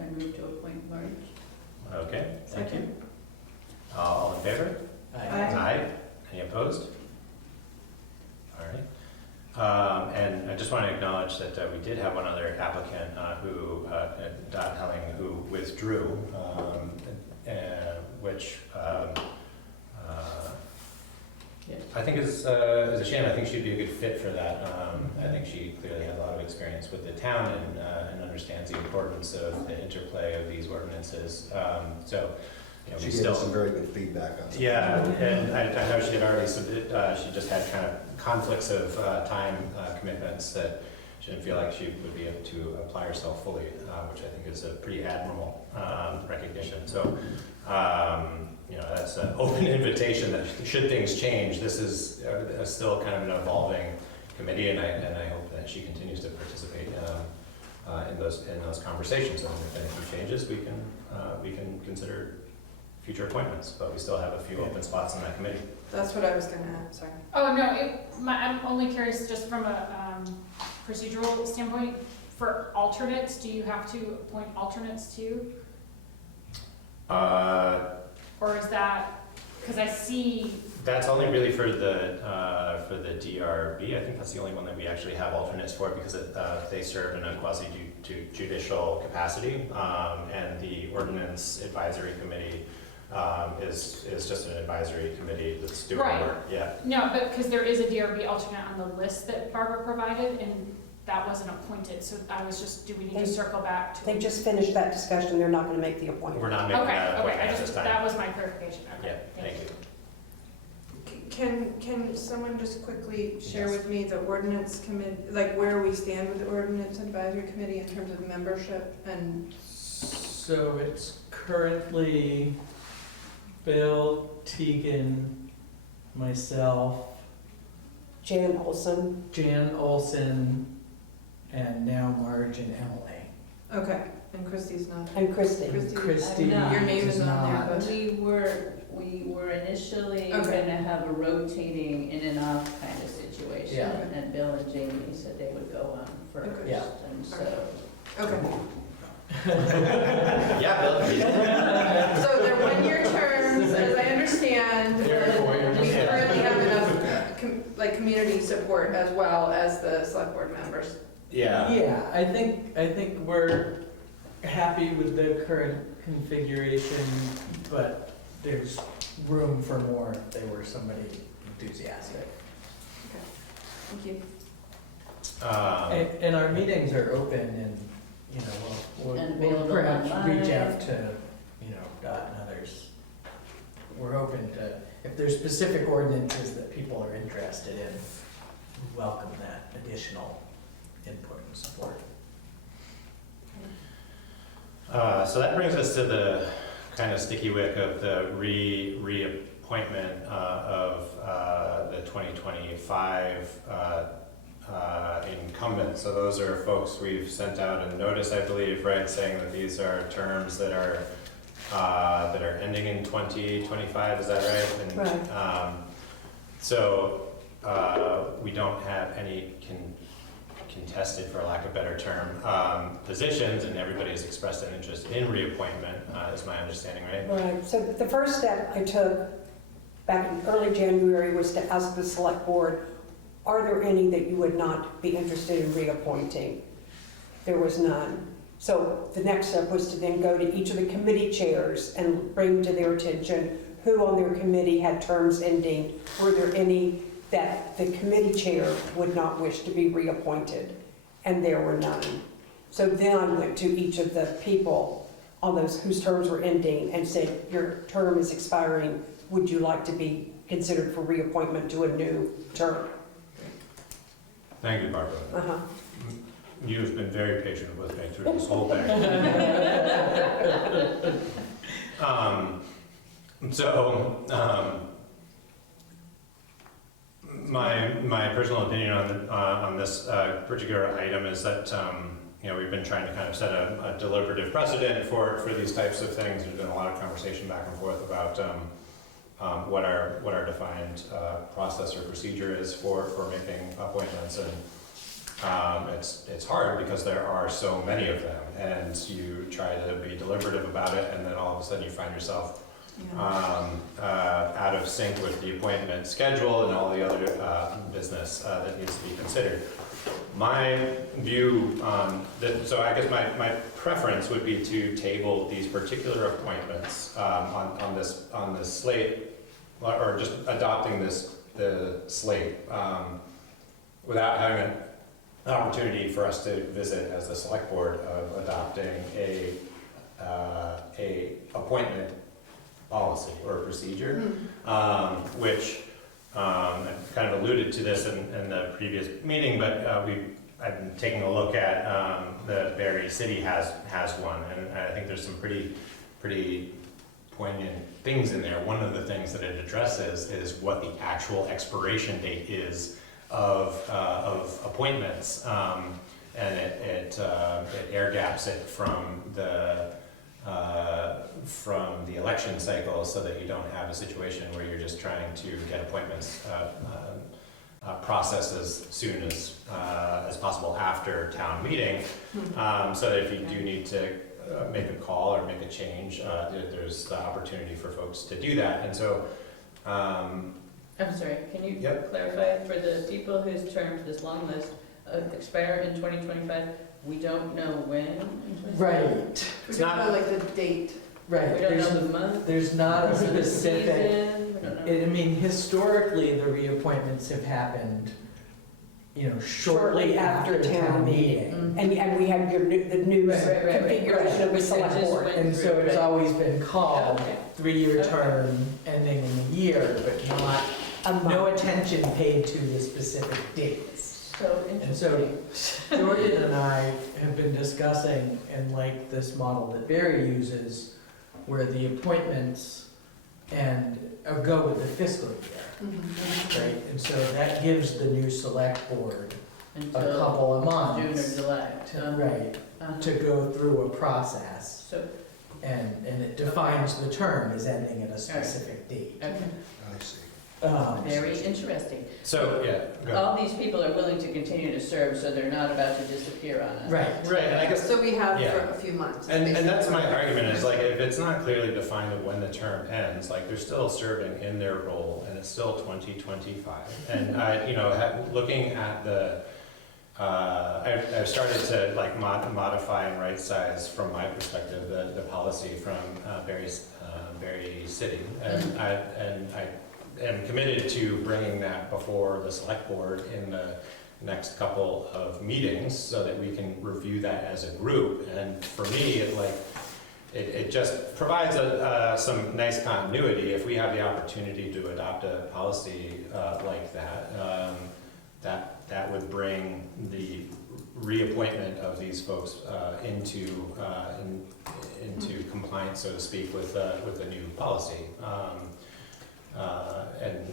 I move to appoint Marge. Okay, thank you. All in favor? Aye. Aye. Any opposed? All right. And I just want to acknowledge that we did have one other applicant who, Dot Helling, who withdrew, which I think is a shame. I think she'd be a good fit for that. I think she clearly has a lot of experience with the town and understands the importance of the interplay of these ordinances. So, you know, She we gave still us some very good feedback on that. Yeah, and I know she had already submitted. She just had kind of conflicts of time commitments that she didn't feel like she would be able to apply herself fully, which I think is a pretty admirable recognition. So. You know, that's an open invitation that should things change, this is still kind of an evolving committee, and I hope that she continues to participate in those conversations. And if anything changes, we can consider future appointments, but we still have a few open spots in that committee. That's what I was gonna add, sorry. Oh, no, I'm only curious, just from a procedural standpoint, for alternates, do you have to appoint alternates too? Or is that, because I see... That's only really for the DRB. I think that's the only one that we actually have alternates for, because they serve in a quasi-judicial capacity, and the Ordinance Advisory Committee is just an advisory committee that's doing work. Yeah. No, but because there is a DRB alternate on the list that Barbara provided, and that wasn't appointed, so I was just, do we need to circle back to? They just finished that discussion, they're not gonna make the appointment. We're not making that appointment I at just, this time. that was my clarification. Okay, Yeah, thank you. Can someone just quickly share with me the ordinance committee, like where we stand with the Ordinance Advisory Committee in terms of membership and? So it's currently Bill, Tegan, myself, Jan Olson, and now Marge and Emily. Okay, and Christie's not. And Christie. Christie No. Your name is is on there, not. but. We were initially Okay. gonna have a rotating in and off kind of situation. Yeah. And Bill and Jamie said they would go on first, Okay. Yeah. and so. Okay, Yeah, Bill. so they're one-year terms, as I understand. We currently have enough, like, community support as well as the select board members. Yeah, I think we're happy with the current configuration, but there's room for more if they were somebody enthusiastic. Thank you. And our meetings are open and, you know, And we'll available perhaps reach online. out to, you know, Dot and others. We're open to, if there's specific ordinances that people are interested in, we welcome that additional input and support. So that brings us to the kind of sticky wick of the reappointment of the 2025 incumbents. So those are folks we've sent out a notice, I believe, right, saying that these are terms that are ending in 2025. Is that right? And, Right. So we don't have any contested, for lack of a better term, positions, and everybody has expressed an interest in reappointment, is my understanding, right? Right, so the first step I took back in early January was to ask the select board, are there any that you would not be interested in reappointing? There was none. So the next step was to then go to each of the committee chairs and bring to their attention who on their committee had terms ending. Were there any that the committee chair would not wish to be reappointed? And there were none. So then I went to each of the people on those whose terms were ending and said, your term is expiring. Would you like to be considered for reappointment to a new term? Thank you, Barbara. Uh-huh. You've been very patient with me through this whole thing. My personal opinion on this particular item is that we've been trying to kind of set a deliberative precedent for these types of things. There's been a lot of conversation back and forth about what our defined process or procedure is for making appointments, and it's hard because there are so many of them, and you try to be deliberative about it, and then all of a sudden you find yourself out of sync with the appointment schedule and all the other business that needs to be considered. My view, so I guess my preference would be to table these particular appointments on this slate, or just adopting the slate without having an opportunity for us to visit as the select board of adopting a appointment policy or procedure, which I kind of alluded to this in the previous meeting, but I've been taking a look at the Barrie City has one, and I think there's some pretty poignant things in there. One of the things that it addresses is what the actual expiration date is of appointments, and it air gaps it from the election cycle, so that you don't have a situation where you're just trying to get appointments processed as soon as possible after town meeting, so that if you do need to make a call or make a change, there's the opportunity for folks to do that. And so I'm sorry, can you Yep. clarify for the people whose terms, this long list, expire in 2025? We don't know when in 2025? Right, We don't know, like, the date. right. We don't know the month? There's not a the specific, season? We don't know. I mean, historically, the reappointments have happened, shortly after town meeting. And we had the new Right. configuration of the Which I select just board. went And so it's Right. always been called Okay. 3-year Okay. term ending in a year, but not, no attention paid to the specific dates. So And so interesting. Jordan and I have been discussing, and like this model that Barry uses, where the appointments go with the fiscal year, right? And so that gives the new select board a Until couple of June months. or July. Right, to go through a process. So, And it defines the term as ending at a specific date. okay, I see. very interesting. So, yeah, go ahead. All these people are willing to continue to serve, so they're not about to disappear on us. Right. Right, and I guess, So we have Yeah. for a few months. and that's my argument, is like, if it's not clearly defined of when the term ends, like, they're still serving in their role, and it's still 2025. And I, you know, looking at the, I've started to like modify and right size from my perspective, the policy from Berry City. And I am committed to bringing that before the select board in the next couple of meetings so that we can review that as a group. And for me, it just provides some nice continuity. If we have the opportunity to adopt a policy like that, that would bring the reappointment of these folks into compliance, so to speak, with the new policy. And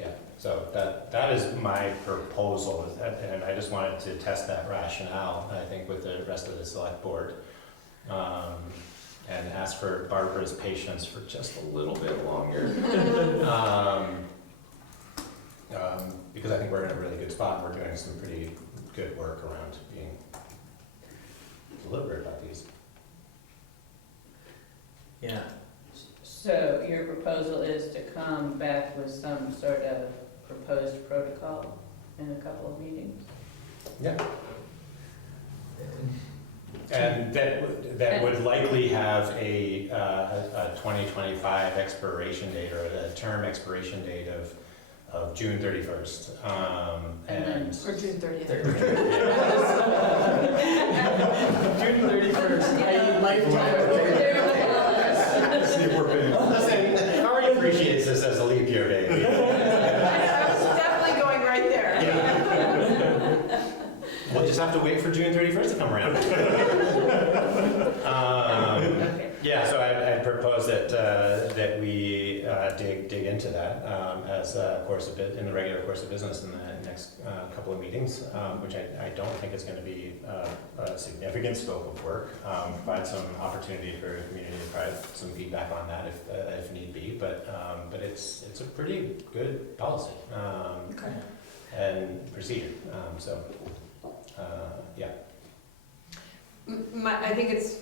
yeah, so that is my proposal, and I just wanted to test that rationale, I think, with the rest of the select board. And ask for Barbara's patience for just a little bit longer. Because I think we're in a really good spot. We're doing some pretty good work around being deliberate about these. Yeah. So your proposal is to come back with some sort of proposed protocol in a couple of meetings? Yeah. And that would likely have a 2025 expiration date, or a term expiration date of June 31st. Or June 30th. June 31st. See if we're paying. Listen, Kari appreciates this as a leap year, baby. I was definitely going right there. We'll just have to wait for June 31st to come around. Yeah, so I propose that we dig into that as a course of in the regular course of business in the next couple of meetings, which I don't think is going to be a significant scope of work. Provide some opportunity for the community to provide some feedback on that if need be, but it's a pretty good policy and procedure. Yeah. I think it's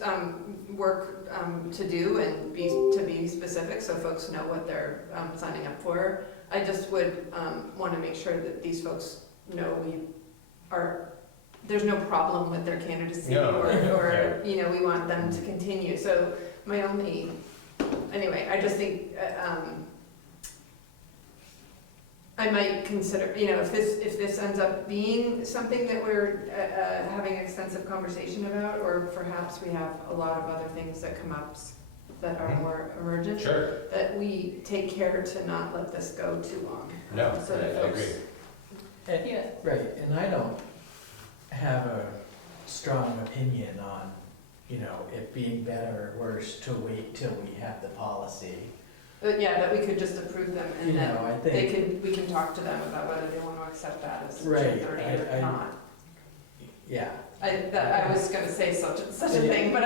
work to do and to be specific so folks know what they're signing up for. I just would want to make sure that these folks know there's no problem with their candidacy or you know, we want them to continue. So anyway, I just think I might consider, you know, if this ends up being something that we're having extensive conversation about, or perhaps we have a lot of other things that come up that are more emergent, Sure. that we take care to not let this go too long. No, So that I folks- agree. Yeah. Right, and I don't have a strong opinion on, you know, it being better or worse to wait till we have the policy. But yeah, that we could just approve them and You then know, I think, we can talk to them about whether they want to accept that as June Right, 30th or not. yeah, I was gonna say such a thing, but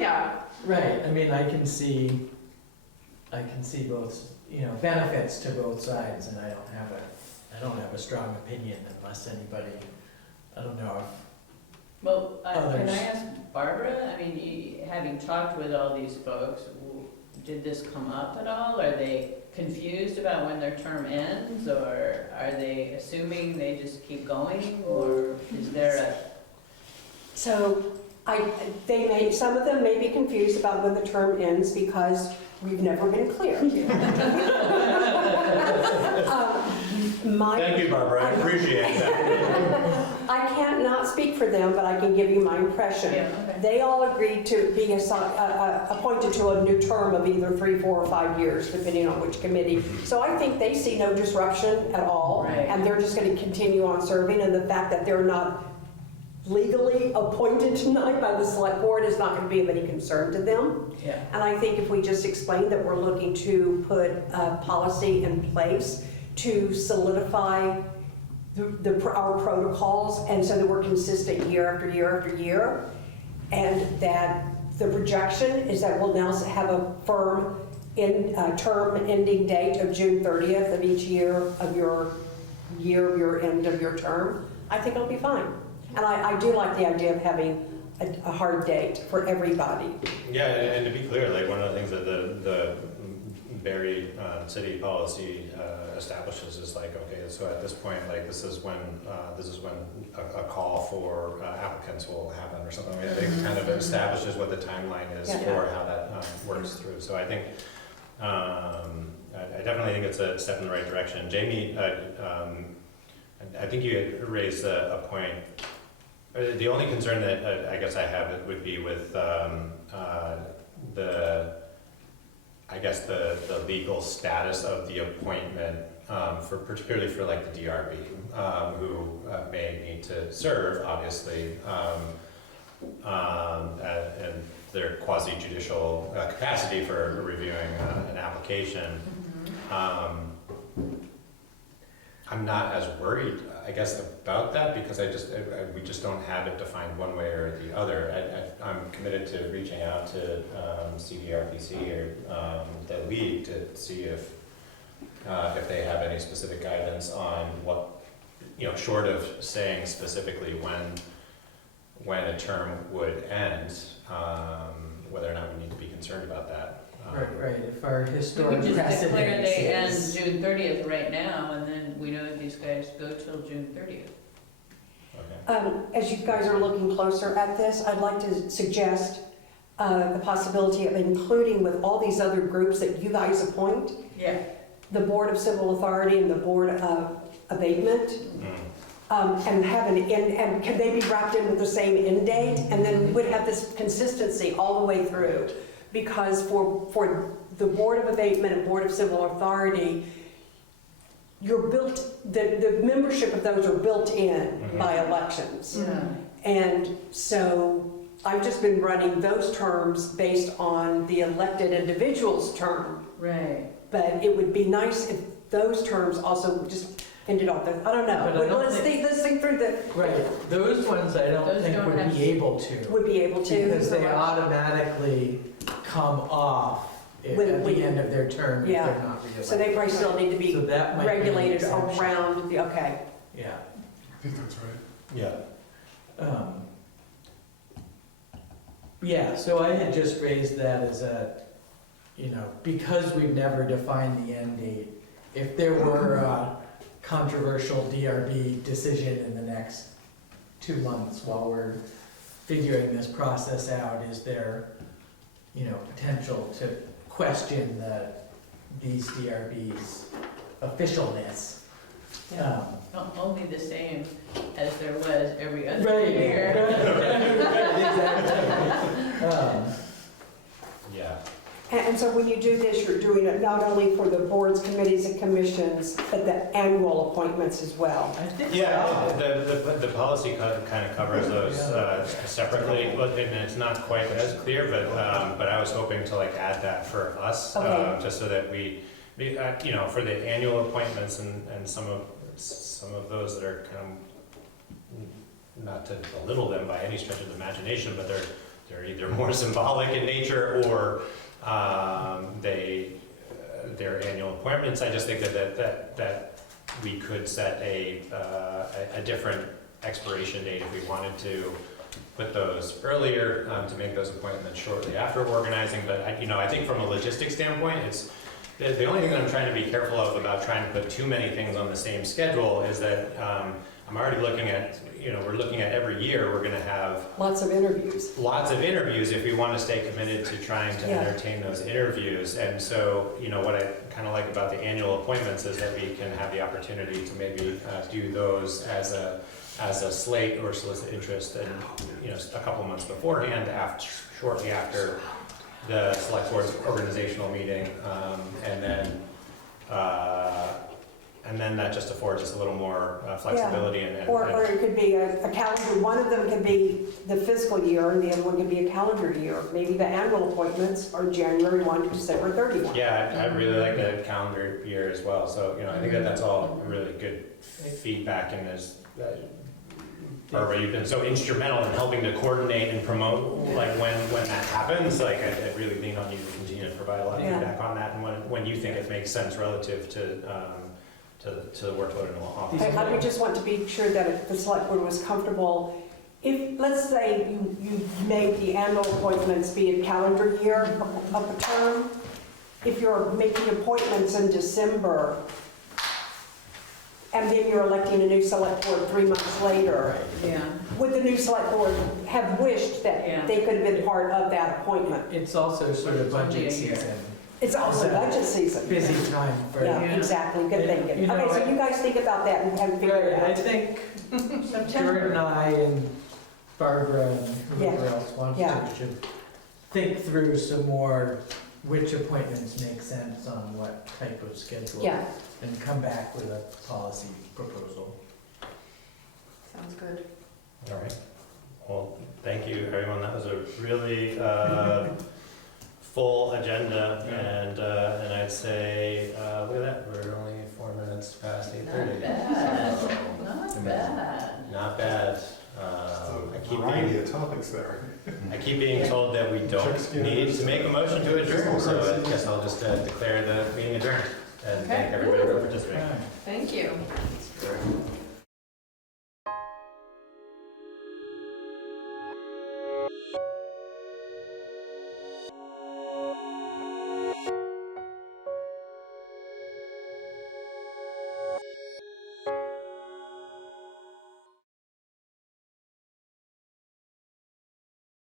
yeah. right, I mean, I can see both, you know, benefits to both sides, and I don't have a strong opinion unless anybody, I don't know if Well, can Others. I ask Barbara, I mean, having talked with all these folks, did this come up at all? Are they confused about when their term ends, or are they assuming they just keep going, or is there a... So some of them may be confused about when the term ends because we've never been clear. Thank you, Barbara, I appreciate that. I can't not speak for them, but I can give you my impression. Yeah, okay. They all agreed to being appointed to a new term of either 3, 4, or 5 years, depending on which committee. So I think they see no disruption at all, Right. and they're just going to continue on serving, and the fact that they're not legally appointed tonight by the select board is not going to be of any concern to them. Yeah. And I think if we just explain that we're looking to put a policy in place to solidify our protocols, and so that we're consistent year after year after year, and that the projection is that we'll now have a firm term ending date of June 30th of each year of your end of your term. I think it'll be fine. And I do like the idea of having a hard date for everybody. Yeah, and to be clear, like one of the things that the Barry city policy establishes is like, okay, so at this point, like this is when a call for applicants will happen or something. I mean, it kind of establishes what the timeline is for how that works through. So I think I definitely think it's a step in the right direction. Jamie, I think you had raised a point. The only concern that I guess I have would be with the legal status of the appointment, particularly for like the DRB, who may need to serve, obviously, and their quasi-judicial capacity for reviewing an application. I'm not as worried, I guess, about that because we just don't have it defined one way or the other. I'm committed to reaching out to CVRPC or the league to see if they have any specific guidance on what, short of saying specifically when a term would end, whether or not we need to be concerned about that. Right, if our We historic could just declare precedent they end is. June 30th right now, and then we know that these guys go till June 30th. As you guys are looking closer at this, I'd like to suggest the possibility of including with all these other groups that you guys appoint, the Board of Civil Authority and the Board of Abatement, and and can they be wrapped in with the same end date? And then we would have this consistency all the way through. Because for the Board of Abatement and Board of Civil Authority, the membership of those are built in by elections. And so I've just been running those terms based on the elected individual's term. Right. But it would be nice if those terms also just ended off I don't know. But I don't Let's think through the... Right, those ones I don't think would be able to. Would be able to. Because they automatically come off at the end of their term if they're not reelected. So they probably still need to be So that might be an regulated exception. around the, okay. Yeah. I think that's right. Yeah, so I had just raised that as because we've never defined the end date, if there were a controversial DRB decision in the next 2 months while we're figuring this process out, is there, potential to question these DRBs' officialness? Only the same as there was every other Right. year. Exactly. And so when you do this, you're doing it not only for the boards, committees, and commissions, but the annual appointments as well. The policy kind of covers those separately, and it's not quite as clear, but I was hoping to add that for us, just so that we for the annual appointments and some of those that are kind of, not to belittle them by any stretch of the imagination, but they're either more symbolic in nature or their annual appointments. I just think that we could set a different expiration date if we wanted to put those earlier, to make those appointments shortly after organizing. But I think from a logistics standpoint, it's the only thing that I'm trying to be careful of about trying to put too many things on the same schedule is that I'm already looking at, we're looking at every year, we're gonna have lots of interviews if we want to stay committed to trying to entertain those interviews. And so, what I kind of like about the annual appointments is that we can have the opportunity to maybe do those as a slate or solicit interest, and a couple months beforehand, shortly after the Selectboard organizational meeting, and And then that just affords us a little more flexibility and. Or it could be a calendar, one of them could be the fiscal year and the other one could be a calendar year. Maybe the annual appointments are January 1 to December 31. Yeah, I really like the calendar year as well, so, you know, I think that that's all really good feedback, and as Barbara, you've been so instrumental in helping to coordinate and promote, like, when that happens, like, I really lean on you to continue to provide a lot of feedback on that, and when you think it makes sense relative to the workload in the office. I would just want to be sure that if the select board was comfortable, if, let's say you made the annual appointments be a calendar year of a term, if you're making appointments in December, and then you're electing a new select board 3 months later, would the new select board have wished that they could have been part of that appointment? It's also sort of budget season. It's also budget season. Busy time for. Yeah, exactly, good thinking. You know, Okay, so you guys think about that and figure it I out. think Jordan and I and Barbara and whoever else wants to should think through some more which appointments make sense on what type of schedule. Yeah. And come back with a policy proposal. Sounds good. All right. Well, thank you, everyone. That was a really full agenda, and I'd say, look at that, we're only 4 minutes past 8:30. Not bad, not bad. Not bad. Variety of topics there. I keep being told that we don't need to make a motion to adjourn, so I guess I'll just declare the meeting adjourned. And thank everybody for participating. Thank you.